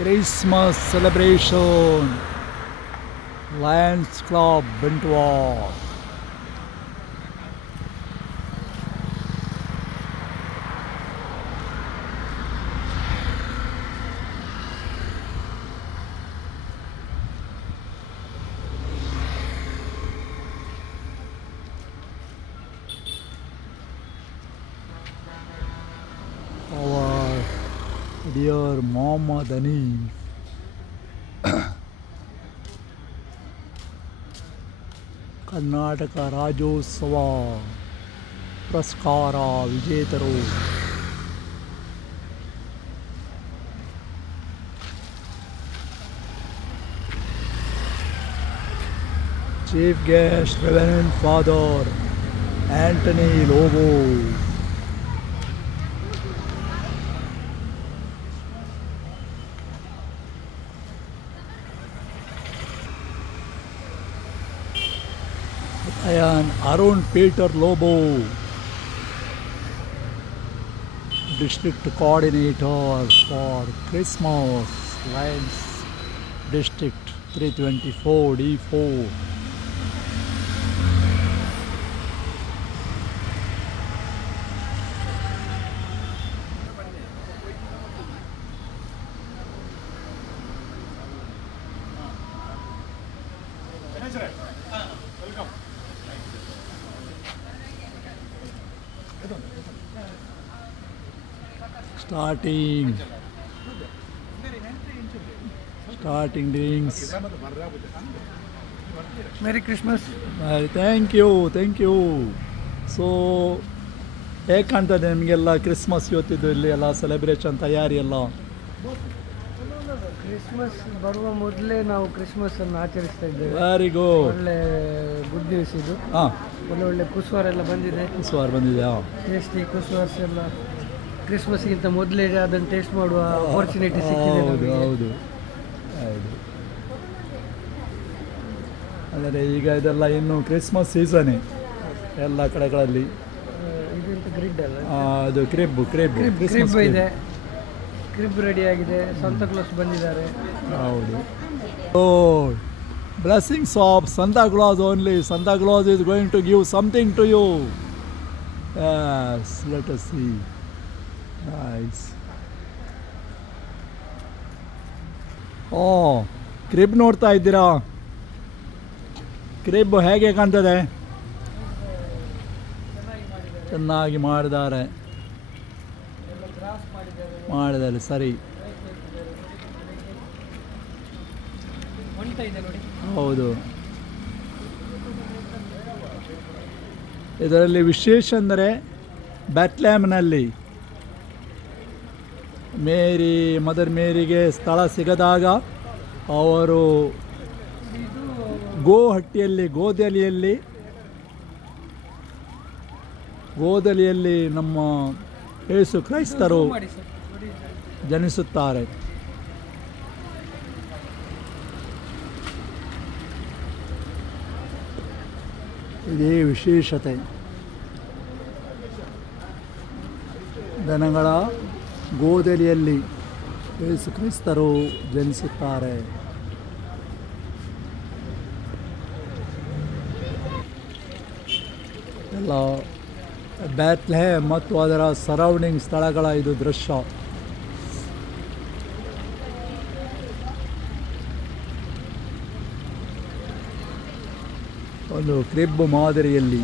Christmas celebration, Lions Club, Bintwal. Our dear Muhammad Hanif. Karnataka Rajyotsava ಪುರಸ್ಕಾರ ವಿಜೇತರು chief guest reverend father Antony Lobo. And Arun Peter Lobo, District Coordinator for Christmas Lions District 324 D4. Starting drinks. Merry Christmas. Thank you. So ಹೇಗೆ ಕಾಣ್ತದೆ ನಿಮಗೆಲ್ಲ Christmas ಇವತ್ತಿದ್ದು ಇಲ್ಲಿ ಎಲ್ಲ celebration ತಯಾರಿ ಎಲ್ಲ? Christmas ಬರುವ ಮೊದಲೇ ನಾವು ಕ್ರಿಸ್ಮಸ್ ಅನ್ನು ಆಚರಿಸ್ತಾ ಇದ್ದೇವೆ. Very good. ಒಳ್ಳೆ ಗುಡ್ ನ್ಯೂಸ್ ಇದು. ಹಾಂ, ಒಳ್ಳೆ ಕುಸ್ವಾರ ಎಲ್ಲ ಬಂದಿದೆ. ಬಂದಿದೆ. ಟೇಸ್ಟಿ ಕುಸ್ವಾರ್ಸ್ ಎಲ್ಲ ಕ್ರಿಸ್ಮಸ್ಗಿಂತ ಮೊದಲೇ ಅದನ್ನು ಟೇಸ್ಟ್ ಮಾಡುವ ಆಪರ್ಚುನಿಟಿ ಸಿಕ್ಕಿದೆ. ಹೌದು. ಅಂದರೆ ಈಗ ಇದೆಲ್ಲ ಇನ್ನು ಕ್ರಿಸ್ಮಸ್ ಸೀಸನೇ ಎಲ್ಲ ಕಡೆಗಳಲ್ಲಿ. ಇದು ಗ್ರಿಡ್ ಅಲ್ಲ, ಅದು ಕ್ರಿಬ್ ಇದೆ. ಕ್ರಿಬ್ ರೆಡಿ ಆಗಿದೆ. ಸಂತಾ ಕ್ಲಾಸ್ ಬಂದಿದ್ದಾರೆ. ಹೌದು. Blessings of Santa class only. Santa class is going to give something to you. Yes, let us see. Nice. Crib ನೋಡ್ತಾ ಇದ್ದೀರಾ? ಕ್ರಿಬ್ ಹೇಗೆ ಕಾಣ್ತದೆ? ಚೆನ್ನಾಗಿ ಮಾಡಿದ್ದಾರೆ. ಸರಿ. ಹೌದು. ಇದರಲ್ಲಿ ವಿಶೇಷ ಅಂದರೆ ಬ್ಯಾಟ್ಲ್ಯಾಮ್ನಲ್ಲಿ ಮದರ್ ಮೇರಿಗೆ ಸ್ಥಳ ಸಿಗದಾಗ ಅವರು ಗೋದಲಿಯಲ್ಲಿ ನಮ್ಮ ಯೇಸು ಕ್ರೈಸ್ತರು ಜನಿಸುತ್ತಾರೆ. ಇದೇ ವಿಶೇಷತೆ. ದನಗಳ ಗೋದಲಿಯಲ್ಲಿ ಯೇಸು ಕ್ರಿಸ್ತರು ಜನಿಸುತ್ತಾರೆ. ಎಲ್ಲ ಬ್ಯಾತ್ಲೆಹೇಮ್ ಮತ್ತು ಅದರ ಸರೌಂಡಿಂಗ್ ಸ್ಥಳಗಳ ಇದು ದೃಶ್ಯ. ಒಂದು ಕ್ರಿಬ್ ಮಾದರಿಯಲ್ಲಿ.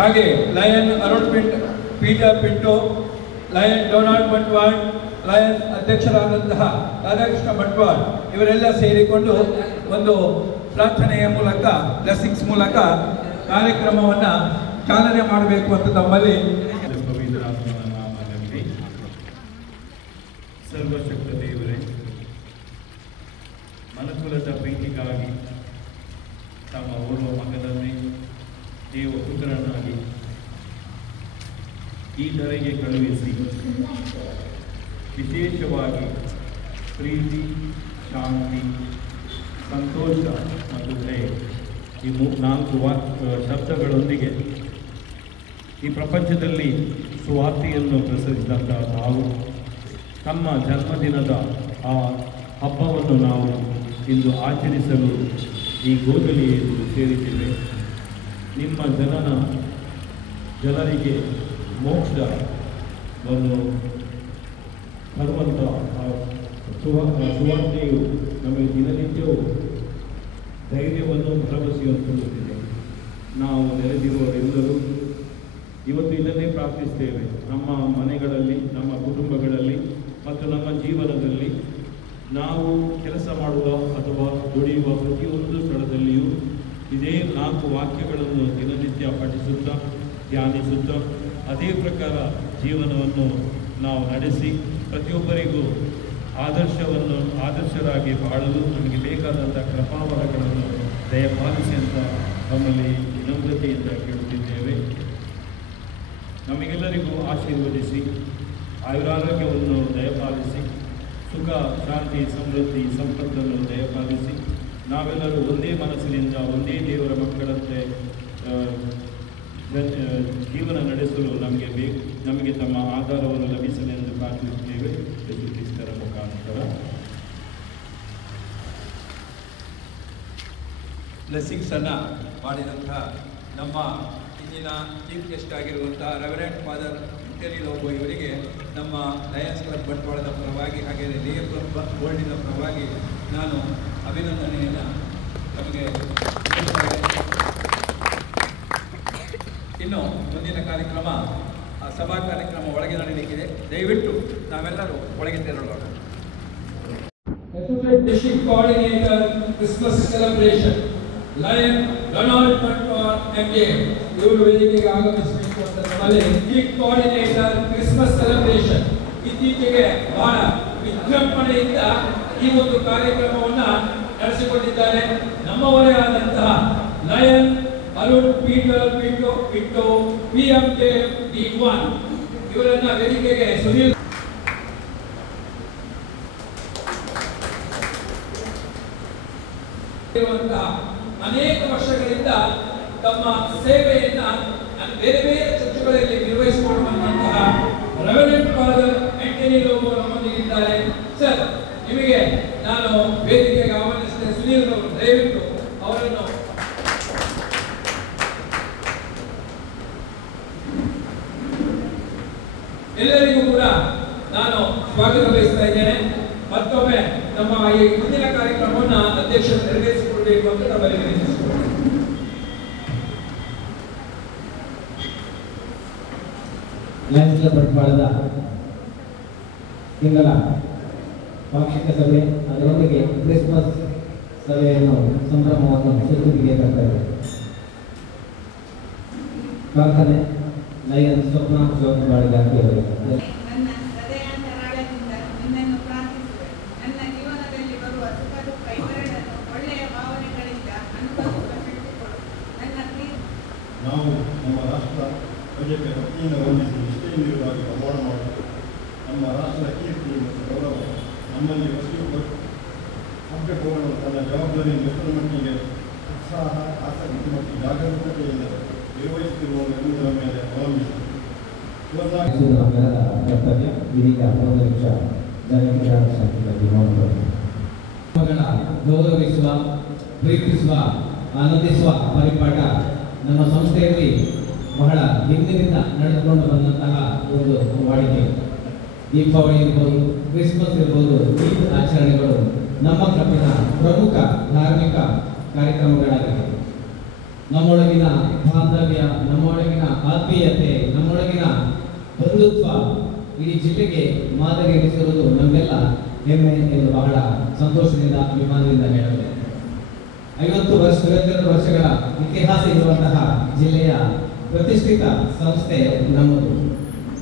ಹಾಗೆ lion Arun Peter Pinto, lion Donald Bantwal, lion ಅಧ್ಯಕ್ಷರಾದಂತಹ ರಾಧಾಕೃಷ್ಣ ಬಂಟ್ವಾಳ್ ಇವರೆಲ್ಲ ಸೇರಿಕೊಂಡು ಒಂದು ಪ್ರಾರ್ಥನೆಯ ಮೂಲಕ ಬ್ಲೆಸ್ಸಿಂಗ್ಸ್ ಮೂಲಕ ಕಾರ್ಯಕ್ರಮವನ್ನು ಚಾಲನೆ ಮಾಡಬೇಕು ಅಂತ ತಮ್ಮಲ್ಲಿ ಸರ್ವಶಕ್ತ ದೇವರೇ, ಮನುಕುಲದ ಪ್ರೀತಿಗಾಗಿ ತಮ್ಮ ಓರ್ವ ಮಗನನ್ನೇ ದೇವಪುತ್ರನಾಗಿ ಈ ಧರೆಗೆ ಕಳುಹಿಸಿ ವಿಶೇಷವಾಗಿ ಪ್ರೀತಿ, ಶಾಂತಿ, ಸಂತೋಷ ಮತ್ತು ದಯೆ ಈ 4 ಶಬ್ದಗಳೊಂದಿಗೆ ಈ ಪ್ರಪಂಚದಲ್ಲಿ ಸುವಾರ್ತೆಯನ್ನು ಪ್ರಸರಿಸಿದಂತಹ ನಾವು ತಮ್ಮ ಜನ್ಮದಿನದ ಆ ಹಬ್ಬವನ್ನು ನಾವು ಇಂದು ಆಚರಿಸಲು ಈ ಗೋಧಲಿಯಲ್ಲಿ ಸೇರಿದ್ದೇವೆ. ನಿಮ್ಮ ಜನರಿಗೆ ಮೋಕ್ಷವನ್ನು ತರುವಂಥ ಸುವಾರ್ತೆಯು ನಮಗೆ ದಿನನಿತ್ಯವೂ ಧೈರ್ಯವನ್ನು ಭರವಸೆಯನ್ನು ತುಂಬುತ್ತಿದೆ. ನಾವು ನೆರೆದಿರುವವರೆಲ್ಲರೂ ಇವತ್ತು ಇದನ್ನೇ ಪ್ರಾರ್ಥಿಸ್ತೇವೆ. ನಮ್ಮ ಮನೆಗಳಲ್ಲಿ, ನಮ್ಮ ಕುಟುಂಬಗಳಲ್ಲಿ ಮತ್ತು ನಮ್ಮ ಜೀವನದಲ್ಲಿ ನಾವು ಕೆಲಸ ಮಾಡುವ ಅಥವಾ ದುಡಿಯುವ ಪ್ರತಿಯೊಂದು ಸ್ಥಳದಲ್ಲಿಯೂ ಇದೇ 4 ವಾಕ್ಯಗಳನ್ನು ದಿನನಿತ್ಯ ಪಠಿಸುತ್ತಾ ಧ್ಯಾನಿಸುತ್ತಾ ಅದೇ ಪ್ರಕಾರ ಜೀವನವನ್ನು ನಾವು ನಡೆಸಿ ಪ್ರತಿಯೊಬ್ಬರಿಗೂ ಆದರ್ಶರಾಗಿ ಬಾಳಲು ನಮಗೆ ಬೇಕಾದಂಥ ಕೃಪಾವರಗಳನ್ನು ದಯಪಾಲಿಸಿ ಅಂತ ನಮ್ಮಲ್ಲಿ ವಿನಮ್ರತೆಯಿಂದ ಕೇಳುತ್ತಿದ್ದೇವೆ. ನಮಗೆಲ್ಲರಿಗೂ ಆಶೀರ್ವದಿಸಿ ಆಯುರಾರೋಗ್ಯವನ್ನು ದಯಪಾಲಿಸಿ ಸುಖ, ಶಾಂತಿ, ಸಮೃದ್ಧಿ, ಸಂಪತ್ತನ್ನು ದಯಪಾಲಿಸಿ ನಾವೆಲ್ಲರೂ ಒಂದೇ ಮನಸ್ಸಿನಿಂದ ಒಂದೇ ದೇವರ ಮಕ್ಕಳಂತೆ ಜೀವನ ನಡೆಸಲು ನಮಗೆ ತಮ್ಮ ಆಧಾರವನ್ನು ಲಭಿಸಲೆಂದು ಪ್ರಾರ್ಥಿಸುತ್ತೇವೆ. ಯೇಸು ಕ್ರಿಸ್ತರ ಮುಖಾಂತರ. ಬ್ಲೆಸ್ಸಿಂಗ್ಸನ್ನು ಮಾಡಿದಂತಹ ನಮ್ಮ ಇಂದಿನ ಚೀಫ್ ಗೆಸ್ಟ್ ಆಗಿರುವಂತಹ ರೆವರೆಂಟ್ ಫಾದರ್ ಇಂಟೆರಿ ಲೋಬೋ ಇವರಿಗೆ ನಮ್ಮ ಲಯನ್ಸ್ ಕ್ಲಬ್ ಬಂಟ್ವಾಳದ ಪರವಾಗಿ ಹಾಗೆ ಲಿಯರ್ ಕ್ಲಬ್ ಬೋರ್ಡಿನ ಪರವಾಗಿ ನಾನು ಅಭಿನಂದನೆಯನ್ನು ನಮಗೆ ಇನ್ನು ಮುಂದಿನ ಕಾರ್ಯಕ್ರಮ ಸಭಾ ಕಾರ್ಯಕ್ರಮ ಒಳಗೆ ನಡೆಯಲಿಕ್ಕಿದೆ. ದಯವಿಟ್ಟು ನಾವೆಲ್ಲರೂ ಒಳಗೆ ತೆರಳೋಣ. Associate district coordinator Christmas celebration lion Donald Bantwal MA ಇವರು ವೇದಿಕೆಗೆ ಆಗಮಿಸಬೇಕು ಅಂತ ನಮ್ಮಲ್ಲಿ ಡಿಸ್ಟ್ರಿಕ್ಟ್ ಕೋಆರ್ಡಿನೇಟರ್ ಕ್ರಿಸ್ಮಸ್ ಸೆಲೆಬ್ರೇಷನ್ ಇತ್ತೀಚೆಗೆ ಬಹಳ ವಿಜೃಂಭಣೆಯಿಂದ ಈ ಒಂದು ಕಾರ್ಯಕ್ರಮವನ್ನು ನಡೆಸಿಕೊಂಡಿದ್ದಾರೆ. ನಮ್ಮವರೇ ಆದಂತಹ lion Arun Peter Pinto PMK D1 ಇವರನ್ನ ವೇದಿಕೆಗೆ ಸುನೀಲ್ ಅನೇಕ ವರ್ಷಗಳಿಂದ ತಮ್ಮ ಸೇವೆಯನ್ನ ಬೇರೆ ಬೇರೆ ಚರ್ಚುಗಳಲ್ಲಿ ನಿರ್ವಹಿಸಿಕೊಂಡು ಬಂದಂತಹ ರೆವರೆಂಟ್ ಫಾದರ್ ಆಂಟನಿ ಲೋಬೋ ನಮ್ಮೊಂದಿಗಿದ್ದಾರೆ. ಸರ್, ನಿಮಗೆ ನಾನು ವೇದಿಕೆಗೆ ಆಹ್ವಾನಿಸಿದೆ. ಸುನೀಲ್ ಅವರು ದಯವಿಟ್ಟು ಅವರನ್ನು ಎಲ್ಲರಿಗೂ ಕೂಡ ನಾನು ಸ್ವಾಗತ ಬಯಸ್ತಾ ಇದ್ದೇನೆ. ಮತ್ತೊಮ್ಮೆ ನಮ್ಮ ಈ ಮುಂದಿನ ಕಾರ್ಯಕ್ರಮವನ್ನು ಅಧ್ಯಕ್ಷರು ನೆರವೇರಿಸಿಕೊಡಬೇಕು ಅಂತ ನಮ್ಮಲ್ಲಿ ವಿನಂತಿಸಿಕೊಳ್ಳುತ್ತೇನೆ. ಲಯನ್ಸ್ ಕ್ಲಬ್ ಬಂಟ್ವಾಳದ ತಿಂಗಳ ವಾರ್ಷಿಕ ಸಭೆ ಅದರೊಂದಿಗೆ ಕ್ರಿಸ್ಮಸ್ ಸಭೆಯನ್ನು ಸಂಭ್ರಮವನ್ನು ಸುರುವಿಗೆ ತರ್ತಾರೆ. ಪ್ರಾರ್ಥನೆ ಲಯನ್ಸ್ ಸ್ವಪ್ನ ಶಿವಕುಮಾರ್ ಅವರಿಗೆ. ನನ್ನ ಹೃದಯಾಂತರಾಳದಿಂದ ನಿನ್ನನ್ನು ಪ್ರಾರ್ಥಿಸುವೆ. ನನ್ನ ಜೀವನದಲ್ಲಿ ಬರುವ ಸುಖ ದುಃಖ ಇವೆರಡನ್ನು ಒಳ್ಳೆಯ ಭಾವನೆಗಳಿಂದ ಅನುಭವಿಸುವ ಪಕ್ಷಗಳು ತನ್ನ ಜವಾಬ್ದಾರಿಯನ್ನು ಎಷ್ಟರ ಮಟ್ಟಿಗೆ ಉತ್ಸಾಹ ಆಸಕ್ತಿ ಮತ್ತು ಜಾಗರೂಕತೆಯಿಂದ ನಿರ್ವಹಿಸುತ್ತಿರುವ ಎಂಬುದರ ಮೇಲೆ ಅವಲಂಬಿಸಿದೆ. ನಮ್ಮೆಲ್ಲರ ಕರ್ತವ್ಯ. ಇದೀಗ 1 ನಿಮಿಷ ಜನರ ಶಾಂತಿಗಾಗಿ ನೋಡಬಹುದು. ಗೌರವಿಸುವ, ಪ್ರೀತಿಸುವ, ಆನಂದಿಸುವ ಪರಿಪಾಠ ನಮ್ಮ ಸಂಸ್ಥೆಯಲ್ಲಿ ಬಹಳ ಹಿಂದಿನಿಂದ ನಡೆದುಕೊಂಡು ಬಂದಂತಹ ಒಂದು ವಾಡಿಕೆ. ದೀಪಾವಳಿ ಇರ್ಬೋದು, ಕ್ರಿಸ್ಮಸ್ ಇರ್ಬೋದು, ಈದ್ ಆಚರಣೆಗಳು ನಮ್ಮ ಕ್ಲಬ್ಬಿನ ಪ್ರಮುಖ ಧಾರ್ಮಿಕ ಕಾರ್ಯಕ್ರಮಗಳಾಗಿವೆ. ನಮ್ಮೊಳಗಿನ ಬಾಂಧವ್ಯ, ನಮ್ಮೊಳಗಿನ ಆತ್ಮೀಯತೆ, ನಮ್ಮೊಳಗಿನ ಬಂಧುತ್ವ ಇಡೀ ಜಿಲ್ಲೆಗೆ ಮಾದರಿ ಎನಿಸಿರುವುದು ನಮ್ಮೆಲ್ಲ ಹೆಮ್ಮೆ ಎಂದು ಬಹಳ ಸಂತೋಷದಿಂದ, ಅಭಿಮಾನದಿಂದ ಹೇಳಬಹುದು. 52 ವರ್ಷಗಳ ಇತಿಹಾಸ ಇರುವಂತಹ ಜಿಲ್ಲೆಯ ಪ್ರತಿಷ್ಠಿತ ಸಂಸ್ಥೆ ನಮ್ಮದು.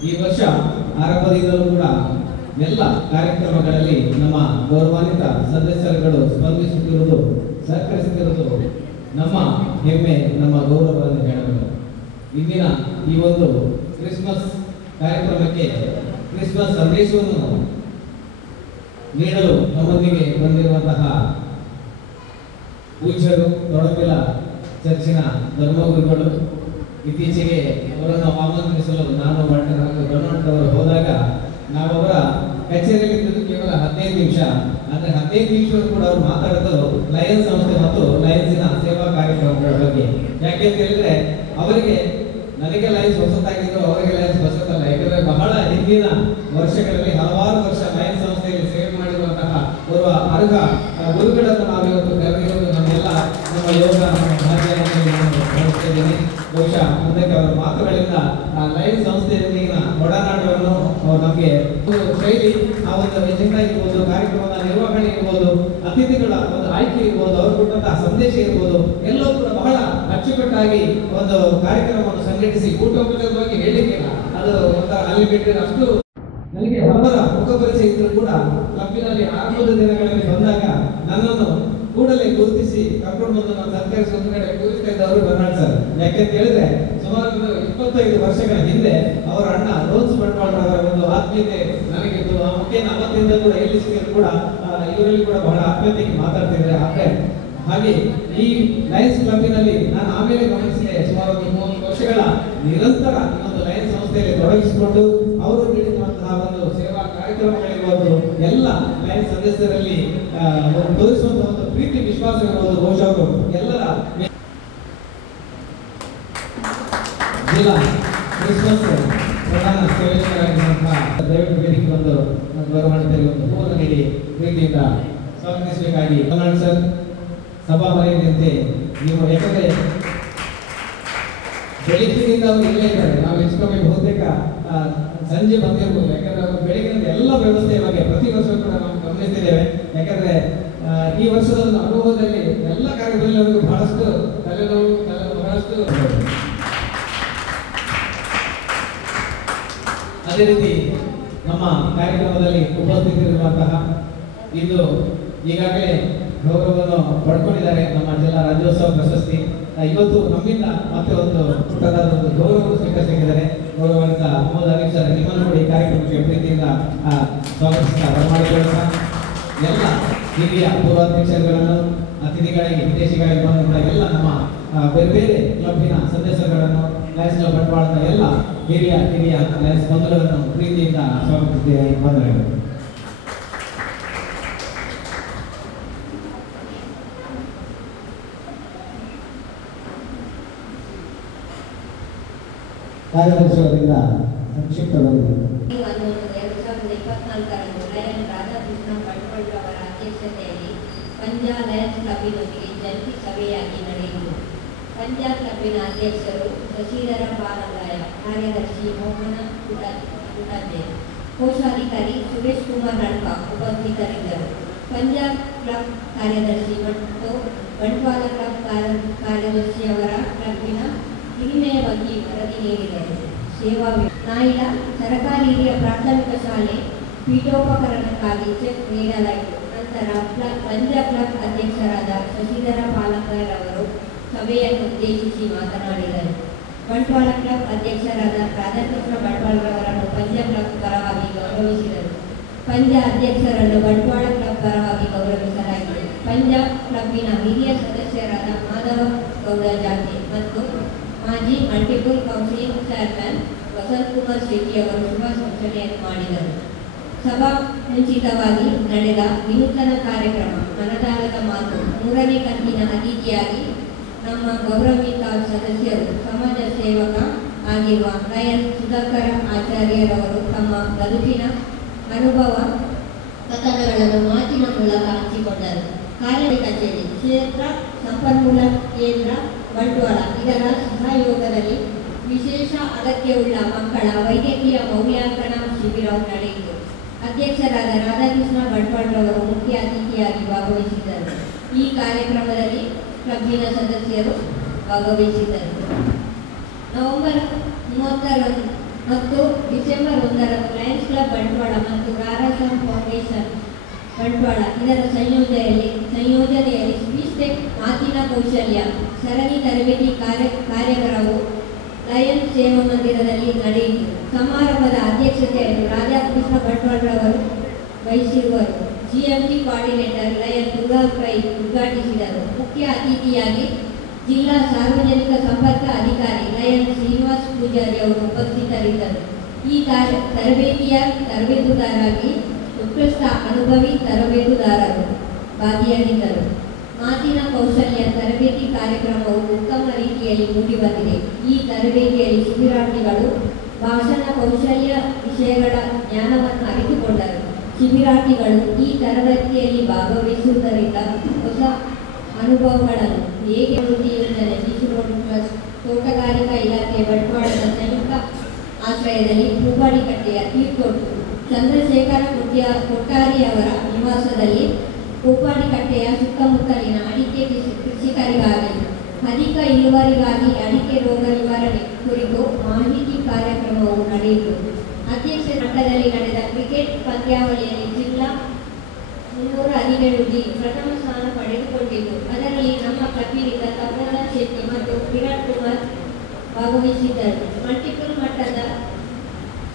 ಈ ವರ್ಷ ಆರಂಭದಿಂದಲೂ ಕೂಡ ಎಲ್ಲ ಕಾರ್ಯಕ್ರಮಗಳಲ್ಲಿ ನಮ್ಮ ಗೌರವಾನ್ವಿತ ಸದಸ್ಯರುಗಳು ಸ್ಪಂದಿಸುತ್ತಿರುವುದು, ಸಹಕರಿಸುತ್ತಿರುವುದು ನಮ್ಮ ಹೆಮ್ಮೆ, ನಮ್ಮ ಗೌರವವನ್ನು ಹೇಳಬಹುದು. ಇಂದಿನ ಈ ಒಂದು ಕ್ರಿಸ್ಮಸ್ ಕಾರ್ಯಕ್ರಮಕ್ಕೆ ಕ್ರಿಸ್ಮಸ್ ಸಂದೇಶವನ್ನು ನೀಡಲು ನಮ್ಮೊಂದಿಗೆ ಬಂದಿರುವಂತಹ ಪೂಜ್ಯರು, ತೊಡಪಿಲ ಚರ್ಚಿನ ಧರ್ಮಗುರುಗಳು, ಇತ್ತೀಚೆಗೆ ಅವರನ್ನು ಆಮಂತ್ರಿಸಲು ನಾನು ಗಣಮಟ್ಟದವರು ಹೋದಾಗ ನಾವು ಅವರ ಕಚೇರಿಯಲ್ಲಿ ಕೇವಲ 15 ನಿಮಿಷ, ಅಂದರೆ 15 ನಿಮಿಷ ಕೂಡ ಅವರು ಮಾತಾಡೋದು ಲಯನ್ಸ್ ಸಂಸ್ಥೆ ಮತ್ತು ಲಯನ್ಸಿನ ಸೇವಾ ಕಾರ್ಯಕ್ರಮಗಳ ಬಗ್ಗೆ. ಯಾಕೆ ಅಂತ ಹೇಳಿದ್ರೆ ಅವರಿಗೆ, ನನಗೆ ಲಯನ್ಸ್ ಹೊಸತಾಗಿದ್ದು ಅವರಿಗೆ ಲಯನ್ಸ್ ಹೊಸತಲ್ಲ. ಯಾಕಂದ್ರೆ ಬಹಳ ಹಿಂದಿನ ವರ್ಷಗಳಲ್ಲಿ ಹಲವಾರು ವರ್ಷ ಲಯನ್ಸ್ ಸಂಸ್ಥೆಯಲ್ಲಿ ಸೇವೆ ಮಾಡಿರುವಂತಹ ಓರ್ವ ಅರ್ಹ ಗುರುಗಳನ್ನು ನಾವಿವತ್ತು ಕರೆದಿರುವುದು ನಮ್ಮೆಲ್ಲ ನಮ್ಮ ಯೋಗ ಭಾಗ್ಯದಲ್ಲಿ ಬಹುಶಃ ಮುಂದಕ್ಕೆ ಅವರ ಮಾತುಗಳಿಂದ ಲಯನ್ಸ್ ಸಂಸ್ಥೆಯೊಂದಿಗಿನ ಒಡನಾಟವನ್ನು ನಮಗೆ ಶೈಲಿ, ಆ ಒಂದು ಎಜೆಂಡಾ ಇರ್ಬೋದು, ಕಾರ್ಯಕ್ರಮದ ನಿರ್ವಹಣೆ ಇರ್ಬೋದು, ಅತಿಥಿಗಳ ಒಂದು ಆಯ್ಕೆ ಇರ್ಬೋದು, ಅವರು ಕೊಟ್ಟಂತಹ ಸಂದೇಶ ಇರ್ಬೋದು, ಎಲ್ಲವೂ ಕೂಡ ಬಹಳ ಅಚ್ಚುಕಟ್ಟಾಗಿ ಒಂದು ಕಾರ್ಯಕ್ರಮವನ್ನು ಸಂಘಟಿಸಿ ಕೂಟೋಪಚಾರವಾಗಿ ಹೇಳಿಕ್ಕಿಲ್ಲ. ಅದು ಒಂಥರ ಅಲ್ಲಿ ಬಿಟ್ಟರೆ ಅಷ್ಟು ನನಗೆ ಅವರ ಮುಖಪರಿಚಯ ಇದ್ದರೂ ಕೂಡ ಕ್ಲಬ್ಬಿನಲ್ಲಿ ಆರಂಭದ ದಿನಗಳಲ್ಲಿ ಬಂದಾಗ ನನ್ನನ್ನು ಕೂಡಲೇ ಗುರುತಿಸಿ ಕರ್ಕೊಂಡು ಬಂದು ನಾನು ಸತ್ಕರಿಸಿ ಒಂದು ಕಡೆ ಕೂರಿಸ್ತಾ ಇದ್ದವರು ಬರ್ನಾಡ್ ಸರ್. ಯಾಕೆಂತ ಹೇಳಿದ್ರೆ ಸುಮಾರು 25 ವರ್ಷಗಳ ಹಿಂದೆ ಅವರ ಅಣ್ಣ ರೋಲ್ಸ್ ಬಂಟ್ವಾಳರವರ ಒಂದು ಆತ್ಮೀಯತೆ ನನಗಿತ್ತು. ಆ ಮುಖೇನ ಅವತ್ತಿಂದ ಕೂಡ ಎಲ್ಲಿ ಸಿಕ್ಕಿದ್ರು ಕೂಡ ಇವರಲ್ಲಿ ಕೂಡ ಬಹಳ ಆತ್ಮೀಯತೆಗೆ ಮಾತಾಡ್ತಿದ್ರೆ. ಹಾಗೆ ಈ ಲಯನ್ಸ್ ಕ್ಲಬ್ಬಿನಲ್ಲಿ ನಾನು ಆಮೇಲೆ ಗಮನಿಸಿದೆ, ಸುಮಾರು 30 ವರ್ಷಗಳ ನಿರಂತರ ಈ ಒಂದು ಲಯನ್ಸ್ ಸಂಸ್ಥೆಯಲ್ಲಿ ತೊಡಗಿಸಿಕೊಂಡು ಅವರು ನೀಡಿರುವಂತಹ ಒಂದು ಸೇವಾ ಕಾರ್ಯಕ್ರಮಗಳಿರ್ಬೋದು, ಎಲ್ಲ ಲಯನ್ಸ್ ಸದಸ್ಯರಲ್ಲಿ ತೋರಿಸುವಂತಹ ಒಂದು ಪ್ರೀತಿ ವಿಶ್ವಾಸ ಇರ್ಬೋದು, ಬಹುಶಃ ಅವರು ಎಲ್ಲರ ಜಿಲ್ಲಾ ಕ್ರಿಸ್ಮಸ್ ಪ್ರಧಾನ ಸೇವಕರಾಗಿರುವಂತಹ ದಯವಿಟ್ಟು ವೇದಿಕೆ ಒಂದು ಗೌರವಾನ್ವಿತರಿಗೆ ಒಂದು ಹೂವನ್ನು ನೀಡಿ ಪ್ರೀತಿಯಿಂದ ಸ್ವಾಗತಿಸಬೇಕಾಗಿ ಕರ್ನಾಟಕ ಸರ್ ಸಭಾ ಮನೆಯಂತೆ ನೀವು, ಯಾಕಂದ್ರೆ ಬೆಳಗ್ಗಿನಿಂದ ಅವರು ಇಲ್ಲೇ ಇದ್ದಾರೆ. ನಾವು ಹೆಚ್ಚು ಕಮ್ಮಿ ಬಹುತೇಕ ಸಂಜೆ ಬಂದಿರ್ಬೋದು. ಯಾಕಂದ್ರೆ ಅವರು ಬೆಳಗಿನಿಂದ ಎಲ್ಲ ವ್ಯವಸ್ಥೆಯ ಬಗ್ಗೆ ಪ್ರತಿ ವರ್ಷ ಕೂಡ ನಾವು ಗಮನಿಸ್ತಿದ್ದೇವೆ. ಯಾಕಂದ್ರೆ ಈ ವರ್ಷದ ಒಂದು ಅನುಭವದಲ್ಲಿ ಎಲ್ಲ ಕಾರ್ಯಗಳಲ್ಲಿ ಅವರಿಗೆ ಬಹಳಷ್ಟು ತಲೆನೋವು ಬಹಳಷ್ಟು. ಅದೇ ರೀತಿ ನಮ್ಮ ಕಾರ್ಯಕ್ರಮದಲ್ಲಿ ಉಪಸ್ಥಿತರಿರುವಂತಹ ಇಂದು ಈಗಾಗಲೇ ಗೌರವವನ್ನು ಪಡ್ಕೊಂಡಿದ್ದಾರೆ ನಮ್ಮ ಜಿಲ್ಲಾ ರಾಜ್ಯೋತ್ಸವ ಪ್ರಶಸ್ತಿ. ಇವತ್ತು ನಮ್ಮಿಂದ ಮತ್ತೆ ಒಂದು ಪುಟ್ಟದಾದ ಒಂದು ಗೌರವವನ್ನು ಸ್ವೀಕರಿಸಿದ್ದಾರೆ. ಗೌರವಾನ್ವಿತ ಅಹಮದ್ ಅಲೀಫ್ ಸರ್, ನಿಮ್ಮನ್ನು ಕೂಡ ಈ ಕಾರ್ಯಕ್ರಮಕ್ಕೆ ಪ್ರೀತಿಯಿಂದ ಸ್ವಾಗತಿಸ್ತಾ ಬರಮಾಡಿಕೊಳ್ಳುತ್ತಾ ಎಲ್ಲ ಹಿರಿಯ ಪೂರ್ವಾಧ್ಯಕ್ಷರುಗಳನ್ನು, ಅತಿಥಿಗಳಿಗೆ, ವಿದೇಶಿಗಳಿಗೆ ಬಂದಂತಹ ಎಲ್ಲ ನಮ್ಮ ಬೇರೆ ಬೇರೆ ಕ್ಲಬ್ಬಿನ ಸದಸ್ಯರುಗಳನ್ನು, ಲಯನ್ಸ್ ಕ್ಲಬ್ ಬಂಟ್ವಾಳದ ಎಲ್ಲ ಹಿರಿಯ ಲಯನ್ಸ್ ಬಂಧುಗಳನ್ನು ಪ್ರೀತಿಯಿಂದ ಸ್ವಾಗತಿಸಿದ್ದೇವೆ. ಬಂಧುಗಳು, ಕಾರ್ಯದರ್ಶಿಯವರಿಂದ ಸಂಕ್ಷಿಪ್ತವಾಗಿ 2024ರಂದು ಲಯನ್ ರಾಧಾಕೃಷ್ಣ ಬಂಟ್ವಾಳರವರ ಅಧ್ಯಕ್ಷತೆಯಲ್ಲಿ ಪಂಜಾಬ್ ಲಯನ್ಸ್ ಕ್ಲಬ್ಬಿನೊಂದಿಗೆ ಜಂಟಿ ಸಭೆಯಾಗಿ ನಡೆಯಿತು. ಪಂಜಾಬ್ ಕ್ಲಬ್ಬಿನ ಅಧ್ಯಕ್ಷರು ಶಶಿಧರ ಪಾಲಂಗಾಯ, ಕಾರ್ಯದರ್ಶಿ ಮೋಹನ ಕುಟಾಜೆ, ಕೋಶಾಧಿಕಾರಿ ಸುರೇಶ್ ಕುಮಾರ್ ನಡ್ಕ ಉಪಸ್ಥಿತರಿದ್ದರು. ಪಂಜಾಬ್ ಕ್ಲಬ್ ಕಾರ್ಯದರ್ಶಿ ಮತ್ತು ಬಂಟ್ವಾಳ ಕ್ಲಬ್ ಕಾರ್ಯದರ್ಶಿಯವರ ಕ್ಲಬ್ಬಿನ ಹಿರಿಮೆಯ ಬಗ್ಗೆ ವರದಿ ನೀಡಿದರು. ಸೇವಾ ನಾಯಿಡ ಸರ್ಕಾರಿ ಹಿರಿಯ ಪ್ರಾಥಮಿಕ ಶಾಲೆ ಪೀಠೋಪಕರಣಕ್ಕಾಗಿ ಚೆಕ್ ನೀಡಲಾಯಿತು. ನಂತರ ಪಂಜಾಬ್ ಕ್ಲಬ್ ಅಧ್ಯಕ್ಷರಾದ ಶಶಿಧರ ಪಾಲಂಕರ್ ಅವರು ಸಭೆಯನ್ನು ಉದ್ದೇಶಿಸಿ ಮಾತನಾಡಿದರು. ಬಂಟ್ವಾಳ ಕ್ಲಬ್ ಅಧ್ಯಕ್ಷರಾದ ರಾಧಾಕೃಷ್ಣ ಬಂಟ್ವಾಳರವರನ್ನು ಪಂಜಾಬ್ ಕ್ಲಬ್ ಪರವಾಗಿ ಗೌರವಿಸಿದರು. ಪಂಜಾಬ್ ಅಧ್ಯಕ್ಷರನ್ನು ಬಂಟ್ವಾಳ ಕ್ಲಬ್ ಪರವಾಗಿ ಗೌರವಿಸಲಾಗಿದೆ. ಪಂಜಾಬ್ ಕ್ಲಬ್ಬಿನ ಹಿರಿಯ ಸದಸ್ಯರಾದ ಮಾಧವ ಗೌಡ ಜಾತಿ ಮತ್ತು ಮಾಜಿ multiple counselling chairman Vasanth Kumar Shetty ಅವರು ಶುಭ ಸೂಚನೆಯನ್ನು ಮಾಡಿದರು. ಸಭಾ ಮುಂಚಿತವಾಗಿ ನಡೆದ ವಿನೂತನ ಕಾರ್ಯಕ್ರಮ ಮನದಾಳದ ಮಾತು 3ನೇ ಕಂತಿನ ಅತಿಥಿಯಾಗಿ ನಮ್ಮ ಗೌರವಿತ ಸದಸ್ಯರು ಸಮಾಜ ಸೇವಕ ಆಗಿರುವ ಲಯನ್ ಸುಧಾಕರ ಆಚಾರ್ಯರವರು ತಮ್ಮ ಬದುಕಿನ ಅನುಭವ ಕಥನಗಳನ್ನು ಮಾತಿನ ಮೂಲಕ ಹಂಚಿಕೊಂಡರು. ಕಾರ್ಯ ಕಚೇರಿ ಕ್ಷೇತ್ರ ಸಂಪನ್ಮೂಲ ಕೇಂದ್ರ ಬಂಟ್ವಾಳ ಇದರ ಸಹಯೋಗದಲ್ಲಿ ವಿಶೇಷ ಅಗತ್ಯವುಳ್ಳ ಮಕ್ಕಳ ವೈದ್ಯಕೀಯ ಮೌಲ್ಯಾಂಕನ ಶಿಬಿರವು ನಡೆಯಿತು. ಅಧ್ಯಕ್ಷರಾದ ರಾಧಾಕೃಷ್ಣ ಬಂಟ್ವಾಳರವರು ಮುಖ್ಯ ಅತಿಥಿಯಾಗಿ ಭಾಗವಹಿಸಿದ್ದರು. ಈ ಕಾರ್ಯಕ್ರಮದಲ್ಲಿ ಕ್ಲಬ್ಬಿನ ಸದಸ್ಯರು ಭಾಗವಹಿಸಿದ್ದರು. ನವೆಂಬರ್ 30 ಮತ್ತು ಡಿಸೆಂಬರ್ 1 ಲಯನ್ಸ್ ಕ್ಲಬ್ ಬಂಟ್ವಾಳ ಮತ್ತು ರಾರಾಸಂ ಫೌಂಡೇಶನ್ ಬಂಟ್ವಾಳ ಇದರ ಸಂಯೋಜನೆಯಲ್ಲಿ ಸ್ಪೀಚ್ ಮಾತಿನ ಕೌಶಲ್ಯ ಸರಣಿ ತರಬೇತಿ ಕಾರ್ಯಕ್ರಮವು ಲಯನ್ ಸೇವಾ ಮಂದಿರದಲ್ಲಿ ನಡೆಯಿತು. ಸಮಾರಂಭದ ಅಧ್ಯಕ್ಷತೆಯನ್ನು ರಾಧಾಕೃಷ್ಣ ಬಂಟ್ವಾಳರವರು ವಹಿಸಿರುವರು. GMT coordinator lion Durgal Pai ಉದ್ಘಾಟಿಸಿದರು. ಮುಖ್ಯ ಅತಿಥಿಯಾಗಿ ಜಿಲ್ಲಾ ಸಾರ್ವಜನಿಕ ಸಂಪರ್ಕ ಅಧಿಕಾರಿ ಲಯನ್ ಶ್ರೀನಿವಾಸ್ ಪೂಜಾರಿ ಅವರು ಉಪಸ್ಥಿತರಿದ್ದರು. ಈ ತರಬೇತಿಯ ತರಬೇತುದಾರರಾಗಿ ಉತ್ಕೃಷ್ಟ ಅನುಭವಿ ತರಬೇತುದಾರರು ಭಾಗಿಯಾಗಿದ್ದರು. ಮಾತಿನ ಕೌಶಲ್ಯ ತರಬೇತಿ ಕಾರ್ಯಕ್ರಮವು ಉತ್ತಮ ರೀತಿಯಲ್ಲಿ ಮೂಡಿಬಂದಿದೆ. ಈ ತರಬೇತಿಯಲ್ಲಿ ಶಿಬಿರಾರ್ಥಿಗಳು ಭಾಷಣ ಕೌಶಲ್ಯ ವಿಷಯಗಳ ಜ್ಞಾನವನ್ನು ಅರಿತುಕೊಂಡರು. ಶಿಬಿರಾರ್ಥಿಗಳು ಈ ತರಬೇತಿಯಲ್ಲಿ ಭಾಗವಹಿಸುವುದರಿಂದ ಹೊಸ ಅನುಭವಗಳನ್ನು ಹೇಗೆ ವೃತ್ತಿ ಯೋಜನೆ ಬಿಸಿರೋಡ್ ಟ್ರಸ್ಟ್ ತೋಟಗಾರಿಕಾ ಇಲಾಖೆ ಬಂಟ್ವಾಳದ ಸಂಯುಕ್ತ ಆಶ್ರಯದಲ್ಲಿ ಹೂವಾಡಿಕಟ್ಟೆಯ ತೀರ್ಥೊಟ್ಟು ಚಂದ್ರಶೇಖರ ಕೊಟ್ಟಾರಿ ಅವರ ನಿವಾಸದಲ್ಲಿ ಹೂವಾಡಿಕಟ್ಟೆಯ ಸುತ್ತಮುತ್ತಲಿನ ಅಡಿಕೆ ಕೃಷಿಕರಿಗಾಗಿ ಅಧಿಕ ಇಳುವರಿಗಾಗಿ ಅಡಿಕೆ ರೋಗ ನಿವಾರಣೆ ಕುರಿತು ಮಾಹಿತಿ ಕಾರ್ಯಕ್ರಮವು ನಡೆಯಿತು. ಅಧ್ಯಕ್ಷ ಮಟ್ಟದಲ್ಲಿ ನಡೆದ ಕ್ರಿಕೆಟ್ ಪಂದ್ಯಾವಳಿಯಲ್ಲಿ ಜಿಲ್ಲಾ 317 ಪ್ರಥಮ ಸ್ಥಾನ ಪಡೆದುಕೊಂಡಿದ್ದು ಅದರಲ್ಲಿ ನಮ್ಮ ಕ್ಲಬ್ಬಿನಿಂದ ತಪೋಧನ್ ಶೆಟ್ಟಿ ಮತ್ತು ಕಿರಣ್ ಕುಮಾರ್ ಭಾಗವಹಿಸಿದ್ದರು. ಮಲ್ಟಿಪಲ್ ಮಟ್ಟದ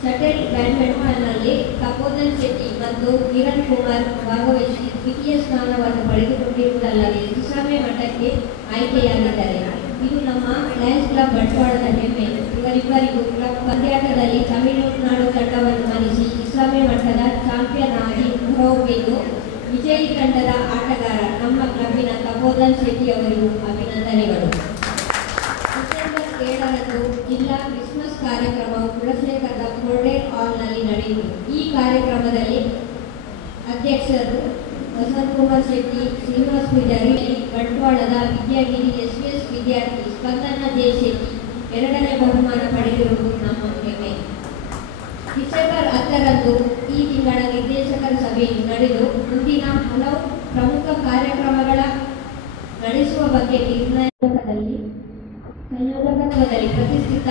ಶಟಲ್ ಬ್ಯಾಡ್ಮಿಂಟನ್ನಲ್ಲಿ ತಪೋಧನ್ ಶೆಟ್ಟಿ ಮತ್ತು ಕಿರಣ್ ಕುಮಾರ್ ಭಾಗವಹಿಸಿ ದ್ವಿತೀಯ ಸ್ಥಾನವನ್ನು ಪಡೆದುಕೊಂಡಿರುವುದಲ್ಲದೆ 3ನೇ ಮಟ್ಟಕ್ಕೆ ಆಯ್ಕೆಯಾಗಿದ್ದಾರೆ. ಇದು ನಮ್ಮ ಲಯನ್ಸ್ ಕ್ಲಬ್ ಬಂಟ್ವಾಳದ ಹೆಮ್ಮೆ. ಇವರಿಬ್ಬರಿಗೂ ಕ್ಲಬ್ ಪಂದ್ಯಾಟದಲ್ಲಿ ತಮಿಳುನಾಡು ತಂಡವನ್ನು ಮಣಿಸಿ 3ನೇ ಮಟ್ಟದ ಚಾಂಪಿಯನ್ ಆಗಿ ಹೊರಹೊಮ್ಮಿದ್ದು ವಿಜಯಿ ತಂಡದ ಆಟಗಾರ ನಮ್ಮ ಕ್ಲಬ್ಬಿನ ತಪೋಧನ್ ಶೆಟ್ಟಿ ಅವರಿಗೂ ಅಭಿನಂದನೆಗಳು. ಡಿಸೆಂಬರ್ 7ರಂದು ಜಿಲ್ಲಾ ಕ್ರಿಸ್ಮಸ್ ಕಾರ್ಯಕ್ರಮವು ಕುಲಶೇಖರದ ಫೋರ್ಡೇಲ್ ಹಾಲ್ನಲ್ಲಿ ನಡೆಯಿತು. ಈ ಕಾರ್ಯಕ್ರಮದಲ್ಲಿ ಅಧ್ಯಕ್ಷರು ವಸಂತ್ ಕುಮಾರ್ ಶೆಟ್ಟಿ, ಶ್ರೀನಿವಾಸ್ ಪೂಜಾರಿ, ಬಂಟ್ವಾಳದ ವಿದ್ಯಾಗಿರಿ SPS ವಿದ್ಯಾರ್ಥಿ ಸ್ಪಂದನ ಜೆ ಶೆಟ್ಟಿ 2ನೇ ಬಹುಮಾನ ಪಡೆದಿರುವುದು ನಮ್ಮ ಹೆಮ್ಮೆ. ಡಿಸೆಂಬರ್ 10ರಂದು ಈ ತಿಂಗಳ ನಿರ್ದೇಶಕರ ಸಭೆ ನಡೆದು ಮುಂದಿನ ಹಲವು ಪ್ರಮುಖ ಕಾರ್ಯಕ್ರಮಗಳ ನಡೆಸುವ ಬಗ್ಗೆ ಸಂಯೋಜಕತ್ವದಲ್ಲಿ ಪ್ರತಿಷ್ಠಿತ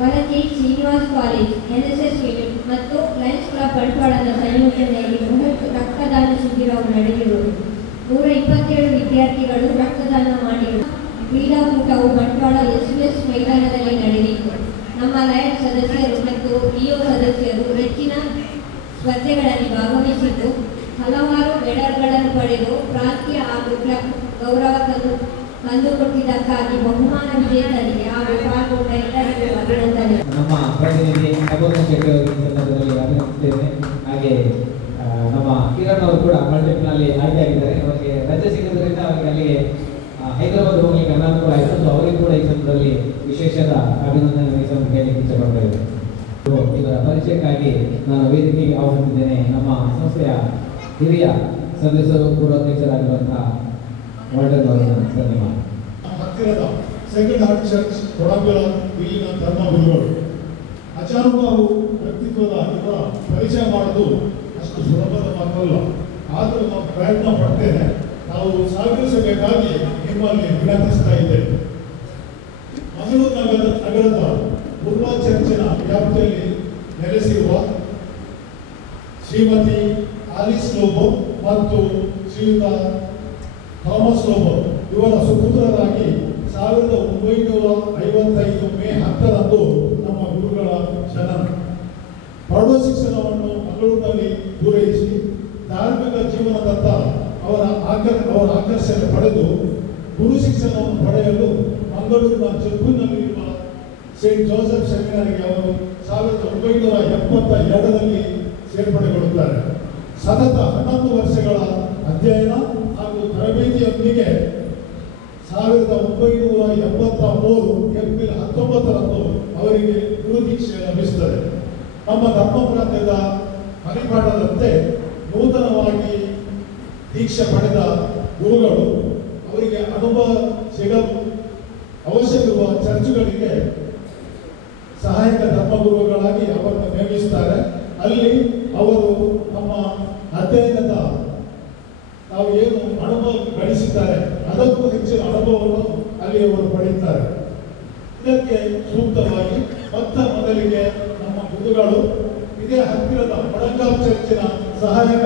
ವರದಿ ಶ್ರೀನಿವಾಸ್ ಕಾಲೇಜ್ NSS ಯೂನಿಟ್ ಮತ್ತು ಲಯನ್ಸ್ ಕ್ಲಬ್ ಬಂಟ್ವಾಳದ ಸಂಯೋಜನೆಯಲ್ಲಿ ಬೃಹತ್ ರಕ್ತದಾನ ಶಿಬಿರವು ನಡೆದಿರುವುದು 127 ವಿದ್ಯಾರ್ಥಿಗಳು ರಕ್ತದಾನ ಮಾಡಿರುವ ಕ್ರೀಡಾಕೂಟವು ಬಂಟ್ವಾಳ SPS ಮೈದಾನದಲ್ಲಿ ನಡೆದಿತ್ತು. ನಮ್ಮ ಲಯನ್ಸ್ ಸದಸ್ಯರು ಮತ್ತು PO ಸದಸ್ಯರು ಹೆಚ್ಚಿನ ಸ್ಪರ್ಧೆಗಳಲ್ಲಿ ಭಾಗವಹಿಸಿದ್ದು ಹಲವಾರು ಮೆಡಲ್ಗಳನ್ನು ಪಡೆದು ಪ್ರಾಂತ್ಯ ಹಾಗೂ ಕ್ಲಬ್ ಗೌರವ ತಂದುಕೊಟ್ಟಿದ್ದಕ್ಕಾಗಿ ಬಹುಮಾನ ವಿಜೇತರಿಗೆ ಹಾಗೂ ಪಾಲ್ಗೊಂಡ ಎಲ್ಲರಿಗೂ ಅಭಿನಂದನೆ. ನಮ್ಮ ಪ್ರತಿನಿಧಿ ತಪೋಧನ್ ಶೆಟ್ಟಿ ಅವರಿಗೆ ಈ ಸಂದರ್ಭದಲ್ಲಿ ಅಭಿನಂದಿಸುತ್ತೇನೆ. ಹಾಗೆ ನಮ್ಮ ಕಿರಣ್ ಅವರು ಕೂಡ ಮಲ್ಟಿಪ್ನಲ್ಲಿ ಆಯ್ಕೆಯಾಗಿದ್ದಾರೆ. ಅವರಿಗೆ ರಜೆ ಸಿಗೋದ್ರಿಂದ ಅವರಿಗೆ ಅಲ್ಲಿಗೆ ಹೈದರಾಬಾದ್ ಹೋಗ್ಲಿಕ್ಕೆ ಅನಾನುಕೂಲ ಆಯಿತು. ಸೊ ಅವರಿಗೆ ಕೂಡ ಈ ಸಂದರ್ಭದಲ್ಲಿ ವಿಶೇಷದ ಅಭಿನಂದನೆ ಹೇಳಲಿಕ್ಕೆ ಇಷ್ಟಪಡ್ತಾ ಇದ್ದೇನೆ. ಇವರ ಪರಿಚಯಕ್ಕಾಗಿ ನಾನು ವೇದಿಕೆಗೆ ಆಹ್ವಾನಿಸಿದ್ದೇನೆ ನಮ್ಮ ಸಂಸ್ಥೆಯ ಹಿರಿಯ ಸದಸ್ಯರು ಪೂರ್ವಾಧ್ಯಕ್ಷರಾಗಿರುವಂತಹ ವಾರ್ಡನ್ ಅವರನ್ನು ಧನ್ಯವಾದ. ಹತ್ತಿರದ ಸೆಕೆಂಡ್ ಹಾರ್ಟ್ ಚರ್ಚ್ ಕೊಡಂಬಳ ಇಲ್ಲಿನ ಧರ್ಮಗುರುಗಳು ಅಚಾನುಭಾವು ವ್ಯಕ್ತಿತ್ವದ ಇವರ ಪರಿಚಯ ಮಾಡೋದು ಅಷ್ಟು ಸುಲಭದ ಮಾತಲ್ಲ. ಆದರೂ ನಾವು ಪ್ರಯತ್ನ ಪಡ್ತೇನೆ. ನಾವು ಸಹಕರಿಸಬೇಕಾಗಿ ನಿಮ್ಮಲ್ಲಿ ವಿನಂತಿಸ್ತಾ ಇದ್ದೇವೆ. ಮಂಗಳೂರು ನಗರದ ಪೂರ್ವ ಚರ್ಚಿನ ವ್ಯಾಪ್ತಿಯಲ್ಲಿ ನೆಲೆಸಿರುವ ಶ್ರೀಮತಿ ಆಲಿಸ್ ಲೋಬೋ ಮತ್ತು ಶ್ರೀಯುತ ಥಾಮಸ್ ಲೋಬೋ ಇವರ ಸುಪುತ್ರರಾಗಿ 1955 ಮೇ 10ರಂದು ನಮ್ಮ ಗುರುಗಳ ಜನನ. ಪ್ರೌಢ ಶಿಕ್ಷಣವನ್ನು ಮಂಗಳೂರಿನಲ್ಲಿ ಪೂರೈಸಿ ಧಾರ್ಮಿಕ ಜೀವನದತ್ತ ಅವರ ಆಕರ್ಷಣೆ ಪಡೆದು ಗುರು ಶಿಕ್ಷಣವನ್ನು ಪಡೆಯಲು ಮಂಗಳೂರಿನ ಜಬ್ಬುನಲ್ಲಿರುವ ಸೇಂಟ್ ಜೋಸೆಫ್ ಸೆಮಿನಾರಿಗೆ ಅವರು 1972ರಲ್ಲಿ ಸೇರ್ಪಡೆಗೊಳ್ಳುತ್ತಾರೆ. ಸತತ 11 ವರ್ಷಗಳ ಅಧ್ಯಯನ ಹಾಗೂ ತರಬೇತಿಯೊಂದಿಗೆ 1983 ಏಪ್ರಿಲ್ 19ರಂದು ಅವರಿಗೆ ಗುರು ದೀಕ್ಷೆ ಲಭಿಸುತ್ತದೆ. ನಮ್ಮ ಧರ್ಮ ಪ್ರಾಂತ್ಯದ ಪರಿಪಾಠದಂತೆ ನೂತನವಾಗಿ ದೀಕ್ಷೆ ಪಡೆದ ಗುರುಗಳು ಅವರಿಗೆ ಅನುಭವ ಸಿಗಲು ಅವಶ್ಯವಿರುವ ಚರ್ಚ್ಗಳಿಗೆ ಸಹಾಯಕ ಧರ್ಮಗುರುಗಳಾಗಿ ಅವರನ್ನು ನೇಮಿಸುತ್ತಾರೆ. ಅಲ್ಲಿ ಅವರು ನಮ್ಮ ಅಧ್ಯಯನದ ತಾವು ಏನು ಅನುಭವ ಗಳಿಸಿದ್ದಾರೆ ಅದಕ್ಕೂ ಹೆಚ್ಚಿನ ಅನುಭವವನ್ನು ಅಲ್ಲಿ ಅವರು ಪಡೆಯುತ್ತಾರೆ. ಇದಕ್ಕೆ ಸೂಕ್ತವಾಗಿ ಮೊದಲಿಗೆ ನಮ್ಮ ಗುರುಗಳು ಇದೇ ಹತ್ತಿರದ ಮಡಂಗಾಲ್ ಚರ್ಚಿನ ಸಹಾಯಕ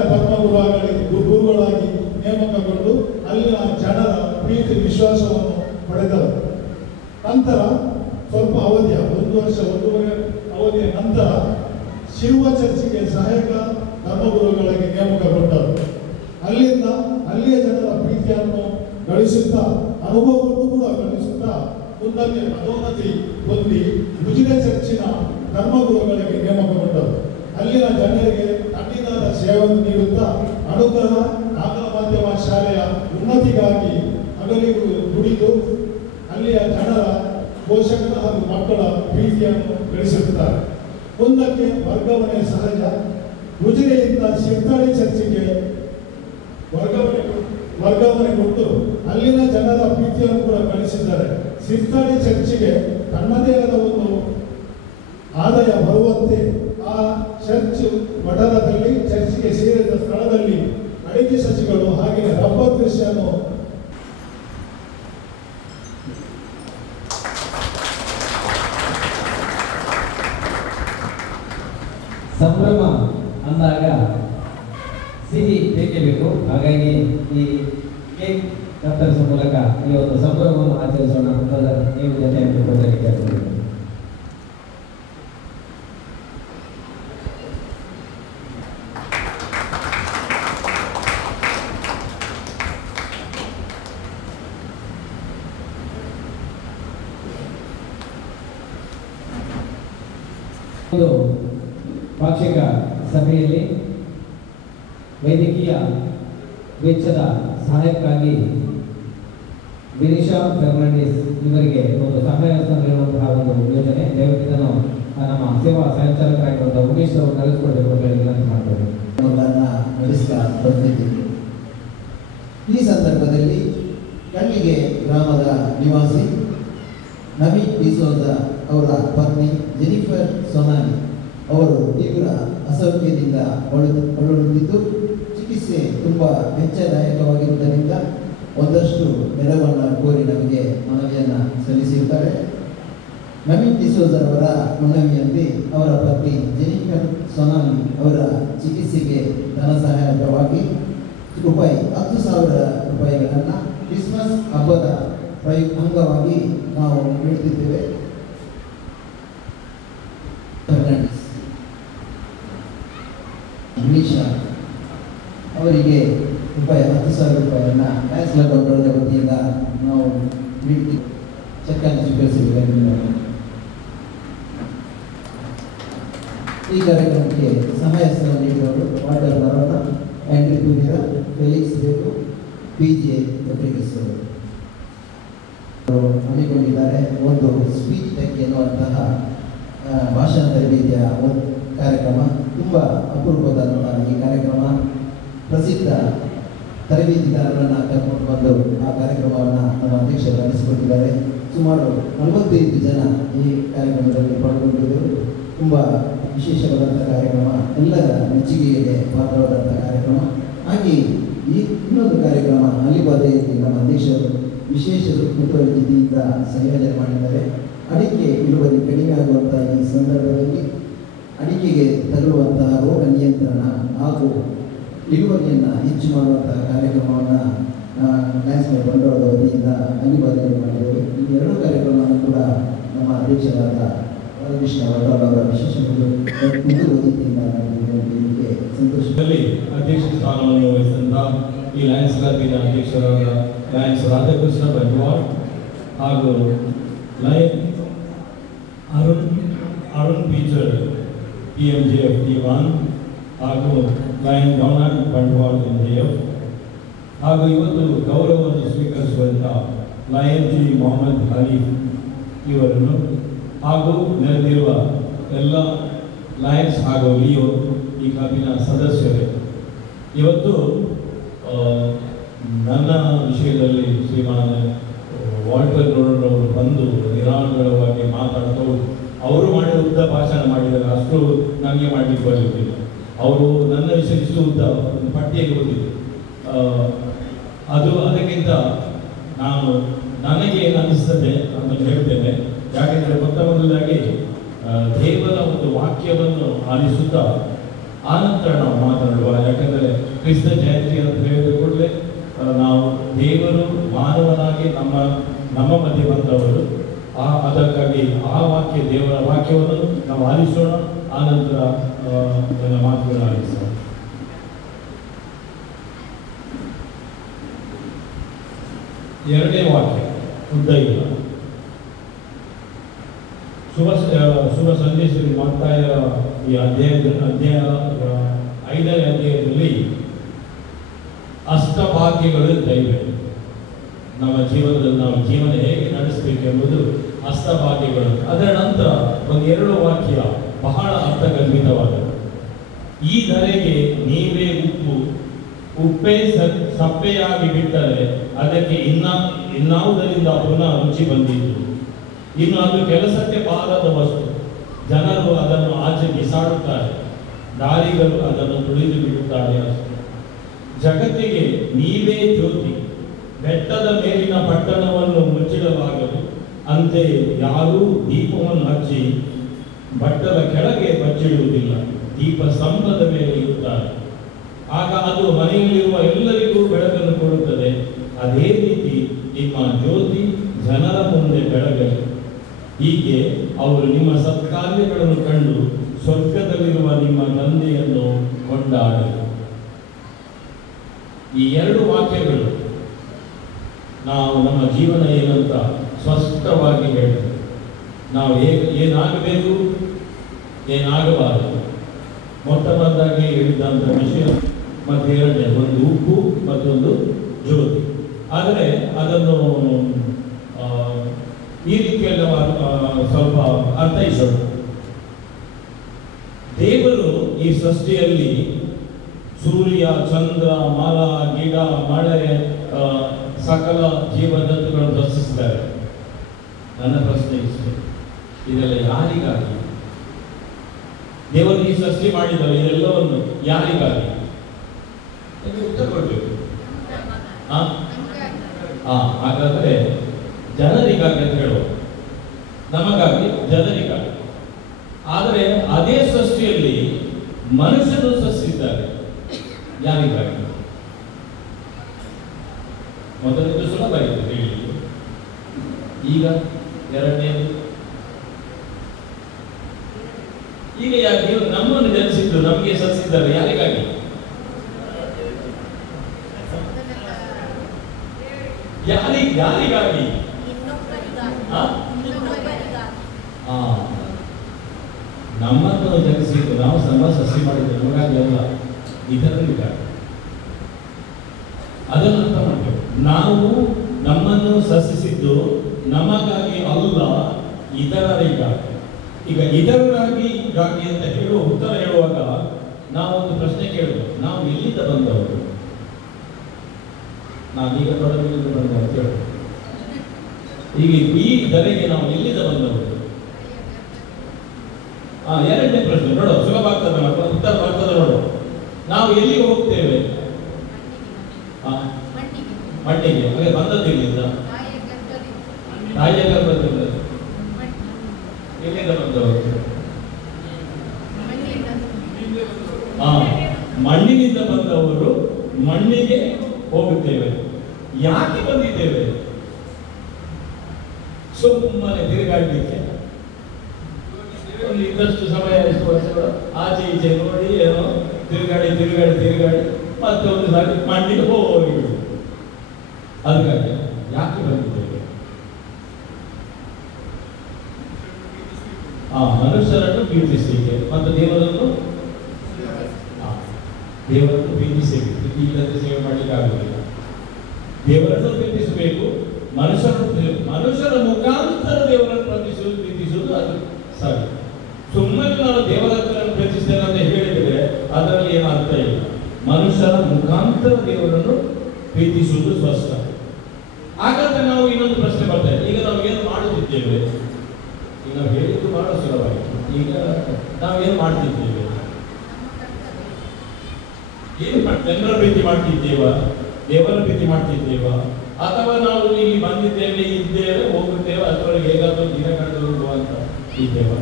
ಗುರುಗಳಾಗಿ ನೇಮಕಗೊಂಡು ಅಲ್ಲಿನ ಜನರ ಪ್ರೀತಿ ವಿಶ್ವಾಸವನ್ನು ಪಡೆದರು. ನಂತರ ಸ್ವಲ್ಪ ಅವಧಿಯ 1 ವರ್ಷ 1.5 ಅವಧಿಯ ನಂತರ ಶಿವ ಚರ್ಚಿಗೆ ಸಹಾಯಕ ಧರ್ಮಗುರುಗಳಾಗಿ ನೇಮಕಗೊಂಡರು. ಅಲ್ಲಿಯ ಜನರ ಪ್ರೀತಿಯನ್ನು ಗಳಿಸುತ್ತಾ ಅನುಭವವನ್ನು ಕೂಡ ಗಳಿಸುತ್ತಾ ಮುಂದಕ್ಕೆ ಪದೋನ್ನತಿ ಹೊಂದಿ ಉಜಿರೆ ಚರ್ಚಿನ ಧರ್ಮಗುರುಗಳಿಗೆ ನೇಮಕಗೊಂಡರು. ಅಲ್ಲಿನ ಜನರಿಗೆ ತನ್ನಿಂದಾದ ಸೇವೆಯನ್ನು ನೀಡುತ್ತಾ ಅನುಗ್ರಹ ಆಂಗ್ಲ ಮಾಧ್ಯಮ ಶಾಲೆಯ ಉನ್ನತಿಗಾಗಿ ಹಗಲಿಗೂ ದುಡಿದು ಅಲ್ಲಿಯ ಜನರ ಪೋಷಕರ ಹಾಗೂ ಮಕ್ಕಳ ಪ್ರೀತಿಯನ್ನು ಗಳಿಸುತ್ತಾರೆ. ಮುಂದಕ್ಕೆ ವರ್ಗಾವಣೆ ಸಹಜ. ಉಜಿರೆಯಿಂದ ಶಿರ್ತಾಡಿ ಚರ್ಚಿಗೆ ವರ್ಗಾವಣೆಗೊಂಡು ಅಲ್ಲಿನ ಜನರ ಪ್ರೀತಿಯನ್ನು ಕೂಡ ಗಳಿಸಿದ್ದಾರೆ. ಶಿರ್ತಾಡಿ ಚರ್ಚಿಗೆ ತನ್ನದೇ ಆದ ಒಂದು ಆದಾಯ ಬರುವಂತೆ ಆ ಚರ್ಚ್ ವಠಾರದಲ್ಲಿ ಚರ್ಚ್ಗೆ ಸೇರಿದ ಸ್ಥಳದಲ್ಲಿ ಅಡಿಕೆ ಸಸಿಗಳು ಹಾಗೆ ರಬ್ಬರ್ ಕೃಷಿಯನ್ನು ಸಂಭ್ರಮ ಅಂದಾಗ ಸಿಹಿ ಬೇಕೇ ಬೇಕು. ಹಾಗಾಗಿ ಈ ಕೇಕ್ ಕತ್ತರಿಸುವ ಮೂಲಕ ಈ ಒಂದು ಸಂಭ್ರಮವನ್ನು ಆಚರಿಸೋಣ ಅಂತ ನೀವು ಜೊತೆ ಕೇಳ್ತೀವಿ. ಒಂದು ಪಾಕ್ಷಿಕ ಸಭೆಯಲ್ಲಿ ವೈದ್ಯಕೀಯ ವೆಚ್ಚದ ಸಹಾಯಕ್ಕಾಗಿ ವಿನಿಶಾ ಫೆರ್ನಾಂಡಿಸ್ ಇವರಿಗೆ ಒಂದು ಸಹಾಯ ನೀಡುವಂತಹ ಒಂದು ಯೋಜನೆ. ದಯವಿಟ್ಟು ನಮ್ಮ ಸೇವಾ ಸಂಚಾಲಕರಾಗಿರುವಂತಹ ಉಮೇಶ್ ಅವರು ಕಲಿಸಿಕೊಳ್ಬೇಕು ಅಂತ ಹೇಳಿ ವಿನಂತಿ ಮಾಡ್ತಾರೆ. ನಡೆಸ್ತಾ ಬಂದಿದ್ದೀವಿ. ಈ ಸಂದರ್ಭದಲ್ಲಿ ಕಣ್ಣಿಗೆ ಗ್ರಾಮದ ನಿವಾಸಿ ನವೀನ್ ಡಿಸೋಜ ಅವರ ಪತ್ನಿ ಜೆನಿಫರ್ ಸೊನಾನಿ ಅವರು ತೀವ್ರ ಅಸೌಖ್ಯದಿಂದ ಬಳಲುತ್ತಿದ್ದು ಚಿಕಿತ್ಸೆ ತುಂಬ ವೆಚ್ಚದಾಯಕವಾಗಿರುವುದರಿಂದ ಒಂದಷ್ಟು ನೆರವನ್ನು ಕೋರಿ ನಮಗೆ ಮನವಿಯನ್ನು ಸಲ್ಲಿಸಿರುತ್ತಾರೆ. ನವೀನ್ ಡಿಸೋಜ ಅವರ ಮನವಿಯಂತೆ ಅವರ ಪತ್ನಿ ಜೆನಿಫರ್ ಸೊನಾನಿ ಅವರ ಚಿಕಿತ್ಸೆಗೆ ಧನ ಸಹಾಯಕವಾಗಿ ₹10,000 ಕ್ರಿಸ್ಮಸ್ ಹಬ್ಬದ ಅಂಗವಾಗಿ ನಾವು ನೀಡುತ್ತಿದ್ದೇವೆ. ವಿನಿಶಾ ಅವರಿಗೆ ₹10,000 ಟ್ಯಾಕ್ಸ್ ಬಂಡವಾಳದ ವತಿಯಿಂದ ನಾವು ನೀಡುತ್ತೀವಿ. ಚೆಕ್ ಅನ್ನು ಸ್ವೀಕರಿಸಬೇಕು. ಈ ಕಾರ್ಯಕ್ರಮಕ್ಕೆ ಸಹಾಯ ನೀಡಿದವರು ವಾಟರ್ ನರೋಣ, ಆಂಡ್ರಿ ಪೂಜಾ, ಫೆಲಿಕ್ಸ್ ಬೇಕು, PJ ಪತ್ರಿಕೆಸ್ ಅವರು ಹಮ್ಮಿಕೊಂಡಿದ್ದಾರೆ. ಒಂದು ಸ್ಪೀಚ್ ಟೆಕ್ ಎನ್ನುವಂತಹ ಭಾಷಣ ತರಬೇತಿಯ ಒಂದು ಕಾರ್ಯಕ್ರಮ, ತುಂಬ ಅಪೂರ್ವವಾದಂತಹ ಈ ಕಾರ್ಯಕ್ರಮ. ಪ್ರಸಿದ್ಧ ತರಬೇತಿದಾರರನ್ನು ಕರ್ಕೊಂಡು ಬಂದು ಆ ಕಾರ್ಯಕ್ರಮವನ್ನು ನಮ್ಮ ಅಧ್ಯಕ್ಷರು ನಡೆಸಿಕೊಟ್ಟಿದ್ದಾರೆ. ಸುಮಾರು 45 ಜನ ಈ ಕಾರ್ಯಕ್ರಮದಲ್ಲಿ ಪಾಲ್ಗೊಂಡಿದ್ದರು. ತುಂಬ ವಿಶೇಷವಾದಂಥ ಕಾರ್ಯಕ್ರಮ, ಎಲ್ಲರ ಮೆಚ್ಚುಗೆಗೆ ಪಾತ್ರವಾದಂಥ ಕಾರ್ಯಕ್ರಮ. ಹಾಗೆ ಈ ಇನ್ನೊಂದು ಕಾರ್ಯಕ್ರಮ ಅಲಿಬಾಧೆಯಲ್ಲಿ ನಮ್ಮ ಅಧ್ಯಕ್ಷರು ವಿಶೇಷ ಮುತುವರ್ಜಿಯಿಂದ ಸಂಯೋಜನೆ ಮಾಡಿದ್ದಾರೆ. ಅಡಿಕೆ ಇಳುವರಿ ಕಡಿಮೆ ಆಗುವಂಥ ಈ ಸಂದರ್ಭದಲ್ಲಿ ಅಡಿಕೆಗೆ ತಗುಲುವಂತಹ ರೋಗ ನಿಯಂತ್ರಣ ಹಾಗೂ ಇಳುವರಿಯನ್ನು ಹೆಚ್ಚು ಮಾಡುವಂತಹ ಕಾರ್ಯಕ್ರಮವನ್ನು ನ್ಯಾಷನಲ್ ಬಂಡವಾಳದ ವತಿಯಿಂದ ಅಲಿಬಾಧೆಯಲ್ಲಿ ಮಾಡಿದ್ದೇವೆ. ಈ 2 ಕಾರ್ಯಕ್ರಮವನ್ನು ಕೂಡ ನಮ್ಮ ಅಧ್ಯಕ್ಷರಾದ ಕೃಷ್ಣ ವಟಾಳ್ ಅವರ ವಿಶೇಷ ಮುತುವರ್ಜಿಯಿಂದ ಸಂತೋಷದಲ್ಲಿ ಅಧ್ಯಕ್ಷ ಸ್ಥಾನವನ್ನು ವಹಿಸಿದಂಥ ಈ ಲಯನ್ಸ್ ಕ್ಲಬ್ಬಿನ ಅಧ್ಯಕ್ಷರಾದ ಲಯನ್ಸ್ ರಾಧಾಕೃಷ್ಣ ಬಂಡವಾಳ್ ಹಾಗೂ ಲಯನ್ ಅರುಣ್ ಪೀಚರ್ PMJF T1 ಹಾಗೂ ಲಯನ್ ಡೊನಾಲ್ಡ್ ಬಂಡವಾಳ್ MJF ಹಾಗೂ ಇವತ್ತು ಗೌರವವನ್ನು ಸ್ವೀಕರಿಸುವಂಥ ಲಯನ್ ಜಿ ಮೊಹಮ್ಮದ್ ಹನೀಫ್ ಇವರನ್ನು ಹಾಗೂ ನೆರೆದಿರುವ ಎಲ್ಲ ಲಯನ್ಸ್ ಹಾಗೂ ಲಿಯೋ ಈ ಕ್ಲಬ್ಬಿನ ಸದಸ್ಯರೇ, ಇವತ್ತು ನನ್ನ ವಿಷಯದಲ್ಲಿ ಶ್ರೀಮಾನ್ ವಾಲ್ಟರ್ ನೋಡರ್ ಅವರು ಬಂದು ಇರಾನ್ಗಳ ಬಗ್ಗೆ ಮಾತಾಡ್ತಾ ಅವರು ಮಾಡಿದ ಉದ್ದ ಭಾಷಣ ಮಾಡಿದಾಗ ಅಷ್ಟು ನನಗೆ ಮಾಡಲಿಕ್ಕೆ ಬರಲಿಕ್ಕಿಲ್ಲ. ಅವರು ನನ್ನ ವಿಷಯ ಇಷ್ಟು ಉದ್ದ ಪಟ್ಟಿಯಲ್ಲಿ ಓದಿದ್ದು ಅದಕ್ಕಿಂತ ನನಗೆ ಏನು ಅನಿಸ್ತದೆ ಅಂತ ಹೇಳ್ತೇನೆ. ಯಾಕೆಂದರೆ ಮೊದಲಾಗಿ ದೇವರ ಒಂದು ವಾಕ್ಯವನ್ನು ಆಲಿಸುತ್ತಾ ಆನಂತರ ನಾವು ಮಾತನಾಡುವ. ಯಾಕೆಂದರೆ ಕ್ರಿಸ್ತ ಜಯಂತಿ ಅಂತ ಹೇಳಿದ ಕೂಡಲೇ ನಾವು ದೇವರು ಮಾನವನಾಗಿ ನಮ್ಮ ಮಧ್ಯೆ ಬಂದವರು, ಅದಕ್ಕಾಗಿ ಆ ದೇವರ ವಾಕ್ಯವನ್ನು ನಾವು ಆಲಿಸೋಣ. ಆನಂತರ ನನ್ನ ಮಾತುಗಳನ್ನು ಆಲಿಸೋಣ. ಎರಡನೇ ವಾಕ್ಯ ಉದ್ದ ಇಲ್ಲ. ಶುಭ ಸಂದೇಶದಲ್ಲಿ ಮತ್ತಾಯ ಈ ಅಧ್ಯಾಯ 5ನೇ ಅಧ್ಯಾಯದಲ್ಲಿ ಅಷ್ಟಭಾಗ್ಯಗಳು ದೈವ ನಮ್ಮ ಜೀವನದಲ್ಲಿ ನಾವು ಜೀವನ ಹೇಗೆ ನಡೆಸಬೇಕೆಂಬುದು ಅಷ್ಟಭಾಗ್ಯಗಳು. ಅದರ ನಂತರ ಒಂದು 2 ವಾಕ್ಯ ಬಹಳ ಅರ್ಥಗರ್ಭಿತವಾದದ್ದು. ಈ ಧರೆಗೆ ನೀವೇ ಉಪ್ಪೇ ಸಪ್ಪೆಯಾಗಿ ಬಿಟ್ಟರೆ ಅದಕ್ಕೆ ಇನ್ನಾವುದರಿಂದ ಪುನಃ ರುಚಿ ಬಂದಿತ್ತು. ಇನ್ನು ಅದು ಕೆಲಸಕ್ಕೆ ಬಾರದ ವಸ್ತು. ಜನರು ಅದನ್ನು ಆಚೆ ಬಿಸಾಡುತ್ತಾರೆ, ದಾರಿಗಳು ಅದನ್ನು ತುಳಿದು ಬಿಡುತ್ತಾರೆ ಅಷ್ಟೇ. ಜಗತ್ತಿಗೆ ನೀವೇ ಜ್ಯೋತಿ. ಬೆಟ್ಟದ ಮೇಲಿನ ಪಟ್ಟಣವನ್ನು ಮುಚ್ಚಿಡಲಾಗದು. ಅಂತೆಯೇ ಯಾರೂ ದೀಪವನ್ನು ಹಚ್ಚಿ ಬಟ್ಟದ ಕೆಳಗೆ ಬಚ್ಚಿಡುವುದಿಲ್ಲ, ದೀಪ ಸ್ತಂಭದ ಮೇಲೆ ಇರುತ್ತಾರೆ. ಆಗ ಅದು ಮನೆಯಲ್ಲಿರುವ ಎಲ್ಲರಿಗೂ ಬೆಳಕನ್ನು ಕೊಡುತ್ತದೆ. ಅದೇ ರೀತಿ ನಿಮ್ಮ ಜ್ಯೋತಿ ಜನರ ಮುಂದೆ ಬೆಳಗಲಿ. ಹೀಗೆ ಅವರು ನಿಮ್ಮ ಸತ್ಕಾರ್ಯಗಳನ್ನು ಕಂಡು ಸ್ವರ್ಗದಲ್ಲಿರುವ ನಿಮ್ಮ ತಂದೆಯನ್ನು ಕೊಂಡಾಡಲಿ. ಈ 2 ವಾಕ್ಯಗಳು ನಾವು ನಮ್ಮ ಜೀವನ ಏನಂತ ಸ್ಪಷ್ಟವಾಗಿ ಹೇಳ್ತೇವೆ. ನಾವು ಏನಾಗಬೇಕು, ಏನಾಗಬಾರದು. ಮೊದಲಾಗಿ ಹೇಳಿದಂಥ ವಿಷಯ ಮತ್ತು ಎರಡನೇ ಒಂದು ಉಪ್ಪು ಮತ್ತೊಂದು ಜ್ಯೋತಿ. ಆದರೆ ಅದನ್ನು ಈ ರೀತಿಯಲ್ಲಿ ಸ್ವಲ್ಪ ಅರ್ಥೈಸೋಣ. ದೇವರು ಈ ಸೃಷ್ಟಿಯಲ್ಲಿ ಸೂರ್ಯ, ಚಂದ್ರ, ಮರ, ಗಿಡ, ಮಳೆ, ಸಕಲ ಜೀವಜಂತುಗಳನ್ನು ರಚಿಸಿದ್ದಾರೆ. ನನ್ನ ಪ್ರಶ್ನೆ ಇಷ್ಟೇ, ಇದೆಲ್ಲ ಯಾರಿಗಾಗಿ? ದೇವರು ಈ ಸೃಷ್ಟಿ ಮಾಡಿದ್ದಾರೆ, ಇದೆಲ್ಲವನ್ನು ಯಾರಿಗಾಗಿ? ಉತ್ತರ ಕೊಡ್ಬೇಕು. ಹಾಗಾದ್ರೆ ಜನರಿಗಾಗಿ ಅಂತ ಹೇಳುವ, ನಮಗಾಗಿ, ಜನರಿಗಾಗಿ. ಆದರೆ ಅದೇ ಸೃಷ್ಟಿಯಲ್ಲಿ ಮನುಷ್ಯರು ಸೃಷ್ಟಿಸಿದ್ದಾರೆ, ಯಾರಿಗಾಗಿ? ಮೊದಲನೇದು ಸುಲಭ ಆಯಿತು ಹೇಳಿ. ಈಗ ಎರಡನೇದು, ಈಗ ಯಾಕೆ ನಮ್ಮನ್ನು ಜನಿಸಿದ್ದು, ನಮಗೆ ಸೃಷ್ಟಿಸಿದ್ದಾರೆ, ಯಾರಿಗಾಗಿ? ಯಾರಿಗಾಗಿ? ನಮ್ಮನ್ನು ಜನಿಸಿದ್ದು, ನಾವು ಸೃಷ್ಟಿ ಮಾಡಿದ್ದು ನಮಗಾಗಿ ಅಲ್ಲ, ಇತರರಿಗಾಗಿ. ಅದನ್ನು ಅರ್ಥ ಮಾಡಬೇಕು. ನಾವು ನಮ್ಮನ್ನು ಸೃಷ್ಟಿಸಿದ್ದು ನಮಗಾಗಿ ಅಲ್ಲ, ಇತರರಿಗಾಗಿ. ಈಗ ಇತರರಿಗಾಗಿ ಅಂತ ಹೇಳುವ ಉತ್ತರ ಹೇಳುವಾಗ ನಾವೊಂದು ಪ್ರಶ್ನೆ ಕೇಳಬೇಕು. ನಾವು ಎಲ್ಲಿಂದ ಬಂದವರು? ನಾನೀಗ ತೊಡಗಿನಿಂದ ಬಂದ ಅಂತ ಹೇಳಿ, ಈಗ ಈ ಧರೆಗೆ ನಾವು ಎಲ್ಲಿಂದ ಬಂದವರು? ಎರಡನೇ ಪ್ರಶ್ನೆ ನೋಡು, ಸುಲಭ ಆಗ್ತದೆ, ಉತ್ತರ ಬರ್ತದೆ ನೋಡು. ನಾವು ಎಲ್ಲಿಗೆ ಹೋಗ್ತೇವೆ? ಮಣ್ಣಿಗೆ. ಹಾಗೆ ಬಂದದ್ದು ಇಲ್ಲಿಂದ, ತಾಯಿಯ ಗರ್ಭದಿಂದ. ಎಲ್ಲಿಂದ ಬಂದವರು? ಮಣ್ಣಿನಿಂದ ಬಂದವರು ಮಣ್ಣಿಗೆ ಹೋಗುತ್ತೇವೆ. ಯಾಕೆ ಬಂದಿದ್ದೇವೆ? ಸುಮ್ಮನೆ ತಿರುಗಾಡಲಿಕ್ಕೆ. ಒಂದು ಇನ್ನಷ್ಟು ಸಮಯ, ಎಷ್ಟು ವರ್ಷಗಳು ಆಚೆ ಈಚೆ ನೋಡಿ ಏನೋ ತಿರುಗಾಡಿ ಮತ್ತೆ ಒಂದು ಸಾರಿ ಮಣ್ಣಿಗೆ ಹೋಗಿಬಿಡು. ಅದಕ್ಕಾಗಿ ಯಾಕೆ ಬಂದಿದ್ದೇವೆ? ಮನುಷ್ಯರನ್ನು ಪ್ರೀತಿಸಲಿಕ್ಕೆ ಮತ್ತು ದೇವರನ್ನು ಪ್ರೀತಿಸಬೇಕು. ಪ್ರೀತಿ ಇಲ್ಲದೆ ಸೇವೆ ಮಾಡಲಿಕ್ಕೆ ಆಗುವುದಿಲ್ಲ. ದೇವರನ್ನು ಪ್ರೀತಿಸಬೇಕು. ಮನುಷ್ಯರ ಮುಖಾಂತರ ದೇವರನ್ನು ಪ್ರೀತಿಸುವುದು ಅದು ಸರಿ. ಸುಮ್ಮನೆ ನಾನು ದೇವರ ಪ್ರೀತಿಸ್ತೇನೆ ಅಂತ ಹೇಳಿದರೆ ಅದರಲ್ಲಿ ಏನು ಅರ್ಥ ಇಲ್ಲ. ಮನುಷ್ಯರ ಮುಖಾಂತರ ದೇವರನ್ನು ಪ್ರೀತಿಸುವುದು ಸ್ಪಷ್ಟ. ಹಾಗಾದ್ರೆ ನಾವು ಇನ್ನೊಂದು ಪ್ರಶ್ನೆ ಬರ್ತೇವೆ. ಈಗ ನಾವು ಏನು ಮಾಡುತ್ತಿದ್ದೇವೆ? ಈಗ ನಾವು ಹೇಳಿದ್ದು ಬಹಳ ಸುಲಭವಾಯಿತು. ಈಗ ನಾವೇನು ಮಾಡ್ತಿದ್ದೇವೆ? ಏನು ಜನರ ಪ್ರೀತಿ ಮಾಡ್ತಿದ್ದೇವಾ? ದೇವರ ಪ್ರೀತಿ ಮಾಡ್ತಿದ್ದೇವಾ? ಅಥವಾ ನಾವು ಇಲ್ಲಿ ಬಂದಿದ್ದೇವೆ, ಇದ್ದೇವೆ, ಹೋಗುತ್ತೇವೆ, ಅದರೊಳಗೆ ಹೇಗಾದರೂ ದಿನ ಕಳೆದು ಹೋಗುವಂತ ಇದ್ದೇವಾ?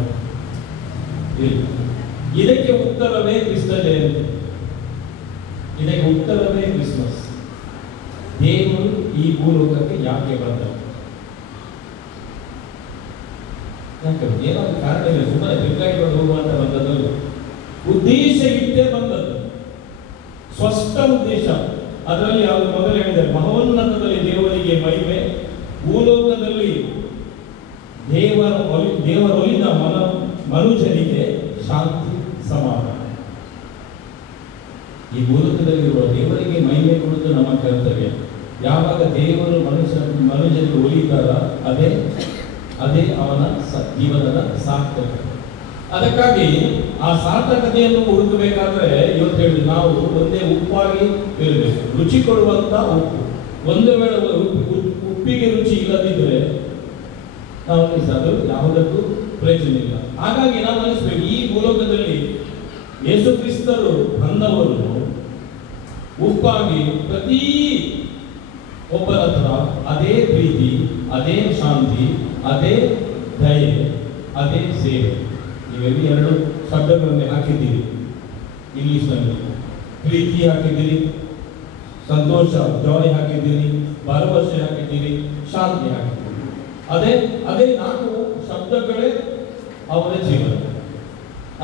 ಇಲ್ಲ. ಇದಕ್ಕೆ ಉತ್ತರವೇ ಕ್ರಿಸ್ತ ಜಯಂತಿ. ಇದಕ್ಕೆ ಉತ್ತರವೇ ಕ್ರಿಸ್ಮಸ್. ದೇವರು ಈ ಭೂಲೋಕಕ್ಕೆ ಯಾಕೆ ಬಂದ? ಯಾಕೆ ಏನಾದ್ರು ಕಾರಣ ಇಲ್ಲ. ಸುಮ್ಮನೆ ತಿರುಗಾಡಿಕೊಂಡು ಹೋಗುವಂತ ಬಂದದಲ್ಲ. ಉದ್ದೇಶ ಇಟ್ಟೇ ಬಂದದ್ದು, ಸ್ಪಷ್ಟ ಉದ್ದೇಶ. ಅದರಲ್ಲಿ ಅವರು ಮೊದಲು ಹೇಳಿದ್ದಾರೆ, ಮಹೋನ್ನತದಲ್ಲಿ ದೇವರಿಗೆ ಮಹಿಮೆ, ಭೂಲೋಕದಲ್ಲಿ ದೇವರೊಲಿದ ಮನುಷ್ಯರಿಗೆ ಶಾಂತಿ ಸಮಾಧಾನ. ಈ ಭೂಲೋಕದಲ್ಲಿರುವ ದೇವರಿಗೆ ಮಹಿಮೆ ಕೊಡುವುದು ನಮ್ಮ ಕರ್ತವ್ಯ. ಯಾವಾಗ ದೇವರು ಮನುಷ್ಯನಿಗೆ ಒಲಿತಾರ ಅದೇ ಅವನ ಜೀವನದ ಸಾರ್ಥಕತೆ. ಅದಕ್ಕಾಗಿ ಆ ಸಾರ್ಥಕತೆಯನ್ನು ಹುಡುಕಬೇಕಾದ್ರೆ ಇವತ್ತು ಹೇಳಿದ್ರು, ನಾವು ಒಂದೇ ಉಪ್ಪಾಗಿ ಇರಬೇಕು, ರುಚಿ ಕೊಡುವಂತ ಉಪ್ಪು. ಒಂದು ವೇಳೆ ಉಪ್ಪಿಗೆ ರುಚಿ ಇಲ್ಲದಿದ್ರೆ ನಾವು ಅದು ಯಾವುದಕ್ಕೂ ಪ್ರಯೋಜನ ಇಲ್ಲ. ಹಾಗಾಗಿ ನಾವು ಅನಿಸ್ಬೇಕು, ಈ ಭೂಲೋಕದಲ್ಲಿ ಯೇಸು ಕ್ರಿಸ್ತರು ಬಂದವರು ಉಪ್ಪಾಗಿ ಪ್ರತಿ ಒಬ್ಬರ ಹತ್ರ ಅದೇ ಪ್ರೀತಿ, ಅದೇ ಶಾಂತಿ, ಅದೇ ದಯೆ, ಅದೇ ಸೇವೆ. ನೀವೆಲ್ಲಿ ಎರಡು ಶಬ್ದಗಳನ್ನು ಹಾಕಿದ್ದೀರಿ ಇಂಗ್ಲಿಷ್ನಲ್ಲಿ. ಪ್ರೀತಿ ಹಾಕಿದ್ದೀರಿ, ಸಂತೋಷ ಜಾಯ್ ಹಾಕಿದ್ದೀರಿ, ಭರವಸೆ ಹಾಕಿದ್ದೀರಿ, ಶಾಂತಿ ಹಾಕಿದ್ದೀರಿ. ಅದೇ 4 ಶಬ್ದಗಳೇ ಅವರ ಜೀವನ.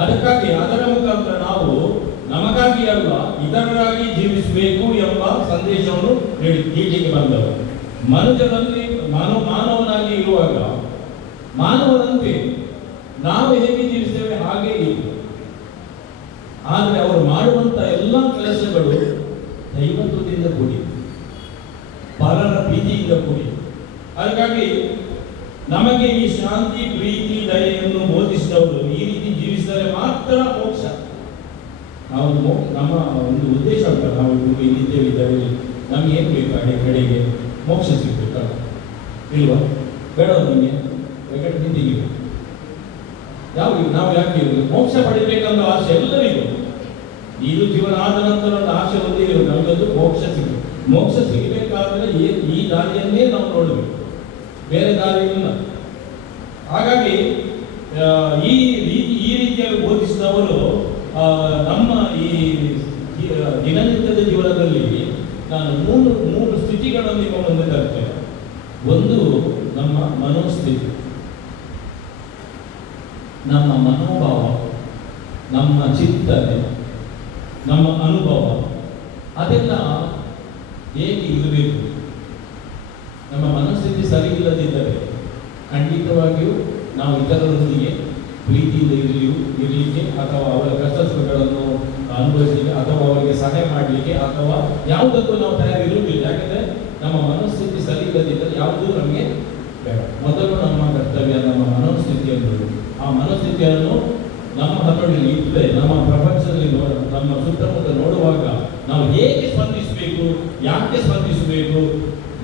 ಅದಕ್ಕಾಗಿ ಅದರ ಮುಖಾಂತರ ನಾವು ನಮಗಾಗಿ ಅಲ್ಲ ಇತರರಾಗಿ ಜೀವಿಸಬೇಕು ಎಂಬ ಸಂದೇಶವನ್ನು ನೀಡಲಿಕ್ಕೆ ಬಂದವರು. ಮನುಷ್ಯನಲ್ಲಿ ಮಾನವನಾಗಿ ಇರುವಾಗ ಮಾನವನಂತೆ ನಾವು ಹೇಗೆ ಜೀವಿಸ್ತೇವೆ ಹಾಗೆ ಇದೆ. ಆದರೆ ಅವರು ಮಾಡುವಂತ ಎಲ್ಲ ಕೆಲಸಗಳು ದೈವತ್ವದಿಂದ ಕೂಡಿ, ಪರರ ಪ್ರೀತಿಯಿಂದ ಕೂಡಿ. ಹಾಗಾಗಿ ನಮಗೆ ಈ ಶಾಂತಿ, ಪ್ರೀತಿ, ದಯೆಯನ್ನು ಬೋಧಿಸಿದವರು ಈ ರೀತಿ ಜೀವಿಸಿದರೆ ಮಾತ್ರ ಮೋಕ್ಷ. ನಾವು ನಮ್ಮ ಒಂದು ಉದ್ದೇಶ ಉಂಟು, ನಾವು ಇಲ್ಲಿದ್ದೇವೆ, ನಮ್ಗೆ ಏನು ಬೇಕು? ಕಡೆಗೆ ಮೋಕ್ಷ ಸಿಗ್ಬೇಕಲ್ಲ, ಇಲ್ವಾ? ಬೇಡ ನಮಗೆ ಬೇಕಾದ್ರೆ ಹಿಂದಿಗೆ ನಾವು ಯಾಕೆ ಮೋಕ್ಷ ಪಡಿಬೇಕಂತ ಆಸೆ ಎಲ್ಲರಿಗೂ. ಇದು ಜೀವನ ಆದ ನಂತರ ಒಂದು ಆಸೆ ಒಂದೇ, ನಮಗೊಂದು ಮೋಕ್ಷ ಸಿಗಬೇಕು. ಮೋಕ್ಷ ಸಿಗಬೇಕಾದ್ರೆ ಈ ದಾರಿಯನ್ನೇ ನಾವು ನೋಡಬೇಕು, ಬೇರೆ ದಾರಿ ಇಲ್ಲ. ಹಾಗಾಗಿ ಈ ರೀತಿಯಾಗಿ ಬೋಧಿಸಿದವರು ನಮ್ಮ ಈ ದಿನನಿತ್ಯದ ಜೀವನದಲ್ಲಿ ನಾನು ಮೂರು ಸ್ಥಿತಿಗಳನ್ನು ನಿಮ್ಮ ಮುಂದೆ ತರ್ತೇನೆ. ಒಂದು ನಮ್ಮ ಮನೋಸ್ಥಿತಿ, ನಮ್ಮ ಮನೋಭಾವ, ನಮ್ಮ ಚಿಂತನೆ, ನಮ್ಮ ಅನುಭವ, ಅದೆಲ್ಲ ಹೇಗೆ ಇರಬೇಕು. ನಮ್ಮ ಮನಸ್ಥಿತಿ ಸರಿ ಇಲ್ಲದಿದ್ದರೆ ಖಂಡಿತವಾಗಿಯೂ ನಾವು ಇತರರೊಂದಿಗೆ ಪ್ರೀತಿಯಿಂದ ಇರಲಿಕ್ಕೆ ಅಥವಾ ಅವರ ಕಷ್ಟ ಸುಖಗಳನ್ನು ಅನುಭವಿಸಲಿಕ್ಕೆ ಅಥವಾ ಅವರಿಗೆ ಸಹಾಯ ಮಾಡಲಿಕ್ಕೆ ಅಥವಾ ಯಾವುದಕ್ಕೂ ನಾವು ತಯಾರಿರುವುದಿಲ್ಲ. ಯಾಕೆಂದರೆ ನಮ್ಮ ಮನಸ್ಥಿತಿ ಸರಿ ಇಲ್ಲದಿದ್ದರೆ ಯಾವುದೂ ನಮಗೆ ಬೇಡ. ಮೊದಲು ನಮ್ಮ ಕರ್ತವ್ಯ ನಮ್ಮ ಮನೋಸ್ಥಿತಿಯನ್ನು, ಆ ಮನಸ್ಥಿತಿಯನ್ನು ನಮ್ಮ ಹತ್ತಿರದಲ್ಲಿ ಇಟ್ಟರೆ ನಮ್ಮ ಪ್ರಪಂಚದಲ್ಲಿ ನಮ್ಮ ಸುತ್ತಮುತ್ತ ನೋಡುವಾಗ ನಾವು ಹೇಗೆ ಸ್ಪಂದಿಸಬೇಕು, ಯಾಕೆ ಸ್ಪಂದಿಸಬೇಕು,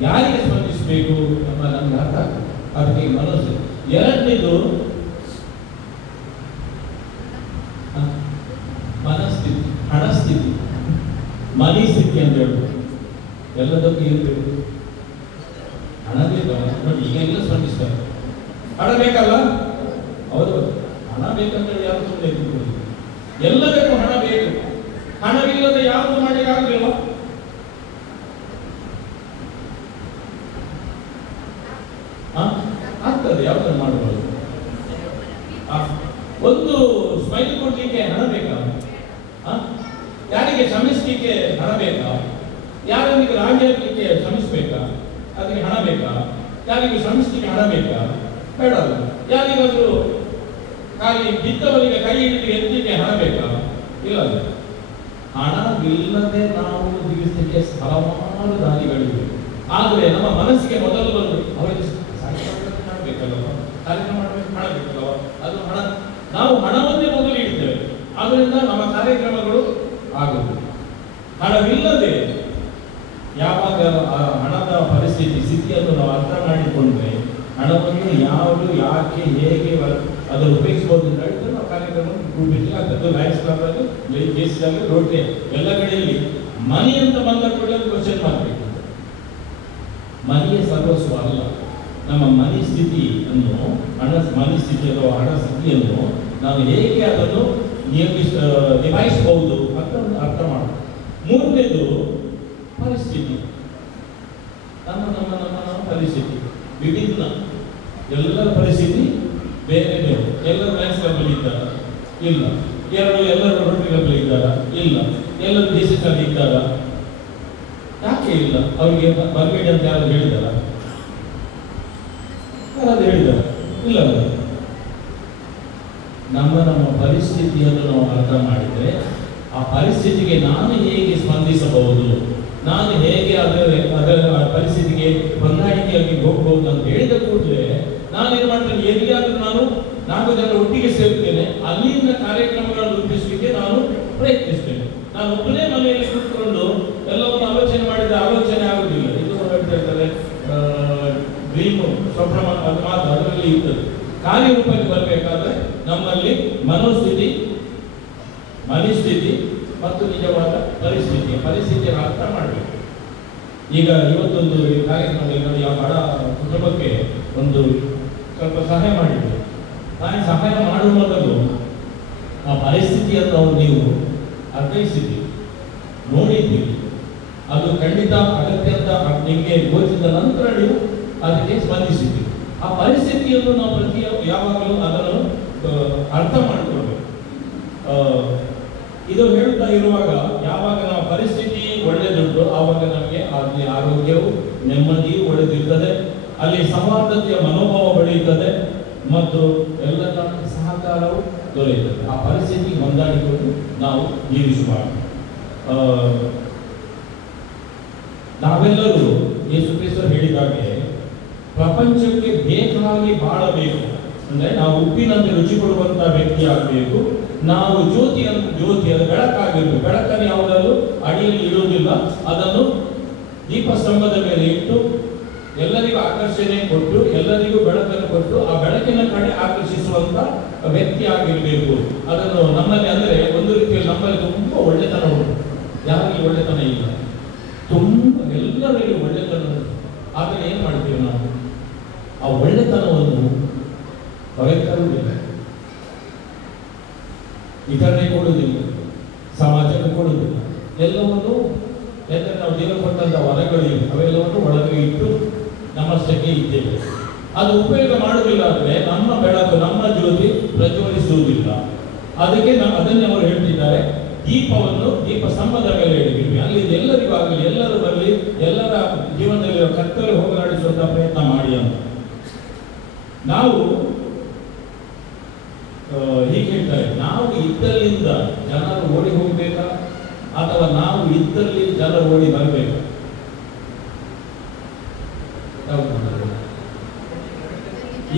ಯಾರಿಗೆ ಸ್ಪಂದಿಸಬೇಕು ಎಂಬ ನಮ್ಗೆ ಅರ್ಥ ಆಗ್ತದೆ. ಅದಕ್ಕೆ ಮನಸ್ಸು. ಎರಡನೇದು ಮನಸ್ಥಿತಿ, ಹಣಸ್ಥಿತಿ, ಮನಿ ಸ್ಥಿತಿ ಅಂತ ಹೇಳ್ಬೋದು. ಎಲ್ಲದಕ್ಕೂ ಇರಬೇಕು, ಹಣ ಬೇಕಲ್ಲ. ನೋಡಿ ಈಗೆಲ್ಲ ಸ್ಪಂದಿಸ್ತಾರೆ, ಹಣ ಬೇಕಲ್ಲ, ಹೌದು, ಹಣ ಬೇಕಂತೇಳಿ ಯಾರು ಸುಮ್ಮನೆ ಇದ್ದುಕೊಳ್ಳಿ. ಎಲ್ಲದಕ್ಕೂ ಹಣ ಬೇಕು. ಹಣವಿಲ್ಲದೆ ಯಾವುದು ಮಾಡಲಿಕ್ಕೆ ಆಗಲಿಲ್ಲ. ಆಗ್ತದೆ, ಯಾವ್ದಾದ್ರು ಮಾಡಬಹುದು. ಒಂದು ಸ್ಮೈಲ್ ಕೊಡ್ಲಿಕ್ಕೆ ಹಣ ಬೇಕಲ್ಲ, ಯಾರಿಗೆ ಶ್ರಮಿಸಲಿಕ್ಕೆ ಹಣ ಬೇಕು. ಭಾಗಿಯಾಗಲಿಕ್ಕೆ ಶ್ರಮಿಸಬೇಕಾ? ಅದಕ್ಕೆ ಹಣ ಬೇಕಾ? ಯಾರಿಗೆ ಶ್ರಮಿಸಲಿಕ್ಕೆ ಹಣ ಬೇಕಾ? ಬೇಡ. ಯಾರಿಗಾದ್ರೂ ಖಾಲಿ ಬಿದ್ದವರಿಗೆ ಕೈ ಹಿಡಿದು ಎತ್ತಲಿಕ್ಕೆ ಹಣ ಬೇಕಾ? ಇಲ್ಲ. ಹಣವಿಲ್ಲದೆ ನಾವು ಜೀವಿಸಲಿಕ್ಕೆ ಹಲವಾರು ದಾರಿಗಳಿವೆ. ಆದರೆ ನಮ್ಮ ಮನಸ್ಸಿಗೆ ಮೊದಲು ಬಂದು ಅವರಿಗೆ ಮಾಡಬೇಕಲ್ಲವ, ಕಾರ್ಯಕ್ರಮ ಮಾಡಬೇಕು, ಹಣ ಬೇಕಲ್ಲವ, ಅದು ಹಣ. ನಾವು ಹಣವನ್ನೇ ಮೊದಲು ಇಡ್ತೇವೆ, ಆದ್ದರಿಂದ ನಮ್ಮ ಕಾರ್ಯಕ್ರಮಗಳು ಆಗುವುದು. ಹಣವಿಲ್ಲದೆ ಯಾವಾಗ ಆ ಹಣದ ಪರಿಸ್ಥಿತಿ ಸ್ಥಿತಿಯನ್ನು ನಾವು ಅರ್ಥ ಮಾಡಿಕೊಂಡ್ರೆ ಹಣವನ್ನು ಯಾವುದು, ಯಾಕೆ, ಹೇಗೆ ಅದನ್ನು ಉಪಯೋಗಿಸಬಹುದು ಅಂತ ಹೇಳಿದ್ರೆ ನಾವು ಕಾರ್ಯಕ್ರಮ ರೂಪಿಸಲಿಕ್ಕೆ ಆಗ್ತದೆ. ಲಯನ್ಸ್ ಕ್ಲಬ್ನಲ್ಲಿ, ಜೆಸಿಯಲ್ಲಿ, ರೋಟರಿ ಎಲ್ಲ ಕಡೆಯಲ್ಲಿ ಮನಿ ಅಂತ ಬಂದ ಕೂಡಲೇ ಕ್ವಶನ್ ಮಾಡಬೇಕು. ಮನಿಯೇ ಸರ್ವಸ್ವ ಅಲ್ಲ. ನಮ್ಮ ಮನಿ ಸ್ಥಿತಿಯನ್ನು, ಮನಿ ಸ್ಥಿತಿ ಅಥವಾ ಹಣ ಸ್ಥಿತಿಯನ್ನು ನಾವು ಹೇಗೆ ಅದನ್ನು ನಿಭಾಯಿಸಬಹುದು ಅಂತ ಅರ್ಥ ಮಾಡೋದು. ಮೂರನೇದು ಪರಿಸ್ಥಿತಿ. ನಮ್ಮ ಪರಿಸ್ಥಿತಿ ವಿಭಿನ್ನ. ಎಲ್ಲರ ಪರಿಸ್ಥಿತಿ ಬೇರೆ ಬೇರೆ. ಎಲ್ಲರೂ ಲಯನ್ಸ್ ಕ್ಲಬ್ನಲ್ಲಿ ಇದ್ದಾರ? ಇಲ್ಲ. ಎಲ್ಲರೂ ರೋಟರಿ ಕ್ಲಬ್ನಲ್ಲಿ ಇದ್ದಾರ? ಇಲ್ಲ. ಎಲ್ಲರೂ ದೇಶದಲ್ಲಿ ಇದ್ದಾರ? ಯಾಕೆ ಇಲ್ಲ? ಅವರಿಗೆ ಬರಬೇಡಿ ಅಂತ ಯಾರು ಹೇಳಿದಾರ? ಯಾರಾದ್ರೂ ಹೇಳಿದಾರ? ಇಲ್ಲ. ನಮ್ಮ ಪರಿಸ್ಥಿತಿಯನ್ನು ನಾವು ಅರ್ಥ ಮಾಡಿದರೆ ಆ ಪರಿಸ್ಥಿತಿಗೆ ನಾನು ಹೇಗೆ ಸ್ಪಂದಿಸಬಹುದು, ನಾನು ಹೇಗೆ ಅದರ ಪರಿಸ್ಥಿತಿಗೆ ಹೊಂದಾಣಿಕೆಯಾಗಿ ಹೋಗಬಹುದು ಅಂತ ಹೇಳಿದ ಕೂಡಲೇ ನಾನೇನು ಮಾಡ್ತೇನೆ, ಎಲ್ಲಿಯಾದ್ರೂ ನಾನು 4 ಜನ ಒಟ್ಟಿಗೆ ಸೇರ್ತೇನೆ, ಅಲ್ಲಿಂದ ಕಾರ್ಯಕ್ರಮಗಳನ್ನು ರೂಪಿಸಲಿಕ್ಕೆ ನಾನು ಪ್ರಯತ್ನಿಸ್ತೇನೆ. ನಾನು ಒಬ್ಬನೇ ಮನೆಯಲ್ಲಿ ಕೂತ್ಕೊಂಡು ಎಲ್ಲವನ್ನು ಆಲೋಚನೆ ಮಾಡಿದ ಆಲೋಚನೆ ಆಗುವುದಿಲ್ಲ. ಇದು ಹೇಳ್ತಾ ಇರ್ತಾರೆ ಡ್ರೀಮು, ಸ್ವಪ್ನ ಮಾತು ಅದರಲ್ಲಿ ಇರ್ತದೆ. ಕಾರ್ಯರೂಪಕ್ಕೆ ಬರಬೇಕಾದ್ರೆ ನಮ್ಮಲ್ಲಿ ಮನೋಸ್ಥಿತಿ, ಮನಸ್ಥಿತಿ ಮತ್ತು ನಿಜವಾದ ಪರಿಸ್ಥಿತಿಯನ್ನು ಅರ್ಥ ಮಾಡಬೇಕು. ಈಗ ಇವತ್ತೊಂದು ಕಾರ್ಯಕ್ರಮದಲ್ಲಿ ಯಾವ ಬಡ ಕುಟುಂಬಕ್ಕೆ ಒಂದು ಸ್ವಲ್ಪ ಸಹಾಯ ಮಾಡಿದ್ದೆ. ನಾನು ಸಹಾಯ ಮಾಡುವ ಮೊದಲು ಆ ಪರಿಸ್ಥಿತಿಯನ್ನು ನೀವು ಅರ್ಥೈಸಿದ್ದೀವಿ, ನೋಡಿದ್ದೀವಿ, ಅದು ಖಂಡಿತ ಅಗತ್ಯ ಅಂತ ನಿಮಗೆ ಗೋಚಿಸಿದ ನಂತರ ನೀವು ಅದಕ್ಕೆ ಸ್ಪಂದಿಸಿದ್ದೀವಿ. ಆ ಪರಿಸ್ಥಿತಿಯನ್ನು ನಾವು ಯಾವಾಗಲೂ ಅದನ್ನು ಅರ್ಥ ಮಾಡಿಕೊಳ್ಬೇಕು. ಇದು ಹೇಳ್ತಾ ಇರುವಾಗ ಯಾವಾಗ ನಾವು ಪರಿಸ್ಥಿತಿ ಒಳ್ಳೆದುಂಟು ಆವಾಗ ನಮಗೆ ಅಲ್ಲಿ ಆರೋಗ್ಯವು, ನೆಮ್ಮದಿಯು ಒಳ್ಳೆದಿರ್ತದೆ, ಅಲ್ಲಿ ಸೌಹಾರ್ದತೆಯ ಮನೋಭಾವ ಬೆಳೆಯುತ್ತದೆ ಮತ್ತು ಎಲ್ಲರ ಸಹಕಾರವು ದೊರೆಯುತ್ತದೆ. ಆ ಪರಿಸ್ಥಿತಿಗೆ ಹೊಂದಾಡಿಕೊಂಡು ನಾವು ಜೀವಿಸಬಾರದು. ನಾವೆಲ್ಲರೂ ಯೇಸು ಕ್ರಿಸ್ತರು ಹೇಳಿದಾಗೆ ಪ್ರಪಂಚಕ್ಕೆ ಬೇಕಾಗಿ ಬಾಳಬೇಕು. ಅಂದ್ರೆ ನಾವು ಉಪ್ಪಿನಂತೆ ರುಚಿ ಕೊಡುವಂತಹ ವ್ಯಕ್ತಿ ಆಗಬೇಕು. ನಾವು ಜ್ಯೋತಿ ಅದು ಬೆಳಕಾಗಿರ್ಬೇಕು. ಬೆಳಕನ್ನು ಯಾವುದಾದ್ರೂ ಅಡಿಯಲ್ಲಿ ಇಡುವುದಿಲ್ಲ, ಅದನ್ನು ದೀಪಸ್ತಂಭದ ಮೇಲೆ ಇಟ್ಟು ಎಲ್ಲರಿಗೂ ಆಕರ್ಷಣೆ ಕೊಟ್ಟು, ಎಲ್ಲರಿಗೂ ಬೆಳಕನ್ನು ಕೊಟ್ಟು ಆ ಬೆಳಕಿನ ಕಡೆ ಆಕರ್ಷಿಸುವಂತ ವ್ಯಕ್ತಿ ಆಗಿರ್ಬೇಕು. ಅದನ್ನು ನಮ್ಮಲ್ಲಿ ಅಂದ್ರೆ ಒಂದು ರೀತಿಯಲ್ಲಿ ನಮ್ಮಲ್ಲಿ ತುಂಬಾ ಒಳ್ಳೆತನ ಉಂಟು. ಯಾರಿಗೆ ಒಳ್ಳೆತನ ಇಲ್ಲ? ತುಂಬಾ ಎಲ್ಲರಿಗೂ ಒಳ್ಳೆತನ ಉಂಟು. ಆದರೆ ಏನ್ ಮಾಡ್ತೀವಿ ನಾವು? ಆ ಒಳ್ಳೆತನವನ್ನು ಹೊರಗೆ ತರುವುದಿಲ್ಲ, ಇತರನೇ ಕೊಡುವುದಿಲ್ಲ, ಸಮಾಜಕ್ಕೆ ಕೊಡುವುದಿಲ್ಲ. ಎಲ್ಲವನ್ನು ಯಾಕಂದ್ರೆ ನಾವು ದೇವರು ಕೊಟ್ಟಂತ ವರಗಳಿವೆ, ಅವೆಲ್ಲವನ್ನು ಒಳಗೆ ಇಟ್ಟು ನಮ್ಮಷ್ಟಕ್ಕೆ ಇದ್ದೇವೆ. ಅದು ಉಪಯೋಗ ಮಾಡುವುದಿಲ್ಲ ಅಂದ್ರೆ ನಮ್ಮ ಬೆಳಕು, ನಮ್ಮ ಜ್ಯೋತಿ ಪ್ರಜ್ವಲಿಸುವುದಿಲ್ಲ. ಅದಕ್ಕೆ ಅದನ್ನೇ ಅವರು ಹೇಳ್ತಿದ್ದಾರೆ, ದೀಪವನ್ನು ದೀಪ ಸ್ತಂಭದ ಮೇಲೆ ಇಡಬೇಕು. ಅಲ್ಲಿ ಎಲ್ಲರಿಗೂ ಆಗಲಿ, ಎಲ್ಲರೂ ಬರಲಿ, ಎಲ್ಲರ ಜೀವನದಲ್ಲಿರುವ ಕತ್ತಲು ಹೋಗಲಾಡಿಸುವಂತಹ ಪ್ರಯತ್ನ ಮಾಡಿ ಅಂತ ನಾವು ಹೀಗೆ ಹೇಳ್ತಾರೆ. ನಾವು ಇದ್ದಲ್ಲಿಂದ ಜನರು ಓಡಿ ಹೋಗ್ಬೇಕಾ ಅಥವಾ ನಾವು ಇದ್ದಲ್ಲಿ ಜನರು ಓಡಿ ಬರಬೇಕಾ?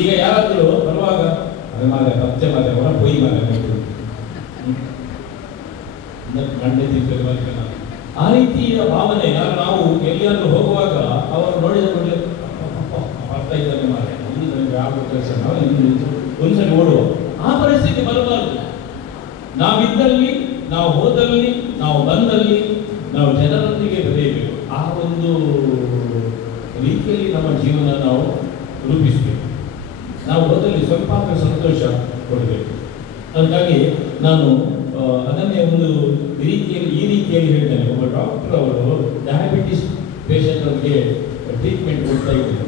ಈಗ ಯಾರಾದರೂ ಬರುವಾಗ ಅದೇ ಮಾಲೆ ಪಚ್ಚೆ ಮಾಲೆ ಹೊರ ಪೊಯ್ ಮಾಲೆ ಆ ರೀತಿಯ ಭಾವನೆ ನಾವು ಎಲ್ಲಿಯಾದ್ರೂ ಹೋಗುವಾಗ ಅವರು ನೋಡಿದ ಕೂಡಲೇ ಬರ್ತಾ ಇದ್ದಾನೆ ಮಾಲೆ, ಇಲ್ಲಿ ನನಗೆ ಆಗುವ ಕೆಲಸ, ನಾವು ಒಂದ್ಸರಿ ಓಡುವ ಆ ಪರಿಸ್ಥಿತಿ ಬರಬಾರದು. ನಾವಿದ್ದಲ್ಲಿ, ನಾವು ಹೋದಲ್ಲಿ, ನಾವು ಬಂದಲ್ಲಿ ನಾವು ಜನರೊಂದಿಗೆ ಬೆರೆಯಬೇಕು. ಆ ಒಂದು ರೀತಿಯಲ್ಲಿ ನಮ್ಮ ಜೀವನ ನಾವು ರೂಪಿಸಬೇಕು. ನಾವು ಹೋದಲ್ಲಿ ಸ್ವಲ್ಪ ಸಂತೋಷ ಕೊಡಬೇಕು. ಹಾಗಾಗಿ ನಾನು ಅದನ್ನೇ ಒಂದು ಈ ರೀತಿಯಲ್ಲಿ ಹೇಳ್ತೇನೆ. ಒಬ್ಬ ಡಾಕ್ಟರ್ ಅವರು ಡಯಾಬಿಟಿಸ್ ಪೇಷಂಟ್ ಅವರಿಗೆ ಟ್ರೀಟ್ಮೆಂಟ್ ಕೊಡ್ತಾ ಇದ್ದರು.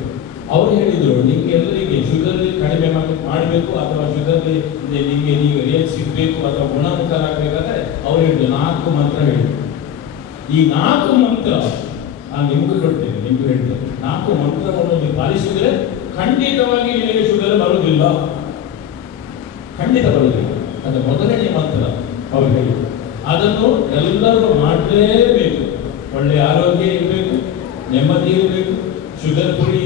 ಅವರು ಹೇಳಿದರು, ನಿಮಗೆ ಎಲ್ಲರಿಗೆ ಶುಗರ್ ಕಡಿಮೆ ಮಾಡಬೇಕು ಅಥವಾ ಶುಗರ್ ನಿಮಗೆ ನೀವು ರೇಟ್ ಸಿಗಬೇಕು ಅಥವಾ ಗುಣಮುಖರಾಗಬೇಕಾದ್ರೆ ಅವ್ರು ಹೇಳಿದ್ರು 4 ಮಂತ್ರ ಹೇಳಿದ್ರು. ಈ 4 ಮಂತ್ರ ನಾನು ನಿಮಗೂ ಕೊಡ್ತೇನೆ, ನಿಮಗೂ ಹೇಳ್ತೇನೆ. 4 ಮಂತ್ರವನ್ನು ನೀವು ಪಾಲಿಸಿದರೆ ಖಂಡಿತವಾಗಿ ನಿಮಗೆ ಶುಗರ್ ಬರುವುದಿಲ್ಲ, ಖಂಡಿತ ಬರುವುದಿಲ್ಲ. ಅದು ಮೊದಲನೇ ಮಂತ್ರ ಅವರು ಹೇಳಿದರು. ಅದನ್ನು ಎಲ್ಲರೂ ಮಾಡಲೇಬೇಕು. ಒಳ್ಳೆಯ ಆರೋಗ್ಯ ಇರಬೇಕು, ನೆಮ್ಮದಿ ಇರಬೇಕು, ಶುಗರ್ ಫ್ರೀ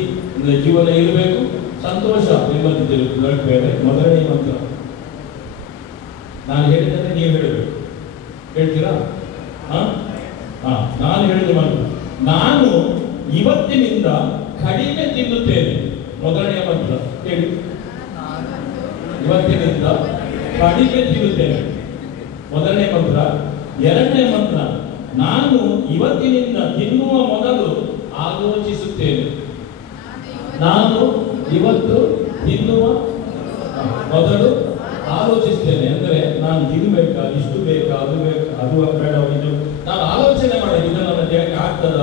ಜೀವನ ಇರಬೇಕು, ಸಂತೋಷ ನೆಮ್ಮದಿ ದೊರಕಬೇಕು. ಮೊದಲನೇ ಮಂತ್ರ ನಾನು ಹೇಳಿದರೆ ನೀವು ಹೇಳಬೇಕು. ಹೇಳ್ತೀರಾ? ನಾನು ಹೇಳಿದ ಮಂತ್ರ, ನಾನು ಇವತ್ತಿನಿಂದ ಕಡಿಮೆ ತಿನ್ನುತ್ತೇನೆ. ಮೊದಲನೆಯ ಮಂತ್ರ ಹೇಳಿ. ಇವತ್ತಿನಿಂದ ಕಡಿಮೆ ತಿನ್ನುತ್ತೇನೆ, ಮೊದಲನೇ ಮಂತ್ರ. ಎರಡನೇ ಮಂತ್ರ, ನಾನು ಇವತ್ತಿನಿಂದ ತಿನ್ನುವ ಮೊದಲು ಆಲೋಚಿಸುತ್ತೇನೆ. ನಾನು ಇವತ್ತು ತಿನ್ನುವ ಮೊದಲು ಆಲೋಚಿಸ್ತೇನೆ. ಅಂದರೆ ನಾನು ತಿನ್ಬೇಕಾ, ಇಷ್ಟು ಬೇಕಾ, ಅದು ಬೇಕಾ, ಅದು ಬೇಡ, ಇದು ನಾನು ಆಲೋಚನೆ ಮಾಡಿ ಇದು ನನ್ನ ದೇಹಕ್ಕೆ ಆಗ್ತದ,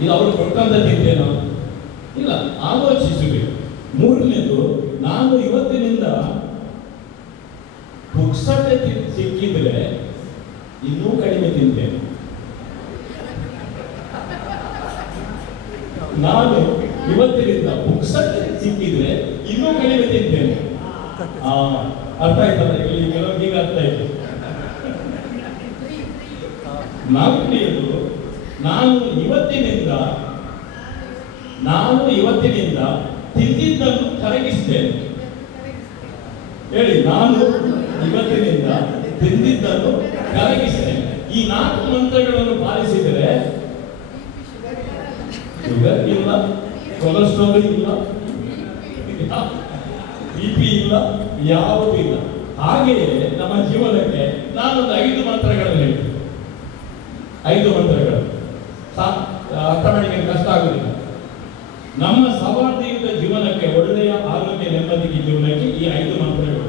ಇದು ಅವರು ಕೊಟ್ಟಂತ ತಿಂತೇನೋ ಇಲ್ಲ, ಆಲೋಚಿಸಬೇಕು. ಮೂರನೇದು, ನಾನು ಇವತ್ತಿನಿಂದ ಪುಕ್ಸಟ್ಟೆ ಸಿಕ್ಕಿದ್ರೆ ಇನ್ನೂ ಕಡಿಮೆ ತಿಂತೇನೆ. ನಾನು ಇವತ್ತಿನಿಂದ ಪುಕ್ಸಟ್ಟೆ ಸಿಕ್ಕಿದ್ರೆ ಇನ್ನೂ ಕಡಿಮೆ ತಿಂತೇನೆ. ಅರ್ಥ ಆಯ್ತಲ್ಲ? ಇಲ್ಲಿ ಕೆಲವರಿಗೆ ಅರ್ಥ ಆಯ್ತು. ನಾಲ್ಕನೆಯದು, ನಾನು ಇವತ್ತಿನಿಂದ ತಿಂದಿದ್ದನ್ನು ಕರಗಿಸ್ತೇನೆ. ಹೇಳಿ, ನಾನು ಇವತ್ತಿನಿಂದ ತಿಂದಿದ್ದನ್ನು ಕರಗಿಸ್ತೇನೆ. ಈ 4 ಮಂತ್ರಗಳನ್ನು ಪಾಲಿಸಿದರೆ ಶುಗರ್ ಇಲ್ಲ, ಕೊಲೆಸ್ಟ್ರಾಲ್ ಇಲ್ಲ, BP ಇಲ್ಲ, ಯಾವುದೂ ಇಲ್ಲ. ಹಾಗೆಯೇ ನಮ್ಮ ಜೀವನಕ್ಕೆ ನಾನೊಂದು 5 ಮಂತ್ರಗಳನ್ನು ಹೇಳ್ತೀನಿ. 5 ಮಂತ್ರಗಳು ಅರ್ಥ ಮಾಡಿಕೆ ಕಷ್ಟ ಆಗುದಿಲ್ಲ. ನಮ್ಮ ಸವಾರ್ಧಿಯುತ ಜೀವನಕ್ಕೆ, ಒಳ್ಳೆಯ ಆರೋಗ್ಯ ನೆಮ್ಮದಿಗೆ ಜೀವನಕ್ಕೆ ಈ 5 ಮಂತ್ರಗಳು.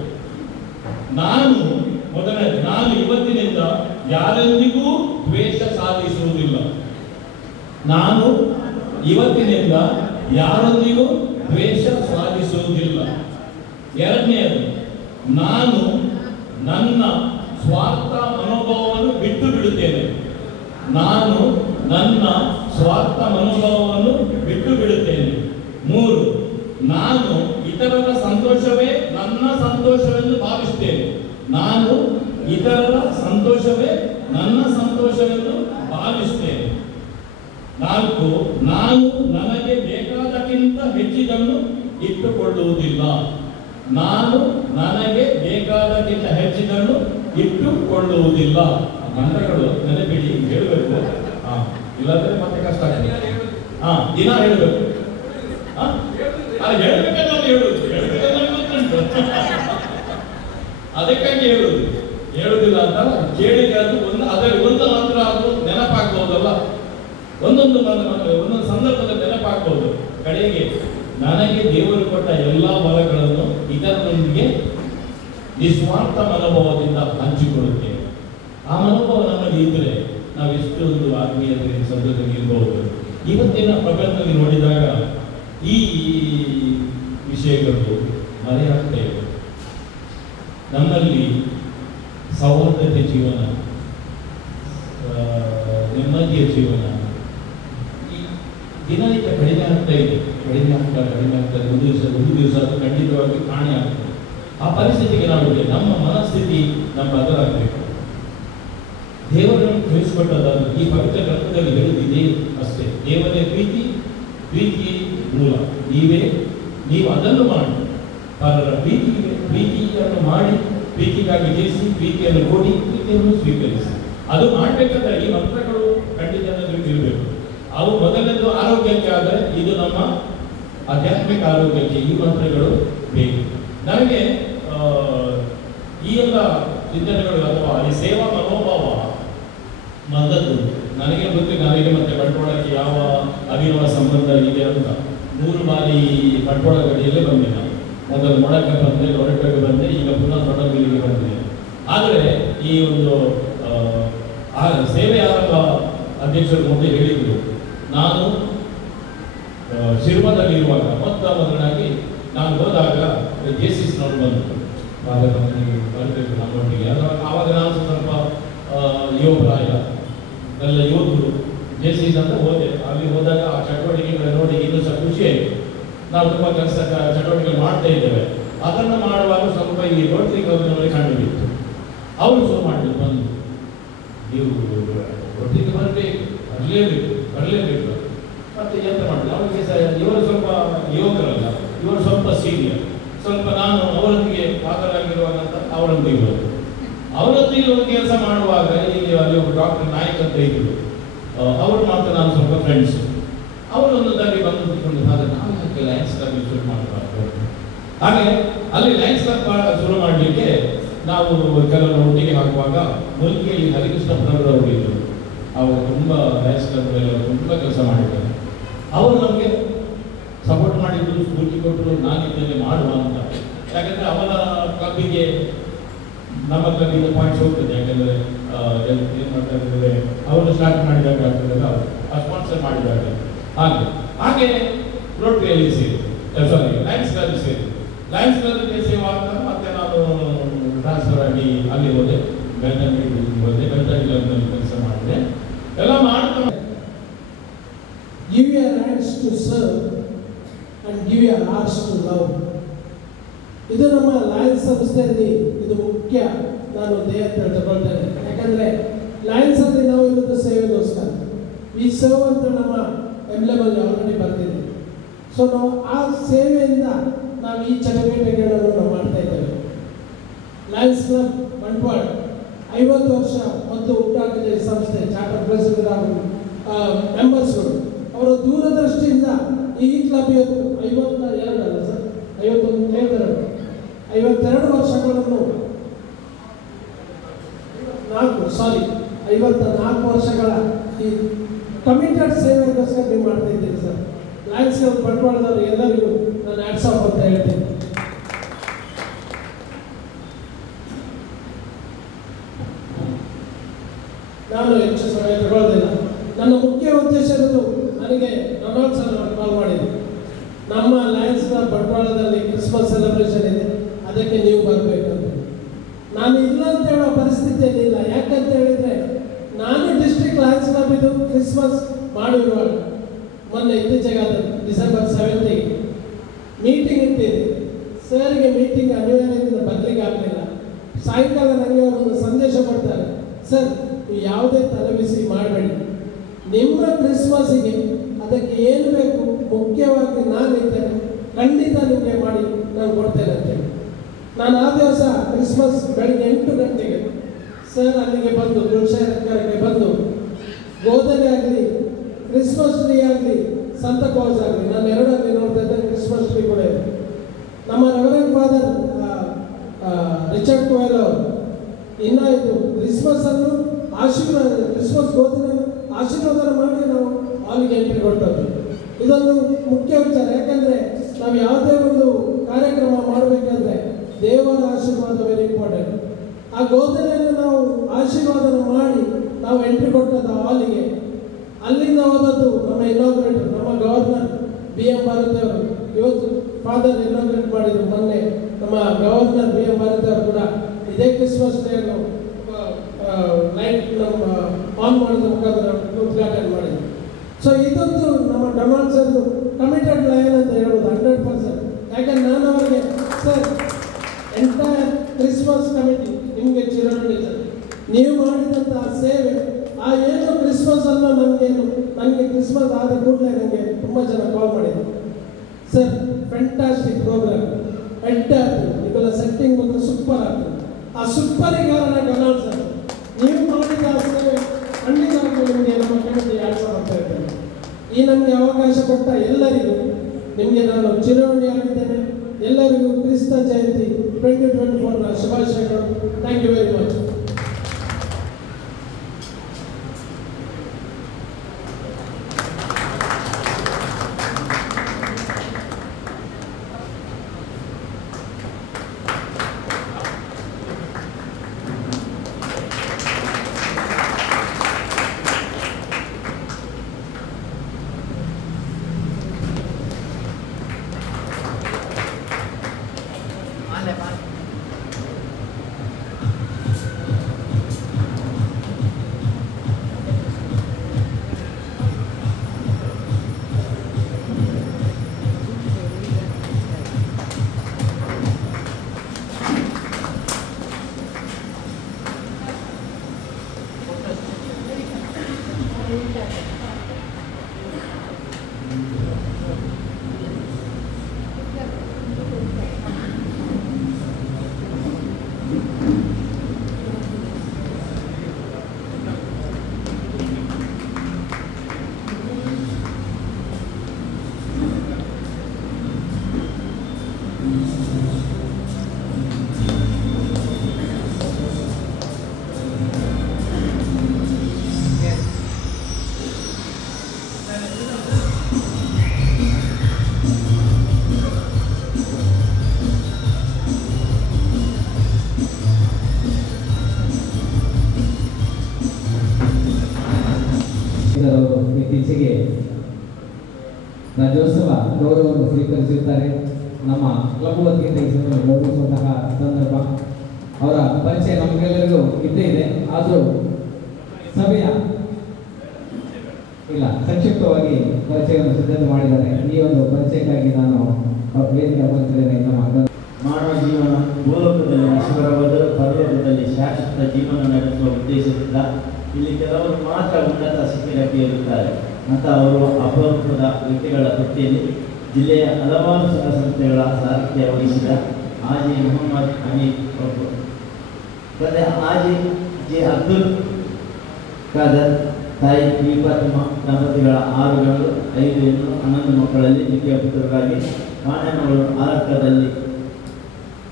ಮೊದಲನೇದು, ನಾನು ಇವತ್ತಿನಿಂದ ಯಾರೊಂದಿಗೂ ದ್ವೇಷ ಸಾಧಿಸುವುದಿಲ್ಲ. ನಾನು ಇವತ್ತಿನಿಂದ ಯಾರೊಂದಿಗೂ ದ್ವೇಷ ಸಾಧಿಸುವುದಿಲ್ಲ. ಎರಡನೆಯದು, ನಾನು ನನ್ನ ಸ್ವಾರ್ಥ ಮನೋಭಾವವನ್ನು ಬಿಟ್ಟು ಬಿಡುತ್ತೇನೆ. ನಾನು ನನ್ನ ಸ್ವಾರ್ಥ ಮನೋಭಾವವನ್ನು ಬಿಟ್ಟು ಬಿಡುತ್ತೇನೆ. 3, ನಾನು ಇತರರ ಸಂತೋಷವೇ ನನ್ನ ಸಂತೋಷವೆಂದು ಭಾವಿಸುತ್ತೇನೆ. ನಾನು ಇತರರ ಸಂತೋಷವೇ ನನ್ನ ಸಂತೋಷವೆಂದು ಭಾವಿಸುತ್ತೇನೆ. 4, ನಾನು ನನಗೆ ಬೇಕಾದಕ್ಕಿಂತ ಹೆಚ್ಚಿದನ್ನು ಇಟ್ಟುಕೊಳ್ಳುವುದಿಲ್ಲ. ನಾನು ನನಗೆ ಬೇಕಾದಕ್ಕಿಂತ ಹೆಚ್ಚಿದನ್ನು ಇಟ್ಟುಕೊಳ್ಳುವುದಿಲ್ಲ. ಮಂತ್ರಗಳು ನೆನಪಿಡಿ, ಹೇಳಬೇಕು. ಇಲ್ಲಾಂದ್ರೆ ಮತ್ತೆ ಕಷ್ಟ ಆಗುತ್ತೆ. ದಿನ ಹೇಳಬೇಕು. ಹೇಳ್ಬೇಕಲ್ಲ, ಹೇಳುದು ಅದಕ್ಕಾಗಿ ಹೇಳುದಿಲ್ಲ ಅಂತ ಕೇಳಿಗೆ ಅದು ಅದರಲ್ಲಿ ಒಂದು ಮಂತ್ರ ಅದು ನೆನಪಾಗ್ಬಹುದಲ್ಲ, ಒಂದೊಂದು ಸಂದರ್ಭದಲ್ಲಿ ನೆನಪಾಗ್ಬಹುದು. ಕಡೆಗೆ ನನಗೆ ದೇವರು ಕೊಟ್ಟ ಎಲ್ಲಾ ಬಲಗಳನ್ನು ಇತರರೊಂದಿಗೆ ನಿಸ್ವಾರ್ಥ ಮನೋಭಾವದಿಂದ ಹಂಚಿಕೊಳ್ಳುತ್ತೇವೆ. ಆ ಮನೋಭಾವ ನಮ್ಮಲ್ಲಿ ಇದ್ದರೆ ನಾವು ಎಷ್ಟೊಂದು ಆತ್ಮೀಯತೆಗೆ ಸಂತೋಷಕ್ಕೆ ಇರಬಹುದು. ಇವತ್ತಿನ ಪ್ರಪಂಚದಲ್ಲಿ ನೋಡಿದಾಗ ಈ ವಿಷಯಗಳು ಮರೆಯಾಗ್ತಾ ಇವೆ. ನಮ್ಮಲ್ಲಿ ಸೌಹಾರ್ದತೆ ಜೀವನ, ನೆಮ್ಮದಿಯ ಜೀವನ ಈ ದಿನನಿತ್ಯ ಕಡಿಮೆ ಆಗ್ತಾ ಇದೆ. ಕಡಿಮೆ ಆಗ್ತದೆ. ಒಂದು ದಿವಸ ಅದು ಖಂಡಿತವಾಗಿ ಕಾಣೆ ಆಗ್ತದೆ. ಆ ಪರಿಸ್ಥಿತಿಗೆ ನಾವು ನಮ್ಮ ಮನಸ್ಥಿತಿ ನಮ್ಮ ಬದಲಾಗಬೇಕು. ದೇವರನ್ನು ತಿಳಿಸಿಕೊಟ್ಟದಾದ್ರೆ ಈ ಪವಿತ್ರ ಗ್ರಂಥದಲ್ಲಿ ಹೇಳುತ್ತಿದೆ ಅಷ್ಟೇ. ದೇವರೇ ಪ್ರೀತಿ ಮೂಲ. ನೀವು ಅದನ್ನು ಮಾಡಿ, ಪರರ ಪ್ರೀತಿಯನ್ನು ಮಾಡಿ, ಪ್ರೀತಿಗಾಗಿ ಜಯಿಸಿ, ಪ್ರೀತಿಯನ್ನು ಕೊಡಿ, ಪ್ರೀತಿಯನ್ನು ಸ್ವೀಕರಿಸಿ. ಅದು ಮಾಡಬೇಕಾದ್ರೆ ಈ ಮಂತ್ರಗಳು ಖಂಡಿತ ಇರಬೇಕು. ಅವು ಮೊದಲನೇದು ಆರೋಗ್ಯಕ್ಕೆ ಆದರೆ, ಇದು ನಮ್ಮ ಆಧ್ಯಾತ್ಮಿಕ ಆರೋಗ್ಯಕ್ಕೆ ಈ ಮಂತ್ರಗಳು ಬೇಕು. ನನಗೆ ಈ ಎಲ್ಲ ಚಿಂತನೆಗಳು ಅಥವಾ ಈ ಸೇವಾ ಮನೋಭಾವ ಬಂದದ್ದು ನನಗೆ ಗೊತ್ತು. ನನಗೆ ಮತ್ತೆ ಬಂಟ್ವಾಳಕ್ಕೆ ಯಾವ ಅಭಿನವ ಸಂಬಂಧ ಇದೆ ಅಂತ 3 ಬಾರಿ ಬಂಟ್ವಾಳ ಗಡಿಯಲ್ಲೇ ಬಂದೆ. ನಾನು ಮೊದಲು ಮೊಳಕ್ಕೆ ಬಂದೆ, ಹೊರಟಕ್ಕೆ ಬಂದೆ, ಈಗ ಪುನಃ ತೊಡಗಿಲಿಗೆ ಬಂದೆ. ಆದರೆ ಈ ಒಂದು ಸೇವೆ ಆರಂಭ ಅಧ್ಯಕ್ಷರು ಮುಂದೆ ಹೇಳಿದ್ರು, ನಾನು ಶಿರ್ಮದಲ್ಲಿರುವಾಗ ಮೊದಲಾಗಿ ನಾನು ಹೋದಾಗ ಜೆಸಿಸ್ನವ್ರು ಬಂದರು. ಬರಬೇಕು ನಮ್ಮೊಟ್ಟಿಗೆ. ಆವಾಗ ನಾನು ಸ್ವಲ್ಪ ಯುವಪ್ರಾಯ ಎಲ್ಲ ಯೋಧರು JCs ಅಂತ ಹೋದೆ. ಅಲ್ಲಿ ಹೋದಾಗ ಆ ಚಟುವಟಿಕೆಗಳು ನೋಡಿ ಇನ್ನೂ ಸಹ ಖುಷಿ ಆಯಿತು. ನಾವು ತುಂಬ ಕೆಲಸ ಚಟುವಟಿಕೆಗಳು ಮಾಡ್ತಾ ಇದ್ದೇವೆ. ಅದನ್ನು ಮಾಡುವಾಗ ಸ್ವಲ್ಪ ಈ ರೋಟರಿ ಕ್ಲಬ್ನಲ್ಲಿ ಕಂಡುಬಿತ್ತು. ಅವರು ಶುರು ಮಾಡಲಿಕ್ಕೆ ಬಂದು ನೀವು ಒಟ್ಟಿಗೆ ಬರಬೇಕು, ಬರಲೇಬೇಕು ಮತ್ತು ಎಂತ ಮಾಡಿದ್ರು ಅವರಿಗೆ ಸಹ ಇವರು ಸ್ವಲ್ಪ ಯುವಕರಲ್ಲ, ಇವರು ಸ್ವಲ್ಪ ಸೀನಿಯರ್, ಸ್ವಲ್ಪ ನಾನು ಅವರೊಂದಿಗೆ ಪಾತ್ರರಾಗಿರುವಾಗಂತ ಅವರೊಂದಿಗೆ ಹೋದೆ. ಅವರೊಂದಿಗೆ ಒಂದು ಕೆಲಸ ಮಾಡುವಾಗ ಇಲ್ಲಿ ಅಲ್ಲಿ ಒಬ್ಬರು ಡಾಕ್ಟರ್ ನಾಯಕ್ ಅಂತ ಇದ್ದರು, ಅವರು ಮಾತ್ರ ನಾನು ಸ್ವಲ್ಪ ಫ್ರೆಂಡ್ಸ್. ಅವರೊಂದು ದಾರಿ ಬಂದು ಕೂತ್ಕೊಂಡು ಆದರೆ ನಾವು ಯಾಕೆ ಲಯನ್ಸ್ ಕ್ಲಬ್ ಶುರು ಮಾಡಬಾರ್ದು. ಹಾಗೆ ಅಲ್ಲಿ ಲಯನ್ಸ್ ಕ್ಲಬ್ ಶುರು ಮಾಡಲಿಕ್ಕೆ ನಾವು ಕೆಲವರು ಒಟ್ಟಿಗೆ ಹಾಕುವಾಗ ಮುಲ್ಕಿಯಲ್ಲಿ ಹರಿಕೃಷ್ಣಪ್ಪನವರು ಇದ್ದರು. ಅವರು ತುಂಬ ಲಯನ್ಸ್ ಕ್ಲಬ್ ತುಂಬ ಕೆಲಸ ಮಾಡಿದ್ದಾರೆ. ಅವರು ನಮಗೆ ಸಪೋರ್ಟ್ ಮಾಡಿದ್ದು, ಸ್ಫೂರ್ತಿ ಕೊಟ್ಟರು, ನಾನಿದ್ದೇನೆ ಮಾಡುವ ಅಂತ. ಯಾಕಂದರೆ ಅವರ ಕ್ಲಬ್ಬಿಗೆ ನಮ್ಮ ಕ್ಲಬ್ಬಿಂದ ಪಾಯಿಂಟ್ಸ್ ಹೋಗ್ತದೆ. ಯಾಕಂದರೆ ಏನು ಮಾಡ್ತಾ ಇದ್ದಾರೆ ಅವರು ಸ್ಟಾರ್ಟ್ ಮಾಡಿದಾಗ ಆಗ್ತದಲ್ಲ, ಸ್ಪಾನ್ಸರ್ ಮಾಡಿದಾಗ ಹಾಗೆ ರೋಟರಿಯಲ್ಲಿ ಸೇರಿ ಲಯನ್ಸ್ ಕ್ಲಬ್ ಸೇರಿ ಲಯನ್ಸ್ ಕ್ಲಬ್ಗೆ ಸೇವೆ ಆಗ್ತಾ ಮತ್ತೆ ನಾನು ಟ್ರಾನ್ಸ್ಫರ್ ಆಗಿ ಅಲ್ಲಿ ಹೋದೆ. ಬೆಳ್ತಂಗಡಿ ಹೋದೆ, ಬೆಳ್ತಂಗಡಿ ಕ್ಲಬ್ನಲ್ಲಿ ಕೆಲಸ ಮಾಡಿದೆ. ಎಲ್ಲ ಮಾಡ್ತಾ give your hands to serve and give your hearts to love. ಇದು ನಮ್ಮ ಲಯನ್ಸ್ ಸಂಸ್ಥೆಯಲ್ಲಿ ಇದು ಮುಖ್ಯ. ನಾನು ದೇಹ ತಗೊಳ್ತೇನೆ. ಯಾಕಂದರೆ ಲಯನ್ಸ್ ಅಲ್ಲಿ ನಾವು ಇರೋದು ಸೇವೆಗೋಸ್ಕರ. ಈ ಸೇವೆ ಅಂತ ನಮ್ಮ ಎಂಬ್ಲೆಮಲ್ಲಿ ಆಲ್ರೆಡಿ ಬರ್ತಿದೆ. ಸೊ ನಾವು ಆ ಸೇವೆಯಿಂದ ನಾವು ಈ ಚಟುವಟಿಕೆಗಳನ್ನು ನಾವು ಮಾಡ್ತಾ ಇದ್ದೇವೆ. ಲಯನ್ಸ್ ಕ್ಲಬ್ ಬಂಟ್ವಾಳ 50 ವರ್ಷ ಮತ್ತು ಹುಟ್ಟಾಕಿದ ಸಂಸ್ಥೆ ಚಾರ್ಟರ್ ಪ್ರೆಸಿಡೆಂಟ್ ಹಾಗೂ ಮೆಂಬರ್ಸ್ಗಳು ಅವರ ದೂರದೃಷ್ಟಿಯಿಂದ ಈ ಕ್ಲಬ್ 52 ಅಲ್ಲ ಸರ್, 52 ವರ್ಷಗಳನ್ನು 54 ವರ್ಷಗಳ ಈ ಕಮಿಟೆಡ್ ಸೇವೆಗೋಸ್ಕರ ನೀವು ಮಾಡ್ತಾ ಇದ್ದೀರಿ ಸರ್. ಲಯನ್ಸ್ ಕ್ಲಬ್ ಬಂಟ್ವಾಳದವರು ಎಲ್ಲರಿಗೂ ನಾನು ಹ್ಯಾಟ್ಸ್ ಆಫ್ ಅಂತ ಹೇಳ್ತೀನಿ. ನಾನು ಹೆಚ್ಚು ಸಮಯ ತಗೊಳ್ಳೋದಿಲ್ಲ. ನನ್ನ ಮುಖ್ಯ ಉದ್ದೇಶ ಇರೋದು, ನನಗೆ ಡೊನಾಲ್ಡ್ ಸರ್ ಅವರು ಕಾಲ್ ಮಾಡಿದ್ರು, ನಮ್ಮ ಲಯನ್ಸ್ ಕ್ಲಬ್ ಬಂಟ್ವಾಳದಲ್ಲಿ ಕ್ರಿಸ್ಮಸ್ ಸೆಲೆಬ್ರೇಷನ್ ಇದೆ, ಅದಕ್ಕೆ ನೀವು ಬರಬೇಕಂತ. ನಾನು ಇಲ್ಲ ಅಂತ ಹೇಳೋ ಪರಿಸ್ಥಿತಿಯಲ್ಲಿ ಇಲ್ಲ. ಯಾಕಂತ ಹೇಳಿದರೆ ನಾನು ಡಿಸ್ಟ್ರಿಕ್ಟ್ ಲಯನ್ಸ್ ಕ್ಲಬ್ ಇದು ಕ್ರಿಸ್ಮಸ್ ಮಾಡಿರುವಾಗ ಮೊನ್ನೆ ಇತ್ತೀಚೆಗಾದ ಡಿಸೆಂಬರ್ 7 ಮೀಟಿಂಗ್ ಇಟ್ಟಿದೆ. ಸರ್ಗೆ ಮೀಟಿಂಗ್ ಅನಿವಾರ್ಯದಿಂದ ಬರಲಿಕ್ಕೆ ಆಗಲಿಲ್ಲ. ಸಾಯಂಕಾಲ ನನಗೆ ಒಂದು ಸಂದೇಶ ಕೊಡ್ತಾರೆ, ಸರ್ ನೀವು ಯಾವುದೇ ತಲೆಬಿಸಿ ಮಾಡಬೇಡಿ, ನಿಮ್ಮ ಕ್ರಿಸ್ಮಸ್ಸಿಗೆ ಅದಕ್ಕೆ ಏನು ಬೇಕು ಮುಖ್ಯವಾಗಿ ನಾನಿದ್ದೇನೆ, ಖಂಡಿತ ನಿಮಗೆ ಮಾಡಿ ನಾನು ಕೊಡ್ತೇನೆ ಅಂತೇಳಿ. ನಾನು ಆ ದಿವಸ ಕ್ರಿಸ್ಮಸ್ ಬೆಳಗ್ಗೆ 8 ಗಂಟೆಗೆ ಸರ್ ಅಲ್ಲಿಗೆ ಬಂದು ದುರ್ಶೇಖರಕ್ಕೆ ಬಂದು ಗೋಧನೆ ಆಗಲಿ, ಕ್ರಿಸ್ಮಸ್ ಟ್ರೀ ಆಗಲಿ, ಸಂತ ಕ್ಲಾಸ್ ಆಗಲಿ, ನಾನು ಎರಡಲ್ಲಿ ನೋಡ್ತಾ ಇದ್ದೆ. ಕ್ರಿಸ್ಮಸ್ ಟ್ರೀ ಕೂಡ ಇದೆ. ನಮ್ಮ ರೆವರೆಂಡ್ ಫಾದರ್ ರಿಚರ್ಡ್ ಕೋಯಲ್ ಅವರು ಇನ್ನು ಇದು ಕ್ರಿಸ್ಮಸ್ ಅನ್ನು ಕ್ರಿಸ್ಮಸ್ ಗೋಧನೆ ಆಶೀರ್ವಾದ ಮಾಡಿ ನಾವು ಹಾಲಿಗೆ ಎಂಟ್ರಿ ಕೊಟ್ಟದ್ದು. ಇದೊಂದು ಮುಖ್ಯ ವಿಚಾರ. ಯಾಕಂದರೆ ನಾವು ಯಾವುದೇ ಒಂದು ಕಾರ್ಯಕ್ರಮ ಮಾಡಬೇಕಾದ್ರೆ ದೇವರ ಆಶೀರ್ವಾದ ವೆರಿ ಇಂಪಾರ್ಟೆಂಟ್. ಆ ಗೋಧನೆಯನ್ನು ನಾವು ಆಶೀರ್ವಾದ ಮಾಡಿ ನಾವು ಎಂಟ್ರಿ ಕೊಟ್ಟದ್ದು ಹಾಲಿಗೆ. ಅಲ್ಲಿಂದ ಹೋದದ್ದು ನಮ್ಮ ಇನಾಗ್ರೇಟರ್, ನಮ್ಮ ಗವರ್ನರ್ BM ಭಾರತಿ ಅವರು. ಇವತ್ತು ಫಾದರ್ ಇನಾಗ್ರೇಟ್ ಮಾಡಿದ್ರು ಮೊನ್ನೆ. ನಮ್ಮ ಗವರ್ನರ್ BM ಭಾರತಿ ಅವರು ಕೂಡ ಇದೇ ಕ್ರಿಸ್ಮಸ್ ಡೇಯನ್ನು ನೈಟ್ ನಮ್ಮ ಆನ್ ಮಾಡೋದ್ರ ಮುಖಾಂತರ ಉದ್ಘಾಟನೆ ಮಾಡಿದ್ರು. ಸೊ ಇದೊಂದು ನಮ್ಮ ಡೊನಾಲ್ಡ್ ಸರ್ದು ಕಮಿಟೆಡ್ ಲಯನ್ ಅಂತ ಹೇಳ್ಬೋದು 100%. ಯಾಕಂದ್ರೆ ನಾನು ಅವರಿಗೆ ಸರ್ ಎಂಟೈರ್ ಕ್ರಿಸ್ಮಸ್ ಕಮಿಟಿ ನಿಮಗೆ ಚಿರಋಣಿ ಸರ್. ನೀವು ಮಾಡಿದಂತಹ ಸೇವೆ, ಆ ಏನು ಕ್ರಿಸ್ಮಸ್ ಅನ್ನು ನನಗೆ ಕ್ರಿಸ್ಮಸ್ ಆದ ಕೂಡಲೇ ನನಗೆ ತುಂಬ ಜನ ಕಾಲ್ ಮಾಡಿದ್ರು, ಸರ್ ಫ್ಯಾಂಟಾಸ್ಟಿಕ್ ಪ್ರೋಗ್ರಾಮ್, ಹೆಡ್ ಆಗ್ತದೆ, ಇದೆಲ್ಲ ಸೆಟ್ಟಿಂಗ್ ಬಂದು ಸೂಪರ್ ಆಗ್ತದೆ. ಆ ಸೂಪರಿಗೆ ಕಾರಣ ಡೊನಾಲ್ಡ್ ಸರ್. ನೀವು ಮಾಡಿದ ಆ ಸೇವೆ ಖಂಡಿತವಾಗ್ಲೂ ನಿಮಗೆ ನಮ್ಮ ಕಮಿಟಿ 2,000 ಅಂತ ಹೇಳ್ತೇನೆ. ಈ ನಮಗೆ ಅವಕಾಶ ಕೊಟ್ಟ ಎಲ್ಲರಿಗೂ ನಿಮಗೆ ನಾನು ಚಿರಋಣಿಯಾಗಿದ್ದೇನೆ. ಎಲ್ಲರಿಗೂ ಕ್ರಿಸ್ತ ಜಯಂತಿ 2024 ಶುಭಾಶಯಗಳು. Thank you very much. ಇತ್ತೀಚೆಗೆ ರಾಜ್ಯೋತ್ಸವ ಗೌರವವನ್ನು ಸ್ವೀಕರಿಸಿರುತ್ತಾರೆ. ನಮ್ಮ ಕ್ಲಬ್ ವತಿಯಿಂದ ಈ ಸಮಯ ಗೌರವಿಸುವಂತಹ ಸಂದರ್ಭ. ಅವರ ಪರಿಚಯ ನಮಗೆಲ್ಲರಿಗೂ ಇದ್ದೇ ಇದೆ, ಆದರೂ ಸಭೆಯ ಇಲ್ಲ ಸಂಕ್ಷಿಪ್ತವಾಗಿ ಪರಿಚಯವನ್ನು ಸಿದ್ಧತೆ ಮಾಡಿದ್ದಾರೆ. ಈ ಒಂದು ಪರಿಚಯಕ್ಕಾಗಿ ನಾನು ವೇದಿಕೆ ಅಭ್ಯರ್ಥಿದ್ದೇನೆ. ನಮ್ಮ ಮಾನವ ಜೀವನ ಭೂಲೋಕದಲ್ಲಿ ನಶ್ವರವಾದ ಪರಲೋಕದಲ್ಲಿ ಶಾಶ್ವತ ಜೀವನ ನಡೆಸುವ ಉದ್ದೇಶದಿಂದ ಇಲ್ಲಿ ಕೆಲವರು ಮಾತ್ರ ಉನ್ನತ ಶಿಕ್ಷಣಕ್ಕೆ ಇರುತ್ತಾರೆ ಅಂತ ಅವರು ಅಪರೂಪದ ವ್ಯಕ್ತಿಗಳ ಪಟ್ಟಿಯಲ್ಲಿ ಜಿಲ್ಲೆಯ ಹಲವಾರು ಸಂಘ ಸಂಸ್ಥೆಗಳ ಸಾರಥ್ಯ ವಹಿಸಿದ ಆಜಿ ಮೊಹಮ್ಮದ್ ಹಮೀದ್ ಅವರು ತಂದೆ ಆಜಿ ಜೆ ಅಬ್ದುಲ್ ಖಾದರ್, ತಾಯಿ ಫಾತಿಮಾ ದಂಪತಿಗಳ 6 ಗಂಡು 5 ಹೆಣ್ಣು 11 ಮಕ್ಕಳಲ್ಲಿ ದ್ವಿತೀಯ ಪುತ್ರರಾಗಿ ಮಾನ್ಯನವರು ಆರಕ್ಕದಲ್ಲಿ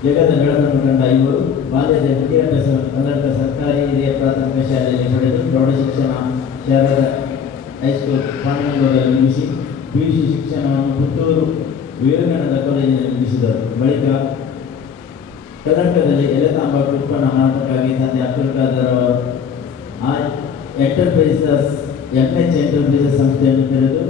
ಜಗದ ಬೆಳಕನ್ನು ಕಂಡ ಇವರು ಬಾಲ್ಯದ ವಿದ್ಯಾಭ್ಯಾಸವನ್ನು ಕನ್ನಡ ಸರ್ಕಾರಿ ಹಿರಿಯ ಪ್ರಾಥಮಿಕ ಶಾಲೆಯಲ್ಲಿ ಪಡೆದು ಪ್ರೌಢ ಶಿಕ್ಷಣ ಶಾರದಾ ಹೈಸ್ಕೂಲ್ ಪಾಂಡವರಲ್ಲಿ ಮುಗಿಸಿ PUC ಶಿಕ್ಷಣವನ್ನು ಪುತ್ತೂರು ವಿವೇಕಾನಂದ ಕಾಲೇಜಿನಲ್ಲಿ ಮುಗಿಸಿದರು. ಬಳಿಕ ಕರ್ನಾಟಕದಲ್ಲಿ ಎಲೆತಾಂಬ ಉತ್ಪನ್ನ ಮಾರಾಟಕ್ಕಾಗಿ ತಂದೆ ಅಬ್ದುಲ್ ಖಾದರ್ ಅವರು ಎಂಟರ್ಪ್ರೈಸಸ್ ಎಂಟರ್ಪ್ರೈಸಸ್ ಸಂಸ್ಥೆಯನ್ನು ತೆರೆದು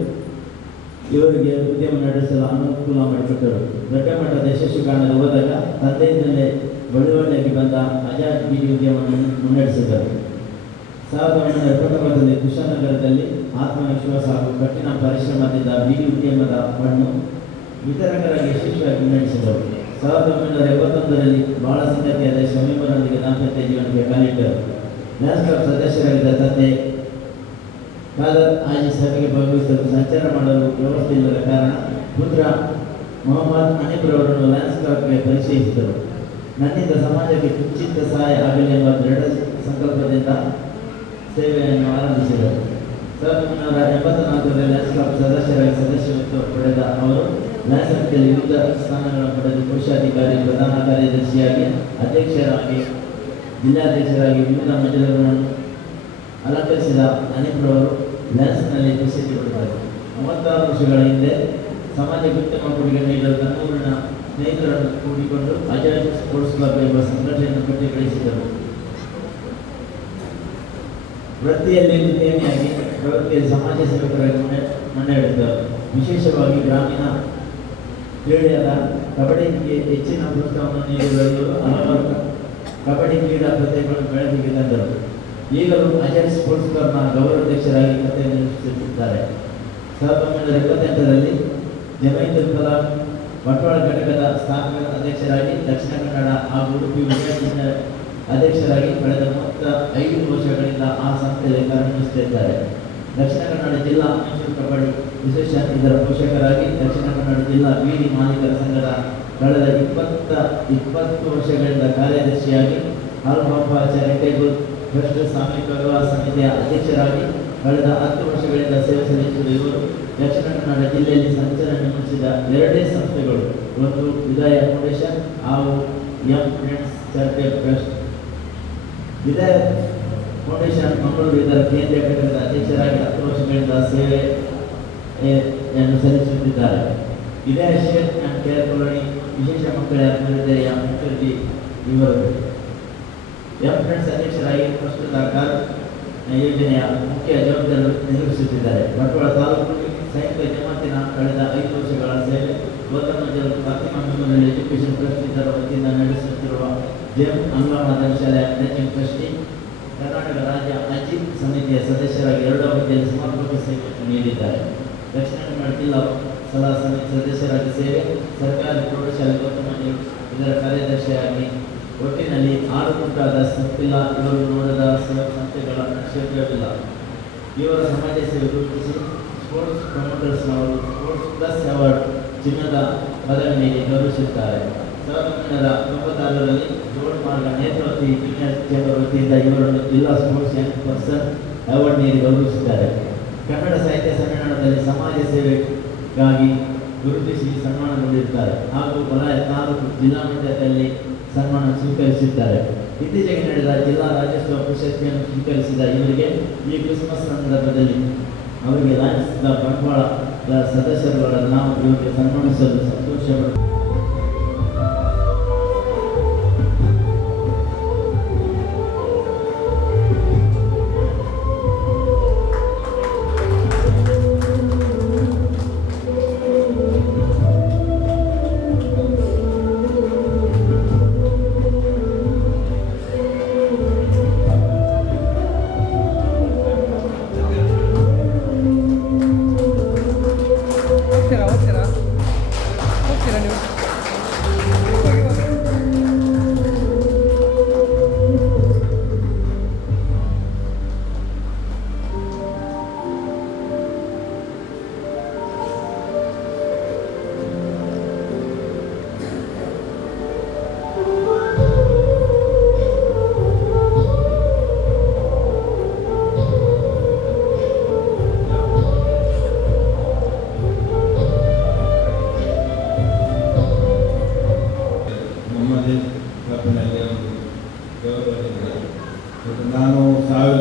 ಇವರಿಗೆ ಉದ್ಯಮ ನಡೆಸಲು ಅನುಕೂಲ ಮಾಡಿಕೊಟ್ಟರು. ದೊಡ್ಡ ಮಟ್ಟದ ಯಶಸ್ಸು ಕಾಣಲು ಹೋದಾಗ ತಂದೆಯಿಂದಲೇ ಬಳುವಳಿಯಾಗಿ ಬಂದ ಆಜಾದ್ ಬೀಡಿ ಉದ್ಯಮವನ್ನು ಮುನ್ನಡೆಸಿದರು. 1979ರಲ್ಲಿ ಕುಶಾಲನಗರದಲ್ಲಿ ಆತ್ಮವಿಶ್ವಾಸ ಹಾಗೂ ಕಠಿಣ ಪರಿಶ್ರಮದಿಂದ ಬೀಡಿ ಉದ್ಯಮದ ಮಣ್ಣು ವಿತರಕರಾಗಿ ಯಶಸ್ವಿಯಾಗಿ ಮುನ್ನಡೆಸಿದರು. 1981ರಲ್ಲಿ ಬಹಳ ಸಂಗತಿಯಾದ ಶಮೀಮರೊಂದಿಗೆ ದಾಂಪತ್ಯ ಜೀವನಕ್ಕೆ ಕಾಲಿಟ್ಟರು. ಲ್ಯಾನ್ಸ್ ಕ್ಲಬ್ ಸದಸ್ಯರಾಗಿದ್ದ ತಂದೆ ಖಾದರ್ ಆಜಿ ಸಭೆಗೆ ಭಾಗವಹಿಸಲು ಸಂಚಾರ ಮಾಡಲು ವ್ಯವಸ್ಥೆ ಇಲ್ಲದ ಕಾರಣ ಪುತ್ರ ಮೊಹಮ್ಮದ್ ಹನೀಫ್ರವರನ್ನು ಲ್ಯಾನ್ಸ್ ಕ್ಲಬ್ಗೆ ಪರಿಚಯಿಸಿದರು. ನನ್ನಿಂದ ಸಮಾಜಕ್ಕೆ ಕಿಂಚಿತ್ತ ಸಹಾಯ ಆಗಲಿ ಎಂಬ ದೃಢ ಸಂಕಲ್ಪದಿಂದ ಸೇವೆಯನ್ನು ಆರಂಭಿಸಿದರು. 1984ರಲ್ಲಿ ಲ್ಯಾನ್ಸ್ ಕ್ಲಬ್ ಸದಸ್ಯರಾಗಿ ಸದಸ್ಯತ್ವ ಪಡೆದ ಅವರು ಲ್ಯಾನ್ಸ್ ಸಂಸ್ಥೆಯಲ್ಲಿ ವಿವಿಧ ಸ್ಥಾನಗಳನ್ನು ಪಡೆದು ಕೋಶಾಧಿಕಾರಿ, ಪ್ರಧಾನ ಕಾರ್ಯದರ್ಶಿಯಾಗಿ, ಅಧ್ಯಕ್ಷರಾಗಿ, ಜಿಲ್ಲಾಧ್ಯಕ್ಷರಾಗಿ ವಿವಿಧ ಮಜಲುಗಳನ್ನು ಅಲಂಕರಿಸಿದ ಹನೀಫ್ರವರು ಲ್ಯಾನ್ಸ್ನಲ್ಲಿ ಪ್ರಸಿದ್ಧಿ ಪಡೆದರು. 36 ವರ್ಷಗಳ ಹಿಂದೆ ಸಮಾಜಕ್ಕೆ ಉತ್ತಮ ಕೊಡುಗೆ ನೀಡಲು ತನ್ನೂರಿನ ಸ್ನೇಹಿತರನ್ನು ಕೂಡಿಕೊಂಡು ಆಜಾದ್ ಸ್ಪೋರ್ಟ್ಸ್ ಕ್ಲಬ್ ಎಂಬ ಸಂಘಟನೆಯನ್ನು ಕಟ್ಟಿಗಳಿಸಿದರು. ವೃತ್ತಿಯಲ್ಲಿ ಉದ್ಯಮಿಯಾಗಿ ಪ್ರವೃತ್ತಿಯಲ್ಲಿ ಸಮಾಜ ಸೇವಕರಾಗಿ ಮುನ್ನಡೆದರು. ವಿಶೇಷವಾಗಿ ಗ್ರಾಮೀಣ ಕ್ರೀಡೆಯಾದ ಕಬಡ್ಡಿಗೆ ಹೆಚ್ಚಿನ ಪ್ರೋತ್ಸಾಹವನ್ನು ನೀಡಿರುವ ಇವರು ಹಲವಾರು ಕಬಡ್ಡಿ ಕ್ರೀಡಾ ಪ್ರತಿಭೆಗಳನ್ನು ಬೆಳಕಿಗೆ ತಂದರು. ಈಗಲೂ ಆಜಾದ್ ಸ್ಪೋರ್ಟ್ಸ್ ಕ್ಲಬ್ನ ಗೌರವಾಧ್ಯಕ್ಷರಾಗಿ ಕಥೆ ನಿರ್ವಹಿಸುತ್ತಿದ್ದಾರೆ. 1978ರಲ್ಲಿ ಜಮೈತುಲ್ ಕಲಾಂ ಬಂಟ್ವಾಳ ಘಟಕದ ಸ್ಥಾಪಕ ಅಧ್ಯಕ್ಷರಾಗಿ, ದಕ್ಷಿಣ ಕನ್ನಡ ಹಾಗೂ ಉಡುಪಿ ವಿದ್ಯಾರ್ಥಿ ಅಧ್ಯಕ್ಷರಾಗಿ ಕಳೆದ 35 ವರ್ಷಗಳಿಂದ ಆ ಸಂಸ್ಥೆಯಲ್ಲಿ ಕಾರ್ಯನಿರ್ವಹಿಸುತ್ತಿದ್ದಾರೆ. ದಕ್ಷಿಣ ಕನ್ನಡ ಜಿಲ್ಲಾ ಮೈಸೂರು ಕಬಡ್ಡಿ ಅಸೋಸಿಯೇಷನ್ ಇದರ ಪೋಷಕರಾಗಿ, ದಕ್ಷಿಣ ಕನ್ನಡ ಜಿಲ್ಲಾ ಬೀಡಿ ಮಾಲೀಕರ ಸಂಘದ ಕಳೆದ 20 ವರ್ಷಗಳಿಂದ ಕಾರ್ಯದರ್ಶಿಯಾಗಿ, ಆಲ್ಬಾಪ ಚಾರಿಟೇಬಲ್ ಟ್ರಸ್ಟ್ ಸಾಮೂಹಿಕ ವಿವಾಹ ಸಮಿತಿಯ ಅಧ್ಯಕ್ಷರಾಗಿ ಕಳೆದ 10 ವರ್ಷಗಳಿಂದ ಸೇವೆ ಸಲ್ಲಿಸಿದ ಇವರು ದಕ್ಷಿಣ ಕನ್ನಡ ಜಿಲ್ಲೆಯಲ್ಲಿ ಸಂಚಲನ ಮೂಡಿಸಿದ 2 ಸಂಸ್ಥೆಗಳು, ಒಂದು ವಿದಾಯ ಫೌಂಡೇಶನ್ ಹಾಗೂ ಎಂ ಫ್ರೆಂಡ್ಸ್ ಚಾರಿಟೇಬಲ್ ಟ್ರಸ್ಟ್. ವಿದಾಯ ಫೌಂಡೇಶನ್ ಮಂಗಳೂರು ಇದರ ಕೇಂದ್ರೀಯ ಘಟಕದ ಅಧ್ಯಕ್ಷರಾಗಿ 10 ವರ್ಷಗಳಿಂದ ಸೇವೆಯನ್ನು ಸಲ್ಲಿಸುತ್ತಿದ್ದಾರೆ. ವಿದಾಯ ಶೇರ್ ಆ್ಯಂಡ್ ಕೇರ್ ಕಾಲೋನಿ ವಿಶೇಷ ಮಕ್ಕಳ ಅಭಿವೃದ್ಧಿಯ ಮುಖ್ಯಮಂತ್ರಿ ಇವರು. ಎಂ ಫ್ರೆಂಡ್ಸ್ ಅಧ್ಯಕ್ಷರಾಗಿ ಪ್ರಸ್ತುತ ಯೋಜನೆಯ ಮುಖ್ಯ ಜವಾಬ್ದಾರಿ ನಿರ್ವಹಿಸುತ್ತಿದ್ದಾರೆ. ಬಂಟ್ವಾಳ ತಾಲೂಕು ಸಂಯುಕ್ತ ಜಮಾತಿನ ಕಳೆದ 5 ವರ್ಷಗಳ ಸೇವೆ Gautama Jal Fatima memorial education trust ಇದರ ವತಿಯಿಂದ ನಡೆಸುತ್ತಿರುವ ಜೆಎಂ ಅಂಗ್ಲ ಮಾಧ್ಯಮ ಶಾಲೆಯ ಮ್ಯಾನೇಜಿಂಗ್ ಟ್ರಸ್ಟಿ, ಕರ್ನಾಟಕ ರಾಜ್ಯ ಅಜಿತ್ ಸಮಿತಿಯ ಸದಸ್ಯರಾಗಿ 2 ಅವಧಿಯಲ್ಲಿ ಸಮರ್ಪಕ ಸೇವೆಯನ್ನು ನೀಡಿದ್ದಾರೆ. ದಕ್ಷಿಣ ಕನ್ನಡ ಜಿಲ್ಲಾ ಸಲಹಾ ಸಮಿತಿ ಸದಸ್ಯರಾಗಿ ಸೇವೆ, ಸರ್ಕಾರಿ ಪ್ರೌಢಶಾಲೆ ಗೌತಮ ಜಲ್ ಇದರ ಕಾರ್ಯದರ್ಶಿಯಾಗಿ. ಒಟ್ಟಿನಲ್ಲಿ 6 ಮುಂತಾದ ಸಂಸ್ಥೆಲ್ಲ ಇವರು ನೋಡದ ಸಂಸ್ಥೆಗಳ ಕ್ಷೇತ್ರವಿಲ್ಲ. ಇವರ ಸಮಾಜ ಸೇವೆ ಗುರುತಿಸಿ ಸ್ಪೋರ್ಟ್ಸ್ ಪ್ರಮೋಟರ್ಸ್ನವರು ಸ್ಪೋರ್ಟ್ಸ್ ಪ್ಲಸ್ ಅವಾರ್ಡ್ ಚಿನ್ನದ ಪದವಿ ನೀಡಿ ಗೌರವಿಸುತ್ತಾರೆ. 1996ರಲ್ಲಿ ರೋಡ್ ಮಾರ್ಗ ನೇತೃತ್ವ ಜೂನಿಯರ್ ಚೇಂಬರ್ ವತಿಯಿಂದ ಇವರನ್ನು ಜಿಲ್ಲಾ ಸ್ಪೋರ್ಟ್ಸ್ ಯಂಗ್ ಪರ್ಸನ್ ಅವಾರ್ಡ್ ನೀಡಿ ಗೌರವಿಸಿದ್ದಾರೆ. ಕನ್ನಡ ಸಾಹಿತ್ಯ ಸಮ್ಮೇಳನದಲ್ಲಿ ಸಮಾಜ ಸೇವೆಗಾಗಿ ಗುರುತಿಸಿ ಸನ್ಮಾನಗೊಂಡಿರ್ತಾರೆ ಹಾಗೂ ವಲಯ ತಾಲೂಕು ಜಿಲ್ಲಾ ಮಟ್ಟದಲ್ಲಿ ಸನ್ಮಾನ ಸ್ವೀಕರಿಸಿದ್ದಾರೆ. ಇತ್ತೀಚೆಗೆ ನಡೆದ ಜಿಲ್ಲಾ ರಾಜ್ಯೋತ್ಸವ ಪ್ರಶಸ್ತಿಯನ್ನು ಸ್ವೀಕರಿಸಿದ ಇವರಿಗೆ ಈ ಕ್ರಿಸ್ಮಸ್ ಸಂದರ್ಭದಲ್ಲಿ ಅವರಿಗೆ ಲಯನ್ಸ್ ಕ್ಲಬ್ ಬಂಟ್ವಾಳದ ಸದಸ್ಯರುಗಳ ನಾವು ಇವರಿಗೆ ಸನ್ಮಾನಿಸಲು ಸಂತೋಷಪಡುತ್ತೇವೆ. ನಾನು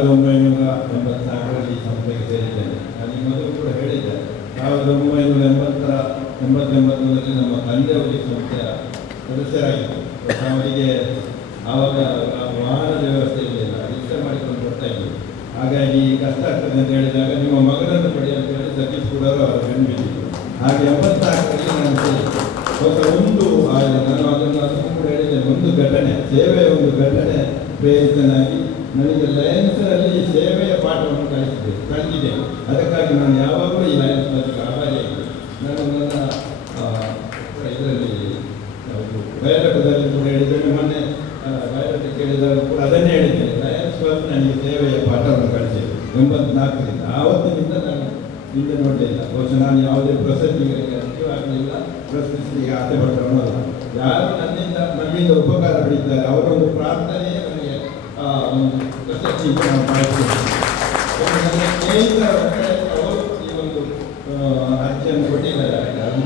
1984ರಲ್ಲಿ ಈ ಸಂಸ್ಥೆಗೆ ಸೇರಿದ್ದೇನೆ. ನಾನು ಈ ಮೊದಲು ಕೂಡ ಹೇಳಿದ್ದೆ, 1989ರಲ್ಲಿ ನಮ್ಮ ತಂದೆಯವರು ಈ ಸಂಸ್ಥೆಯ ಸದಸ್ಯರಾಗಿದ್ದರು. ಅವರಿಗೆ ಆವಾಗ ವಾಹನದ ವ್ಯವಸ್ಥೆ ಇರಲಿಲ್ಲ, ರಿಕ್ಷಾ ಮಾಡಿಕೊಂಡು ಬರ್ತಾ ಇದ್ದರು. ಹಾಗಾಗಿ ಕಷ್ಟ ಆಗ್ತದೆ ಅಂತ ಹೇಳಿದಾಗ ನಿಮ್ಮ ಮಗನನ್ನು ಪಡಿ ಅಂತ ಹೇಳಿ ಸತೀಶ್ ಕೂಡ ಅವರು ಬೆಂಬಿದ್ದರು. ಹಾಗೆ 84ರಲ್ಲಿ ನಾನು ಸೇರಿದ್ದೆ. ನಾನು ಅದನ್ನು ಕೂಡ ಹೇಳಿದ್ದೇನೆ, ಒಂದು ಘಟನೆ, ಸೇವೆಯ ಒಂದು ಘಟನೆ ಪ್ರೇರಿತನಾಗಿ ನನಗೆ ಲಯನ್ಸ್ನಲ್ಲಿ ಸೇವೆಯ ಪಾಠವನ್ನು ಕಲಿತಿದೆ. ಅದಕ್ಕಾಗಿ ನಾನು ಯಾವಾಗಲೂ ಈ ಲಯನ್ಸ್ ಬಗ್ಗೆ ಆಭಾರಿಯಾಗಿದೆ. ನಾನು ನನ್ನ ಇದರಲ್ಲಿ ಬಯೋಡಾಟದಲ್ಲಿ ಕೂಡ ಹೇಳಿದ್ದೇನೆ, ಮೊನ್ನೆ ಬಯೋಡಾಟ ಕೇಳಿದಾಗ ಕೂಡ ಅದನ್ನೇ ಹೇಳಿದ್ದೇನೆ. ಲಯನ್ಸ್ ಕ್ಲಬ್ ನನಗೆ ಸೇವೆಯ ಪಾಠವನ್ನು ಕಲಿಸಿದೆ 84ರಿಂದ. ಆವತ್ತಿನಿಂದ ನಾನು ಹಿಂದೆ ನೋಡಲಿಲ್ಲ. ಬಹುಶಃ ನಾನು ಯಾವುದೇ ಪ್ರಶಸ್ತಿಗಳಿಗೆ ಅರ್ಥವಾಗಲಿಲ್ಲ, ಪ್ರಶಸ್ತಿಗೆ ಆಸೆ ಪಟ್ಟವನು ಅಲ್ಲ. ಯಾರು ನಮ್ಮಿಂದ ಉಪಕಾರ ಪಡೀತಾರೆ ಅವರ ಒಂದು ಪ್ರಾರ್ಥನೆಯೇ ನನಗೆ ಒಂದು ಪ್ರಶಸ್ತಿ ನಾವು ಭಾವಿಸ್ತೇವೆ. ನನ್ನ ಸ್ನೇಹಿತರ ಅವರು ಈ ಒಂದು ಅರ್ಜಿಯನ್ನು ಕೊಟ್ಟಿದ್ದಾರೆ. ಅದು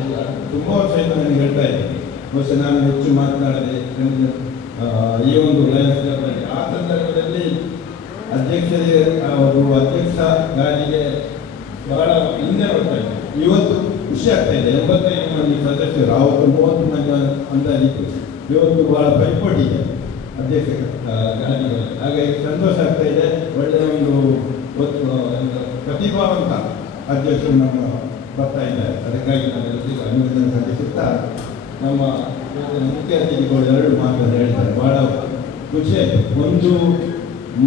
ತುಂಬ ವರ್ಷದಿಂದ ನನಗೆ ಹೇಳ್ತಾ ಇದ್ದೀನಿ. ಬಹುಶಃ ನಾನು ಹೆಚ್ಚು ಮಾತನಾಡದೆ ಈ ಒಂದು ಲಯನ್ಸ್ ಕ್ಲಬ್ನಲ್ಲಿ ಆ ಸಂದರ್ಭದಲ್ಲಿ ಅಧ್ಯಕ್ಷ ಗಾದಿಗೆ ಬಹಳ ಹಿಂದೆ ನೋಡ್ತಾ ಇದ್ದೆ. ಇವತ್ತು ಖುಷಿ ಆಗ್ತಾ ಇದೆ. 85 ಮಂದಿ ಸದಸ್ಯರು, ಆವತ್ತು 30 ಮಂದಿ ಅಂದಾಜಿತ್ತು. ಇವತ್ತು ಬಹಳ ಪೈಪೋಟಿ ಇದೆ ಅಧ್ಯಕ್ಷ ಗಾದಿಗೆ. ಹಾಗಾಗಿ ಸಂತೋಷ ಆಗ್ತಾ ಇದೆ. ಒಳ್ಳೆಯ ಒಂದು ಪ್ರತಿಭಾವಂತ ಅಧ್ಯಕ್ಷರು ನಮ್ಮ ಬರ್ತಾ ಇದ್ದಾರೆ. ಅದಕ್ಕಾಗಿ ನಾನು ಎಲ್ಲರಿಗೂ ಅಭಿನಂದನೆ ಸಲ್ಲಿಸುತ್ತಾ ನಮ್ಮ ಮುಖ್ಯ ಅತಿಥಿಗಳು 2 ಮಾತನ್ನು ಹೇಳ್ತಾರೆ. ಬಹಳ ಖುಷಿಯಾಯಿತು. ಒಂದು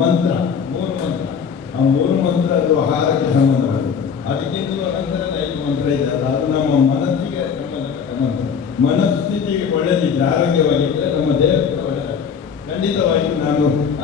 ಮಂತ್ರ, 3 ಮಂತ್ರ. ಆ 3 ಮಂತ್ರ ಅದು ಆಹಾರಕ್ಕೆ ಸಂಬಂಧವಾಗಿದೆ. ಅದಕ್ಕಿಂತ ನಂತರದ 5 ಮಂತ್ರ ಇದೆ. ಅದು ನಮ್ಮ ಮನಸ್ಸಿಗೆ ಸಂಬಂಧಪಟ್ಟ ಮಂತ್ರ. ಮನಸ್ಥಿತಿಗೆ ಒಳ್ಳೆದಿದ್ದರೆ, ಆರೋಗ್ಯವಾಗಿದ್ದರೆ ನಮ್ಮ ದೇಹ ಕೂಡ ಒಳ್ಳೆಯದಾಗುತ್ತೆ. ಖಂಡಿತವಾಗಿ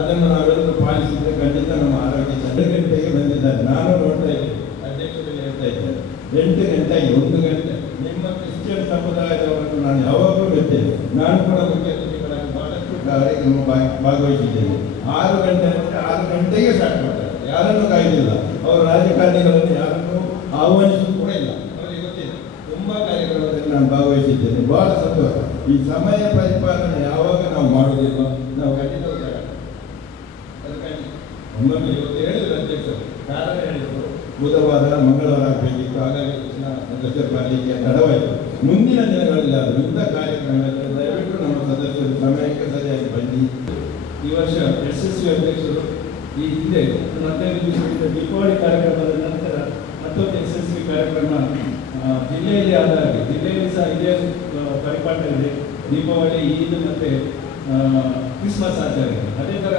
ಅದನ್ನು ನಾವೆಲ್ಲರೂ ಪಾಲಿಸಿದರೆ ಖಂಡಿತ ನಮ್ಮ ಆರೋಗ್ಯ 2 ಗಂಟೆಗೆ ಬಂದಿದ್ದಾರೆ. ನಾನು ನೋಡ್ತಾ ಇದ್ದೇನೆ, ಅಧ್ಯಕ್ಷರಿಗೆ ಹೇಳ್ತಾ ಇದ್ದೇನೆ 8 ಗಂಟೆಗೆ 1 ಗಂಟೆ. ನಿಮ್ಮ ಕ್ರಿಶ್ಚಿಯನ್ ಸಮುದಾಯದವರನ್ನು ನಾನು ಯಾವಾಗಲೂ ಬಿಡ್ತೇನೆ. ನಾನು ಕೂಡ ಮುಖ್ಯ ಅತಿಥಿಗಳಾಗಿ ಬಹಳಷ್ಟು ಕಾರ್ಯಕ್ರಮ ಭಾಗವಹಿಸಿದ್ದೇನೆ. 6 ಗಂಟೆ ಅಂದರೆ 6 ಗಂಟೆಗೆ ಸ್ಟಾರ್ಟ್ ಮಾಡ್ತಾರೆ. ಯಾರನ್ನು ಕಾಯ್ದಿಲ್ಲ. ಅವರು ರಾಜಕಾರಣಿಗಳನ್ನು ಯಾರನ್ನು ಆಹ್ವಾನಿಸುವುದು ಕೂಡ ಇಲ್ಲ. ಅವರಿಗೆ ಗೊತ್ತಿದೆ. ತುಂಬ ಕಾರ್ಯಕ್ರಮದಲ್ಲಿ ನಾನು ಭಾಗವಹಿಸಿದ್ದೇನೆ. ಬಹಳ ಸಂತೋಷ. ಈ ಸಮಯ ಪರಿಪಾಲನೆ ಯಾವಾಗ ನಾವು ಮಾಡುವುದಿಲ್ಲ, ನಾವು ಖಂಡಿತ ಅದಕ್ಕಾಗಿ ಒಮ್ಮೊಮ್ಮೆ ಇವತ್ತು ಹೇಳಿದ್ರು ಅಧ್ಯಕ್ಷರು, ಕಾರಣ ಹೇಳಿದರು, ಬುಧವಾರ ಮಂಗಳವಾರ ಆಗಬೇಕಿತ್ತು. ಹಾಗಾಗಿ ಸದಸ್ಯರು ಬರಲಿಕ್ಕೆ ತಡವಾಯಿತು. ಮುಂದಿನ ದಿನಗಳಲ್ಲಿ ಅದು ಇಂಥ ಕಾರ್ಯಕ್ರಮದಲ್ಲಿ ದಯವಿಟ್ಟು ನಮ್ಮ ಸದಸ್ಯರು ಸಮಯಕ್ಕೆ ಸರಿಯಾಗಿ ಬನ್ನಿ. ಈ ವರ್ಷ ಯಶಸ್ವಿ ಅಧ್ಯಕ್ಷರು ಈ ಹಿಂದೆ 15 ದಿವಸದಿಂದ ದೀಪಾವಳಿ ಕಾರ್ಯಕ್ರಮದ ನಂತರ ಮತ್ತೊಂದು ಯಶಸ್ವಿ ಕಾರ್ಯಕ್ರಮ ಜಿಲ್ಲೆಯಲ್ಲಿ ಆದ ಹಾಗೆ ಜಿಲ್ಲೆಯಲ್ಲಿ ಸಹ ಇದೇ ಪರಿಪಾಠ ಇದೆ. ದೀಪಾವಳಿ, ಈದ್ ಮತ್ತು ಕ್ರಿಸ್ಮಸ್ ಆಚರಣೆ. ಅದೇ ಥರ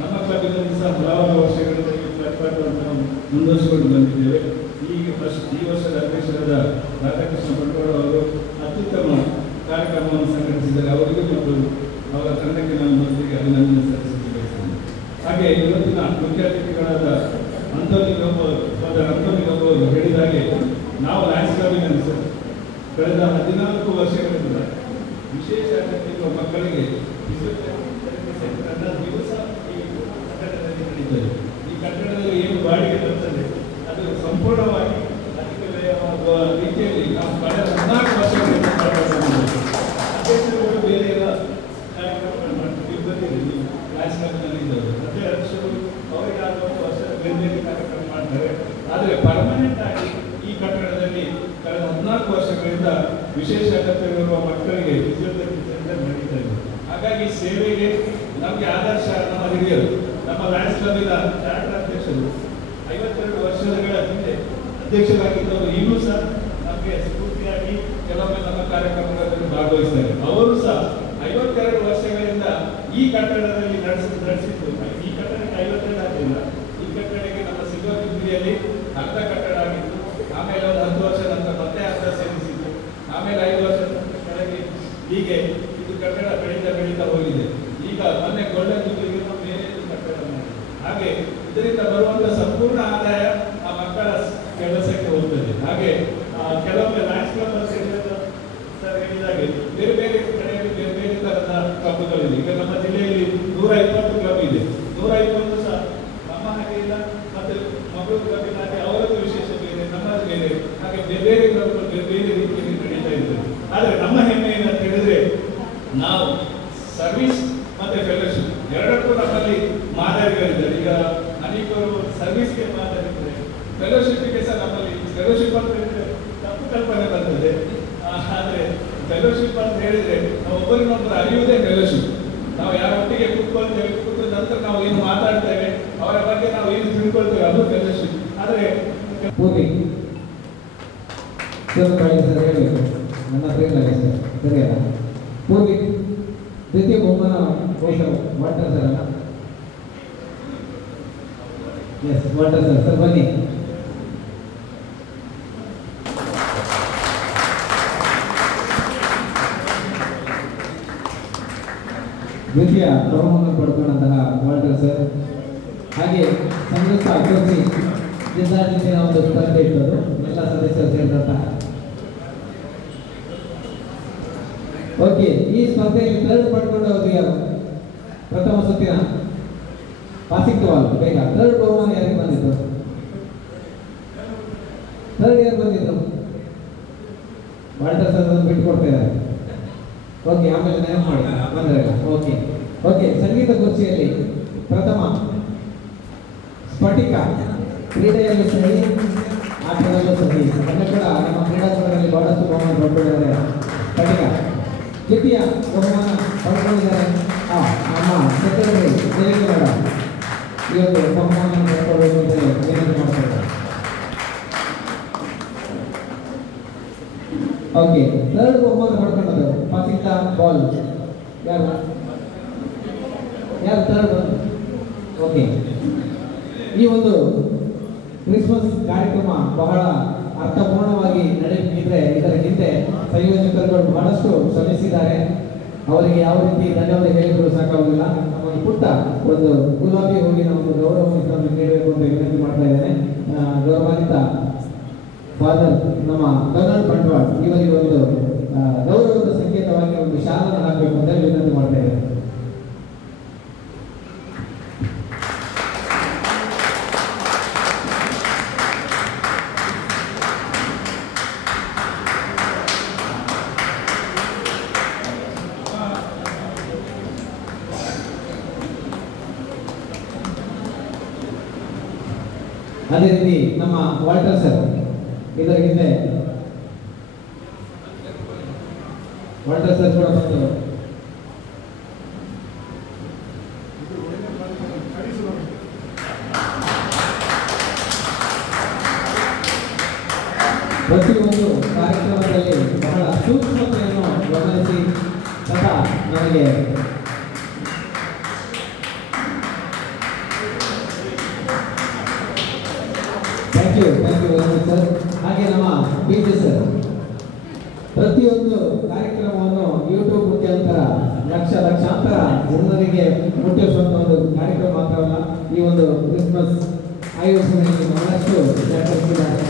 ನಮ್ಮ ಕ್ಲಬ್ನಲ್ಲಿ ಸಹ ಹಲವಾರು ವರ್ಷಗಳಿಂದ ಈ ಪರಿಪಾಠವನ್ನು ನಾವು ಮುಂದುವರಿಸಿಕೊಂಡು ಬಂದಿದ್ದೇವೆ. ಈ ವರ್ಷದ ಅಧ್ಯಕ್ಷರಾದ ರಾಧಾಕೃಷ್ಣ ಬಂಟ್ವಾಳ ಅವರು ಅತ್ಯುತ್ತಮ ಕಾರ್ಯಕ್ರಮವನ್ನು ಸಂಘಟಿಸಿದ್ದಾರೆ. ಅವರಿಗೂ ಮತ್ತು ಅವರ ತಂಡಕ್ಕೆ ನಾನು ಮೊದಲಿಗೆ ಅಭಿನಂದನೆ ಸಲ್ಲಿಸಲಿಕ್ಕೆ ಬಯಸ್ತೇನೆ. ಹಾಗೆ ಇವತ್ತಿನ ಮುಖ್ಯ ಅತಿಥಿಗಳಾದ ಅಂಥೋನಿ ಗಬ್ಬ ಅವರು ಹೇಳಿದ ಹಾಗೆ ನಾವು ಲಯನ್ಸ್ ಕ್ಲಬ್ಬಿನ ಕಳೆದ 14 ವರ್ಷಗಳಿಂದ ವಿಶೇಷ ಅಗತ್ಯವಿರುವ ಮಕ್ಕಳಿಗೆ ದಿವಸ ಈ ಕಟ್ಟಡದಲ್ಲಿ ನಡೀತದೆ. ಈ ಕಟ್ಟಡದಲ್ಲಿ ಏನು ಬಾಡಿಗೆ ಬರ್ತದೆ ಅದು ಸಂಪೂರ್ಣವಾಗಿ ಅಧಿಕ ವ್ಯಯವಾಗುವ ರೀತಿಯಲ್ಲಿ ನಾವು ಕಳೆದ 14 14 ವರ್ಷಗಳಿಂದ ವಿಶೇಷ ಅಗತ್ಯವಿರುವ ಮಕ್ಕಳಿಗೆ ಫಿಸಿಯೋಥೆರಪಿ ಸೆಂಟರ್ ನಡೀತಾ ಇದೆ. ಹಾಗಾಗಿ ಸೇವೆಗೆ ನಮಗೆ ಆದರ್ಶ ನಮ್ಮ ಹಿರಿಯರು, ನಮ್ಮ ಲಯನ್ಸ್ ಕ್ಲಬ್ಬಿನ ಚಾರ್ಟರ್ ಅಧ್ಯಕ್ಷರು 52 ವರ್ಷಗಳ ಹಿಂದೆ ಅಧ್ಯಕ್ಷರಾಗಿದ್ದವರು ಈಗಲೂ ಸಹ ನಮಗೆ ಸ್ಫೂರ್ತಿಯಾಗಿ ಕೆಲವೊಮ್ಮೆ ನಮ್ಮ ಕಾರ್ಯಕ್ರಮಗಳಲ್ಲಿ ಭಾಗವಹಿಸ್ತಾರೆ. ಅವರು ಸಹ 52 ವರ್ಷಗಳಿಂದ ಈ ಕಟ್ಟಡದಲ್ಲಿ ನಡೆಸಿದ್ದು. ಈ ಕಟ್ಟಡಕ್ಕೆ 52 ಆಗಿಲ್ಲ, ಈ ಕಟ್ಟಡಕ್ಕೆ ನಮ್ಮ ಸಿಲ್ವರ್ ಜೂಬಿಲಿಯಲ್ಲಿ ಅರ್ಧ ಕಟ್ಟಡ ಆಗಿತ್ತು. ಆಮೇಲೆ ಒಂದು 10 ವರ್ಷ ನಂತರ ಮತ್ತೆ ಅರ್ಧ ಸೇರಿಸಿದ್ದು, ಆಮೇಲೆ 5 ವರ್ಷ ಕೆಳಗೆ ಹೀಗೆ ಇದು ಕಟ್ಟಡ ಬೆಳೀತಾ ಹೋಗಿದೆ. ಈಗ ಮೊನ್ನೆ ಗೋಲ್ಡನ್ ಜೂಬಿಲಿಗೆ ಬೇರೆ ಕಟ್ಟಡ ಮಾಡಿದೆ. ಹಾಗೆ ಇದರಿಂದ ಬರುವಂತ ಸಂಪೂರ್ಣ ಆದಾಯ ಆ ಮಕ್ಕಳ ಕೆಲಸಕ್ಕೆ ಹೋಗ್ತದೆ. ಹಾಗೆ ಕೆಲವೊಮ್ಮೆ ಲಯನ್ಸ್ ಕ್ಲಬ್ ಸರ್ ಹೇಳಿದಾಗೆ ಬೇರೆ ಬೇರೆ ಕಡೆಯಲ್ಲಿ ಬೇರೆ ಬೇರೆ ತರದ ಕ್ಲಬ್ಗಳಿದೆ. ಈಗ ನಮ್ಮ ಜಿಲ್ಲೆಯಲ್ಲಿ 120 ಕ್ಲಬ್ ಇದೆ. 120 ಸಹ ನಮ್ಮ ಹಾಗೆ ಇಲ್ಲ, ಮತ್ತೆ ಮಗಳು ಕ್ಲಬ್ಬಿನ ಹಾಗೆ ಅವರದ್ದು ವಿಶೇಷ ಬೇರೆ, ನಮ್ಮದು ಬೇರೆ. ಹಾಗೆ ಬೇರೆ ಬೇರೆ ಕ್ಲಬ್ಗಳು ಬೇರೆ ಬೇರೆ ರೀತಿಯಲ್ಲಿ ನಡೀತಾ ಇದ್ದಾರೆ. ಆದರೆ ನಮ್ಮ ಹೆಮ್ಮೆ ಏನಂತ ಹೇಳಿದ್ರೆ ನಾವು ಸರ್ವಿಸ್ ಮತ್ತೆ ಫೆಲೋಶಿಪ್ ಎರಡಕ್ಕೂ ನಮ್ಮಲ್ಲಿ ಮಾದರಿಗಳಿದ್ದಾರೆ. ಈಗ ಅನೇಕರು ಸರ್ವಿಸ್ಗೆ ಮಾದರಿ ಇದ್ದಾರೆ, ಫೆಲೋಶಿಪ್ಗೆ ಸಹ ನಮ್ಮಲ್ಲಿ ಫೆಲೋಶಿಪ್ ಅಂತ ಹೇಳಿದ್ರೆ ತಪ್ಪು ಕಲ್ಪನೆ ಬರ್ತದೆ. ಆದರೆ ಫೆಲೋಶಿಪ್ ಅಂತ ಹೇಳಿದ್ರೆ ನಾವು ಒಬ್ಬರಿನೊಬ್ಬರು ಅರಿಯುವುದೇ ಫೆಲೋಶಿಪ್. ನಾವು ಯಾರೊಟ್ಟಿಗೆ ಕೂತ್ಕೊಳ್ತೇವೆ, ಕೂತ ನಂತರ ನಾವು ಏನು ಮಾತಾಡ್ತೇವೆ, ಅವರ ಬಗ್ಗೆ ನಾವು ಏನು ತಿಳ್ಕೊಳ್ತೇವೆ, ಅದು ಫೆಲೋಶಿಪ್. ಆದರೆ ಪೂರ್ವಿ ಸರ್ ಹೇಳಬೇಕು, ನನ್ನ ಪ್ರೇರಣೆ ಸರ್ ಸರಿಯಲ್ಲ. ಪೂರ್ವಿ ದ್ವಿತೀಯ ಬಹುಮಾನ ವಾಟರ್ ಸರ್ ಅಲ್ಲ? Yes water sir. ಸರ್ ಬನ್ನಿ. ದ್ವಿತೀಯ ಬಹುಮಾನ ಪಡ್ಕೊಂಡಂತಹ ವಾಲ್ಟರ್ ಸರ್. ಹಾಗೆ ಸಂಯುಕ್ತ ಅಧ್ಯಕ್ಷಿ ಜಿಲ್ಲಾಡಳಿತ ಒಂದು ಸ್ಪರ್ಧೆ ಇಟ್ಟರು, ಎಲ್ಲ ಸದಸ್ಯರು ಸೇರಿದಂತಹ. ಓಕೆ, ಈ ಸ್ಪರ್ಧೆಯಲ್ಲಿ ಥರ್ಡ್ ಪಡ್ಕೊಂಡವರು ಯಾರು? ಪ್ರಥಮ ಸುತ್ತಿನ ಪಾಸಿಂಗ್ ವಾಲ್ ಬೇಗ ಥರ್ಡ್ ಬಹುಮಾನ ಯಾರಿಗೆ ಬಂದಿತ್ತು? ಥರ್ಡ್ ಯಾರು ಬಂದಿದ್ರು? ವಾಲ್ಟರ್ ಸರ್ ಬಿಟ್ಕೊಡ್ತಾ ಇದ್ದಾರೆ. ಓಕೆ, ಆಮೇಲೆ ನೆನಪು ಮಾಡಿ ಬಂದರೆ. ಓಕೆ ಓಕೆ, ಸಂಗೀತ ಗೋಷ್ಠಿಯಲ್ಲಿ ಪ್ರಥಮ ಸ್ಫಟಿಕ, ಕ್ರೀಡೆಯಲ್ಲೂ ಸಹಿ, ಆಟದಲ್ಲೂ ಸಹಿ. ಅದನ್ನು ಕೂಡ ನಮ್ಮ ಕ್ರೀಡಾಂಗಣದಲ್ಲಿ ಬಹಳಷ್ಟು ಬಹುಮಾನ ಪಡ್ಕೊಂಡಿದ್ದಾರೆ. ಸ್ಫಟಿಕ ದ್ವಿತೀಯ ಬಹುಮಾನ ಪಡ್ಕೊಂಡಿದ್ದಾರೆ ನಮ್ಮ ಸೆಕ್ರೆಟರಿ ದೇವೇಂದ್ರ ಮೇಡಮ್. ಈ ಒಂದು ಬಹುಮಾನ ಪಡ್ಕೊಳ್ಬೇಕು ಅಂತ ವಿನಂತಿ ಮಾಡ್ತಾರೆ. ಓಕೆ, ಥರ್ಡ್ ಬಹುಮಾನ ಪಡ್ಕೊಂಡದ್ದು ಪಾಸಿಂಗ್ ದ ಬಾಲ್ ಯಾರು ಥರ್ಡ್? ಓಕೆ, ಈ ಒಂದು ಕ್ರಿಸ್ಮಸ್ ಕಾರ್ಯಕ್ರಮ ಬಹಳ ಅರ್ಥಪೂರ್ಣವಾಗಿ ನಡೆಯುತ್ತಿದ್ರೆ ಇದರ ಹಿಂದೆ ಸಂಯೋಜಕರುಗಳು ಬಹಳಷ್ಟು ಶ್ರಮಿಸಿದ್ದಾರೆ. ಅವರಿಗೆ ಯಾವ ರೀತಿ ಧನ್ಯವಾದ ಹೇಳಿದ್ರು ಸಾಕಾಗುವುದಿಲ್ಲ. ನಮಗೆ ಪುಟ್ಟ ಒಂದು ಗುಲಾಬಿ ಹೂವಿನ ಒಂದು ಗೌರವವನ್ನು ನೀಡಬೇಕು ಅಂತ ವಿನಂತಿ ಮಾಡ್ತಾ ಇದ್ದೇನೆ. ಗೌರವಾನ್ವಿತ ಫಾದರ್ ನಮ್ಮ ಡೊನಾಲ್ಡ್ ಬಂಟ್ವಾಳ ಇವರಿಗೆ ಒಂದು ಗೌರವದ ಸಂಕೇತವಾಗಿ ಒಂದು ಶಾಲನ್ನು ಹಾಕಬೇಕು ಅಂತ ವಿನಂತಿ ಮಾಡ್ತಾ ಇದ್ದೇನೆ. ಅದೇ ರೀತಿ ನಮ್ಮ ವಾಲ್ಟರ್ ಸರ್ ಇದರ ಹಿಂದೆ ವಾಲ್ಟರ್ ಸರ್ ಕೂಡ ಬಂದು ಪ್ರತಿಯೊಂದು ಕಾರ್ಯಕ್ರಮದಲ್ಲಿ ಬಹಳ ಸೂಕ್ಷ್ಮತೆಯನ್ನು ಗಮನಿಸಿ ಸದಾ ನಮಗೆ thank you very much sir. ಹಾಗೆ ನಮ್ಮ ಪಿಜಿ ಸರ್ ಪ್ರತಿಯೊಂದು ಕಾರ್ಯಕ್ರಮವನ್ನು ಯೂಟ್ಯೂಬ್ ಮುಖಾಂತರ ಲಕ್ಷಾಂತರ ಜನರಿಗೆ ಮುಟ್ಟಿಸುವಂಥ ಒಂದು ಕಾರ್ಯಕ್ರಮ ಮಾತ್ರವಲ್ಲ, ಈ ಒಂದು ಕ್ರಿಸ್ಮಸ್ ಆಯೋಜನೆಯಲ್ಲಿ ಬಹಳಷ್ಟು ಸಹಕರಿಸಿದ್ದಾರೆ.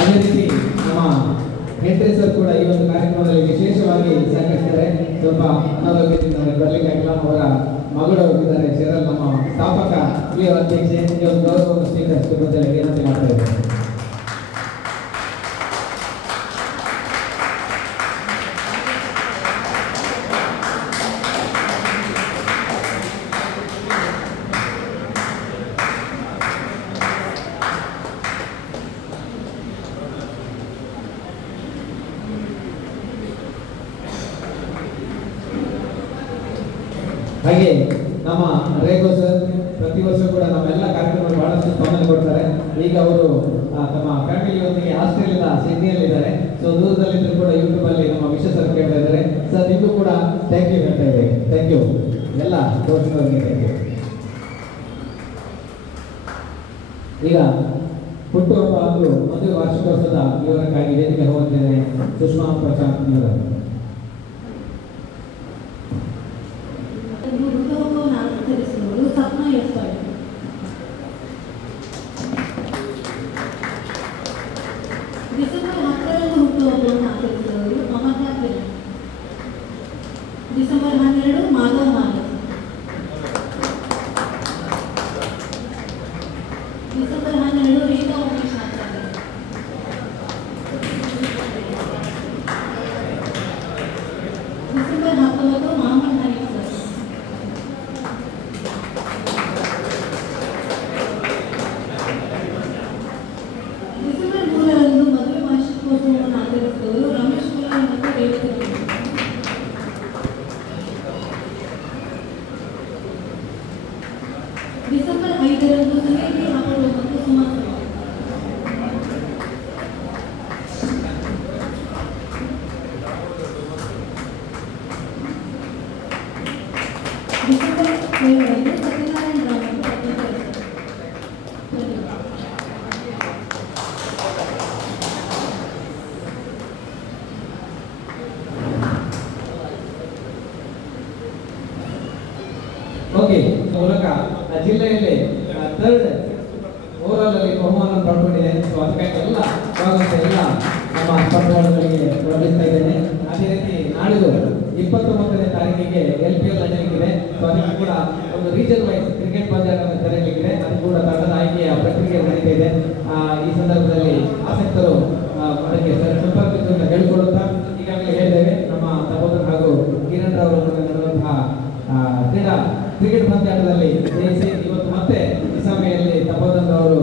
ಅದೇ ರೀತಿ ನಮ್ಮ ಹೆಂಡ್ರಿ ಸರ್ ಕೂಡ ಈ ಒಂದು ಕಾರ್ಯಕ್ರಮದಲ್ಲಿ ವಿಶೇಷವಾಗಿ ಸಹಕರಿಸಿದ್ದಾರೆ. ಸ್ವಲ್ಪ ಅನಾರೋಗ್ಯದಿಂದ ಬರಲಿಕ್ಕೆ ಆಗಿಲ್ಲ. ಅವರ ಮಗಳು ಇದ್ದಾರೆ ಶರಲ್, ನಮ್ಮ ಸ್ಥಾಪಕ ಈ ಅಧ್ಯಕ್ಷೆ, ಈ ಒಂದು ಗೌರವವನ್ನು ಸ್ವೀಕರಿಸಬೇಕು ಅಂತ ವಿನಂತಿ ಮಾಡ್ತಾ ಇದ್ದಾರೆ. ಹಾಗೆ ನಮ್ಮ ರೇಖೋ ಸರ್ ಪ್ರತಿ ವರ್ಷ ಕೂಡ ನಮ್ಮೆಲ್ಲ ಕಾರ್ಯಕ್ರಮಗಳು ಬಹಳಷ್ಟು ಸ್ಪಂದನೆ ಕೊಡ್ತಾರೆ. ಈಗ ಅವರು ತಮ್ಮ ಫ್ಯಾಮಿಲಿಯೊಂದಿಗೆ ಆಸ್ಟ್ರೇಲಿಯಾದ ಸಿಡ್ನಿಯಲ್ಲಿದ್ದಾರೆ. ಸೊ ದೂರದಲ್ಲಿದ್ದರೂ ಕೂಡ ಯೂಟ್ಯೂಬ್ ಅಲ್ಲಿ ನಮ್ಮ ವಿಶೇಷ ಕೇಳ್ತಾ ಇದ್ದಾರೆ. ಸರ್ ನಿಮಗೂ ಕೂಡ ಥ್ಯಾಂಕ್ ಯು ಹೇಳ್ತಾ ಇದ್ದೇವೆ. ಥ್ಯಾಂಕ್ ಯು ಎಲ್ಲ ದೋಸ್ತರಿಗೆ ಥ್ಯಾಂಕ್ ಯು. ಈಗ ಹುಟ್ಟುಹಬ್ಬ ಹಾಗೂ ಮದುವೆ ವಾರ್ಷಿಕೋತ್ಸವದ ವಿವರಕ್ಕಾಗಿ ವೇದಿಕೆ ಹೋಗುತ್ತೇನೆ ಸುಷ್ಮಾ ಪ್ರಶಾಂತ್ ಇವರನ್ನು. ಹುಟ್ಟುಹಬ್ಬವನ್ನು ಆಚರಿಸುವವರು ಸಪ್ನ ಎಸ್ಪಾಯಿ. ಡಿಸೆಂಬರ್ 10ರಂದು ಹುಟ್ಟುಹಬ್ಬವನ್ನು ಆಚರಿಸುವವರು Mamata Kiran. December 12 Madhav Manas. December 12 Reeta Umesh Acharya. December 19 Mohammed Hanif sir. December 3ರಂದು ಮದುವೆ ವಾರ್ಷಿಕೋತ್ಸವವನ್ನು ಆಚರಿಸುವವರು ರಮೇಶ್ ಕುಲಾಲ್ ಮತ್ತು ರೇವತಿ ರಮೇಶ್. ಡಿಸೆಂಬರ್ 5ರಂದು ಸುನೇತಿ ಹಾಕೋಡು ಮತ್ತು ಸುಮಂತ್. ಡಿಸೆಂಬರ್ 7ರಂದು ಸತ್ಯನಾರಾಯಣ ರಾವ್ ಮತ್ತು ಓಕೆ ಮೂಲಕ ಜಿಲ್ಲೆಯಲ್ಲಿ ಥರ್ಡ್ ಓವರಾಲ್ ಅಲ್ಲಿ ಬಹುಮಾನ ಪಡ್ಕೊಂಡಿದೆ. ಸೊ ಅದಕ್ಕಾಗಿ ಎಲ್ಲ ಭಾಗವಹಿಸಿದ ಎಲ್ಲ ನಮ್ಮ ಸ್ಪರ್ಧಾಳುಗಳಿಗೆ ವಂದಿಸ್ತಾ ಇದ್ದೇನೆ. ಅದೇ ರೀತಿ ನಾಡಿದ್ದು 29ನೇ ತಾರೀಕಿಗೆ LPL ನಡೆಯಲಿಕ್ಕಿದೆ. ಸೊ ಅದಕ್ಕೆ ಕೂಡ ಒಂದು ರೀಜನ್ ವೈಸ್ ಕ್ರಿಕೆಟ್ ಪಂದ್ಯಗಳನ್ನು ತೆರೆಯಲಿಕ್ಕಿದೆ. ಅದು ಕೂಡ ತಂಡದ ಆಯ್ಕೆಯ ಪ್ರಕ್ರಿಯೆ ನಡೀತಾ ಇದೆ. ಈ ಸಂದರ್ಭದಲ್ಲಿ ಆಸಕ್ತರು ಅದಕ್ಕೆ ಸಂಪರ್ಕಿಸಿ ಅಂತ ಹೇಳಿಕೊಳ್ಳುತ್ತಾ ಈಗಾಗಲೇ ಹೇಳಿದ್ದೇವೆ ನಮ್ಮ ಸಹೋದರ ಹಾಗೂ ಕಿರಣ್ ರವರು ನಡೆದಂತಹ ಕ್ರಿಕೆಟ್ ಪಂದ್ಯಾಟದಲ್ಲಿ ಜಯಿಸಿ ಇವತ್ತು ಮತ್ತೆ ಈ ಸಮಯದಲ್ಲಿ ತಪೋದನ್ ಅವರು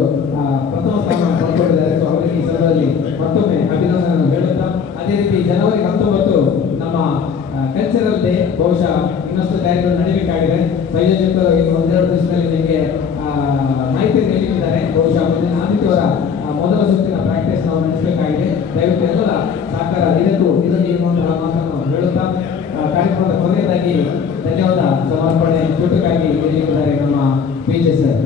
ಪ್ರಥಮ ಸ್ಥಾನ ಪಡ್ಕೊಂಡಿದ್ದಾರೆ. ಸೊ ಅವರಿಗೆ ಈ ಸಂದರ್ಭದಲ್ಲಿ ಮತ್ತೊಮ್ಮೆ ಅಭಿನಂದನೆ ಹೇಳುತ್ತಾ ಅದೇ ರೀತಿ ಜನವರಿ 19 ನಮ್ಮ ಕಲ್ಚರಲ್ ಡೇ ಬಹುಶಃ ಇನ್ನಷ್ಟು ತಯಾರಿಗಳು ನಡೀಬೇಕಾಗಿದೆ. ಸಂಯೋಜಕರು ಇನ್ನು ಒಂದೆರಡು ದಿವಸದಲ್ಲಿ ನಿಮಗೆ ಮಾಹಿತಿ ನೀಡಿದ್ದಾರೆ. ಬಹುಶಃ ಮುಂದಿನ ಆದಿತ್ಯವಾರ ಮೊದಲ ಸುತ್ತಿನ ಪ್ರಾಕ್ಟೀಸ್ ನಾವು ನಡೆಸಬೇಕಾಗಿದೆ. ದಯವಿಟ್ಟು ಎಲ್ಲರ ಸಹಕಾರ ಇದಕ್ಕೂ ಇರುವಂತಹ ಮಾತನ್ನು ಹೇಳುತ್ತಾ ಕಾರ್ಯಕ್ರಮದ ಕೊನೆಯದಾಗಿ ಧನ್ಯವಾದ ಸಮರ್ಪಣೆ ಚುಟುಕಾಗಿ ನೀಡಿದ್ದಾರೆ ನಮ್ಮ PJ ಸರ್.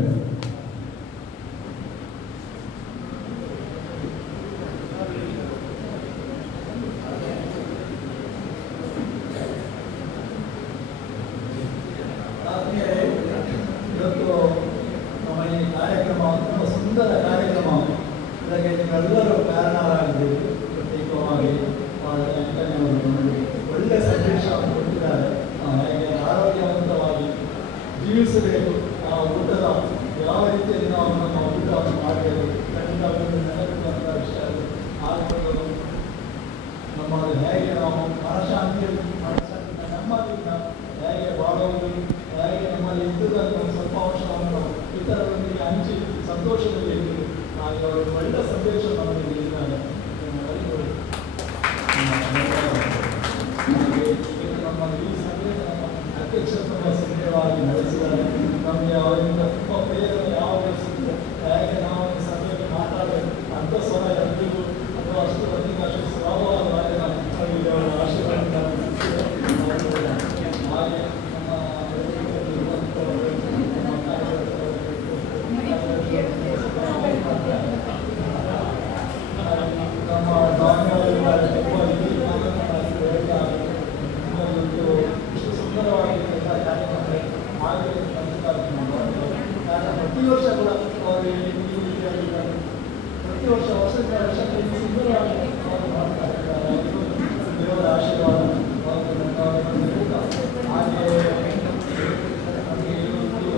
ಇವತ್ತು ನಮ್ಮ ಈ ಕಾರ್ಯಕ್ರಮ ತುಂಬ ಸುಂದರ ಕಾರ್ಯಕ್ರಮ. ಇದಕ್ಕೆ ನೀವೆಲ್ಲರೂ ಕಾರಣರಾಗಿದ್ದೀರಿ. ಪ್ರತ್ಯೇಕವಾಗಿ ಒಳ್ಳೆಯ ಸಂದೇಶ ಕೊಟ್ಟಿದ್ದಾರೆ. ಹೇಗೆ ಆರೋಗ್ಯವಂತವಾಗಿ ಜೀವಿಸಬೇಕು, ನಾವು ಊಟದ ಯಾವ ರೀತಿಯಲ್ಲಿ ನಾವು ನಮ್ಮ ಊಟವನ್ನು ಮಾಡಬೇಕು, ಖಂಡಿತ ನೆನಪಿರುವಂಥ ವಿಷಯ ಆಗ್ಬೋದು. ನಮ್ಮದು ಹೇಗೆ ನಾವು ಮನಶಾಂತಿಯಲ್ಲಿ ನೆಮ್ಮದಿಯಿಂದ ಹೇಗೆ ಬಾಳುವುದು, ಹೇಗೆ ನಮ್ಮಲ್ಲಿ ಇದ್ದುದನ್ನು ಸ್ವಲ್ಪ ಅಂಶವನ್ನು ಇತರರೊಂದಿಗೆ ಹಂಚಿ ಸಂತೋಷದಲ್ಲಿ ಇರುವುದು. ಹಾಗೆ ಅವರು ಒಳ್ಳೆಯ ಸಂದೇಶ ನಮಗೆ ನೀಡಿದ್ದಾರೆ. ನಮ್ಮ ಈ ಸಂದೇಶ ಅಧ್ಯಕ್ಷ ತುಂಬ ಸುಂದರವಾಗಿ ನಡೆಸಿದ್ದಾರೆ. ನಮಗೆ ಅವರಿಂದ ತುಂಬ ಪ್ರೇರಣೆ ಯಾವಾಗ ಸಿಗುತ್ತೆ, ಹೇಗೆ ನಾವು ಈ ಸಭೆಯಲ್ಲಿ ಮಾತಾಡಬೇಕು ಅಂತ ಸ್ವರ ಎಲ್ರಿಗೂ ಅಥವಾ ಅಷ್ಟು ಅಧಿಕ ಅಷ್ಟು ಸುಲಭವಾಗಿ ನಮಗೆ ಅವರ ಆಶೀರ್ವಾದ ಹಾಗೆ ಸುಂದರವಾಗಿರುವಂಥ ಕಾರ್ಯಕ್ರಮ ಹಾಗೆ ಪ್ರತಿ ವರ್ಷ ಕೂಡ ಅವರು ಈ ರೀತಿಯಾಗಿ ಪ್ರತಿ ವರ್ಷ ವರ್ಷಕ್ಕೆ ಸುಂದರವಾಗಿ ಅವರು ಮಾಡ್ತಾರೆ. ದೇವರ ಆಶೀರ್ವಾದ ಹಾಗೆ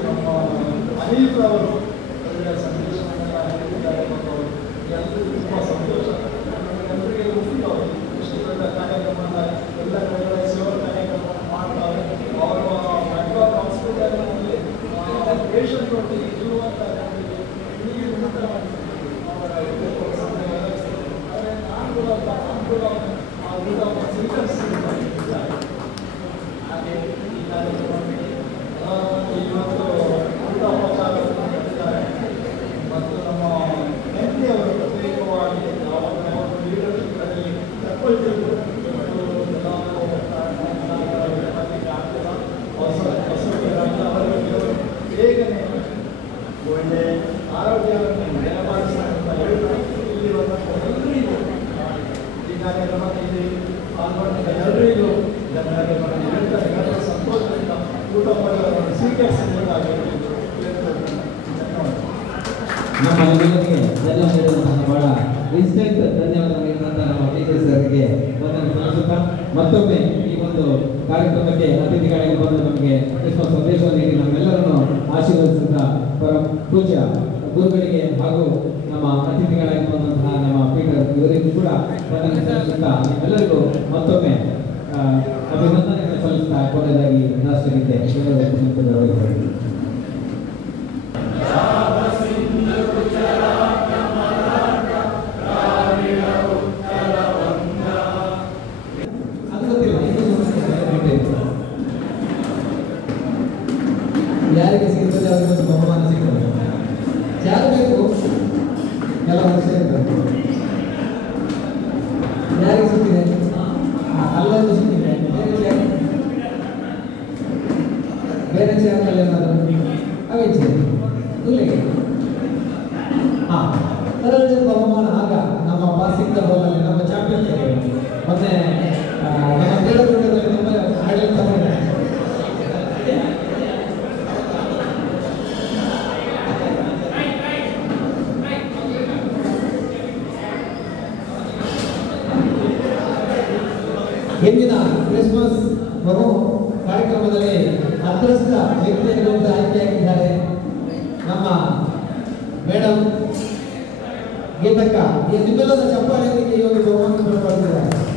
ನಮ್ಮ ಅನೀಫ್ ಅವರು ಒಳ್ಳೆಯ ಸಂದೇಶವನ್ನೆಲ್ಲ ಹೇಳಿದ್ದಾರೆ ಮತ್ತು ಎಲ್ಲರಿಗೂ ತುಂಬ ಸಂತೋಷ. ಎಲ್ಲರಿಗೆ ಗೊತ್ತಿಲ್ಲ ಇಷ್ಟು ದೊಡ್ಡ ಕಾರ್ಯಕ್ರಮನ ಎಲ್ಲ ಕಡೆಗಳ ಸೇವಾ ಕಾರ್ಯಕ್ರಮವನ್ನು ಮಾಡ್ತಾರೆ. ಅವರು ಮೆಟ್ರಾಲ್ ಹಾಸ್ಪಿಟಲ್ನಲ್ಲಿ ಪೇಷಂಟ್ ಒಟ್ಟಿಗೆ ಇರುವಂಥ ಇಲ್ಲಿಗೆ ಮಾತ್ರ ಆದರೆ ನಾನು ಕೂಡ ಆ ಊಟವನ್ನು ಸ್ವೀಕರಿಸಿದ್ದಾರೆ. ಹಾಗೆ ಈ ಕಾರ್ಯಕ್ರಮಕ್ಕೆ ಪಾಲ್ಗೊಂಡಿದ್ದ ಎಲ್ಲರಿಗೂ ಧನ್ಯವಾದಗಳನ್ನು ಹೇಳ್ತಾರೆ. ಎಲ್ಲರೂ ಸಂತೋಷದಿಂದ ಊಟ ಮಾಡುವವರನ್ನು ಸ್ವೀಕರಿಸಿದ್ದಾಗಿ ನಮ್ಮ ಎಲ್ಲರಿಗೆ ಎಲ್ಲ ನೀಡುವಂತಹ ಬಹಳ ಇನ್ಸ್ಟೆಂಟ್ ಧನ್ಯವಾದ ನೀಡಿದಂತಹ ನಮ್ಮ ಟೀಚರ್ಸ್ ಅವರಿಗೆ ತಿಳಿಸುತ್ತಾ ಮತ್ತೊಮ್ಮೆ ಈ ಒಂದು ಕಾರ್ಯಕ್ರಮಕ್ಕೆ ಅತಿಥಿಗಳಿಗೆ ಬಂದು ನಮಗೆ ಕ್ರಿಸ್ಮಸ್ ಸಂದೇಶವನ್ನು ನೀಡಿ ನಮ್ಮೆಲ್ಲರನ್ನು ಆಶೀರ್ವದಿಸಿದ ಪರ ಪೂಜ್ಯ ಗುರುಗಳಿಗೆ ಹಾಗೂ ನಮ್ಮ ಅತಿಥಿಗಳಾಗಿ ಬಂದಂತಹ ನಮ್ಮ ಪೀಟರ್ ಇವರಿಗೂ ಕೂಡ ವಂದನೆ ಸಲ್ಲಿಸುತ್ತಾ ಎಲ್ಲರಿಗೂ ಮತ್ತೊಮ್ಮೆ ಅಭಿನಂದನೆಗಳನ್ನು ಸಲ್ಲಿಸುತ್ತಾ ಕೊನೆಯದಾಗಿ ರಾಷ್ಟ್ರಗೀತೆ ಯಾರಿಗೆ ಸಿಗುತ್ತದೆ ಅವರಿಗೆ ಬಹುಮಾನ ಸಿಗ್ತದೆ. ಯಾರು ಬೇಕು ಎಲ್ಲ ವರ್ಷ ಇರ್ತದೆ. ಯಾರಿಗೆ ಸಿಕ್ಕಿದೆ ಅಲ್ಲೊಂದು ಸಿಕ್ಕಿದೆ, ಬೇರೆ ಚಾನಲ್ ಏನಾದರೂ ಅವೇ ಇಲ್ಲಿಗೆ ಅದರಲ್ಲಿ ಬಹುಮಾನ ಆಗ ನಮ್ಮ ಬಾಸಿಕ್ತ ಬೋಲಲ್ಲಿ ನಮ್ಮ ಚಾಂಪಿಯನ್ ಮತ್ತೆ ನಮ್ಮ ದೇವರುಗಳಲ್ಲಿ ತುಂಬ ಆಡಳಿತ ಮಾಡಿದ್ದಾರೆ. ಹಿಂದಿನ ಕ್ರಿಸ್ಮಸ್ ಬಹು ಕಾರ್ಯಕ್ರಮದಲ್ಲಿ ಅದೃಷ್ಟ ವ್ಯಕ್ತಿಯನ್ನು ಆಯ್ಕೆಯಾಗಿದ್ದಾರೆ ನಮ್ಮ ಮೇಡಮ್ ಗೀತಕ್ಕ. ಈ ನಿಮ್ಮೆಲ್ಲರ ಚಪ್ಪಾಳೆಯೊಂದಿಗೆ ಈ ಒಂದು ಬಹುಮಾನ ಪಡೆದಿದ್ದಾರೆ.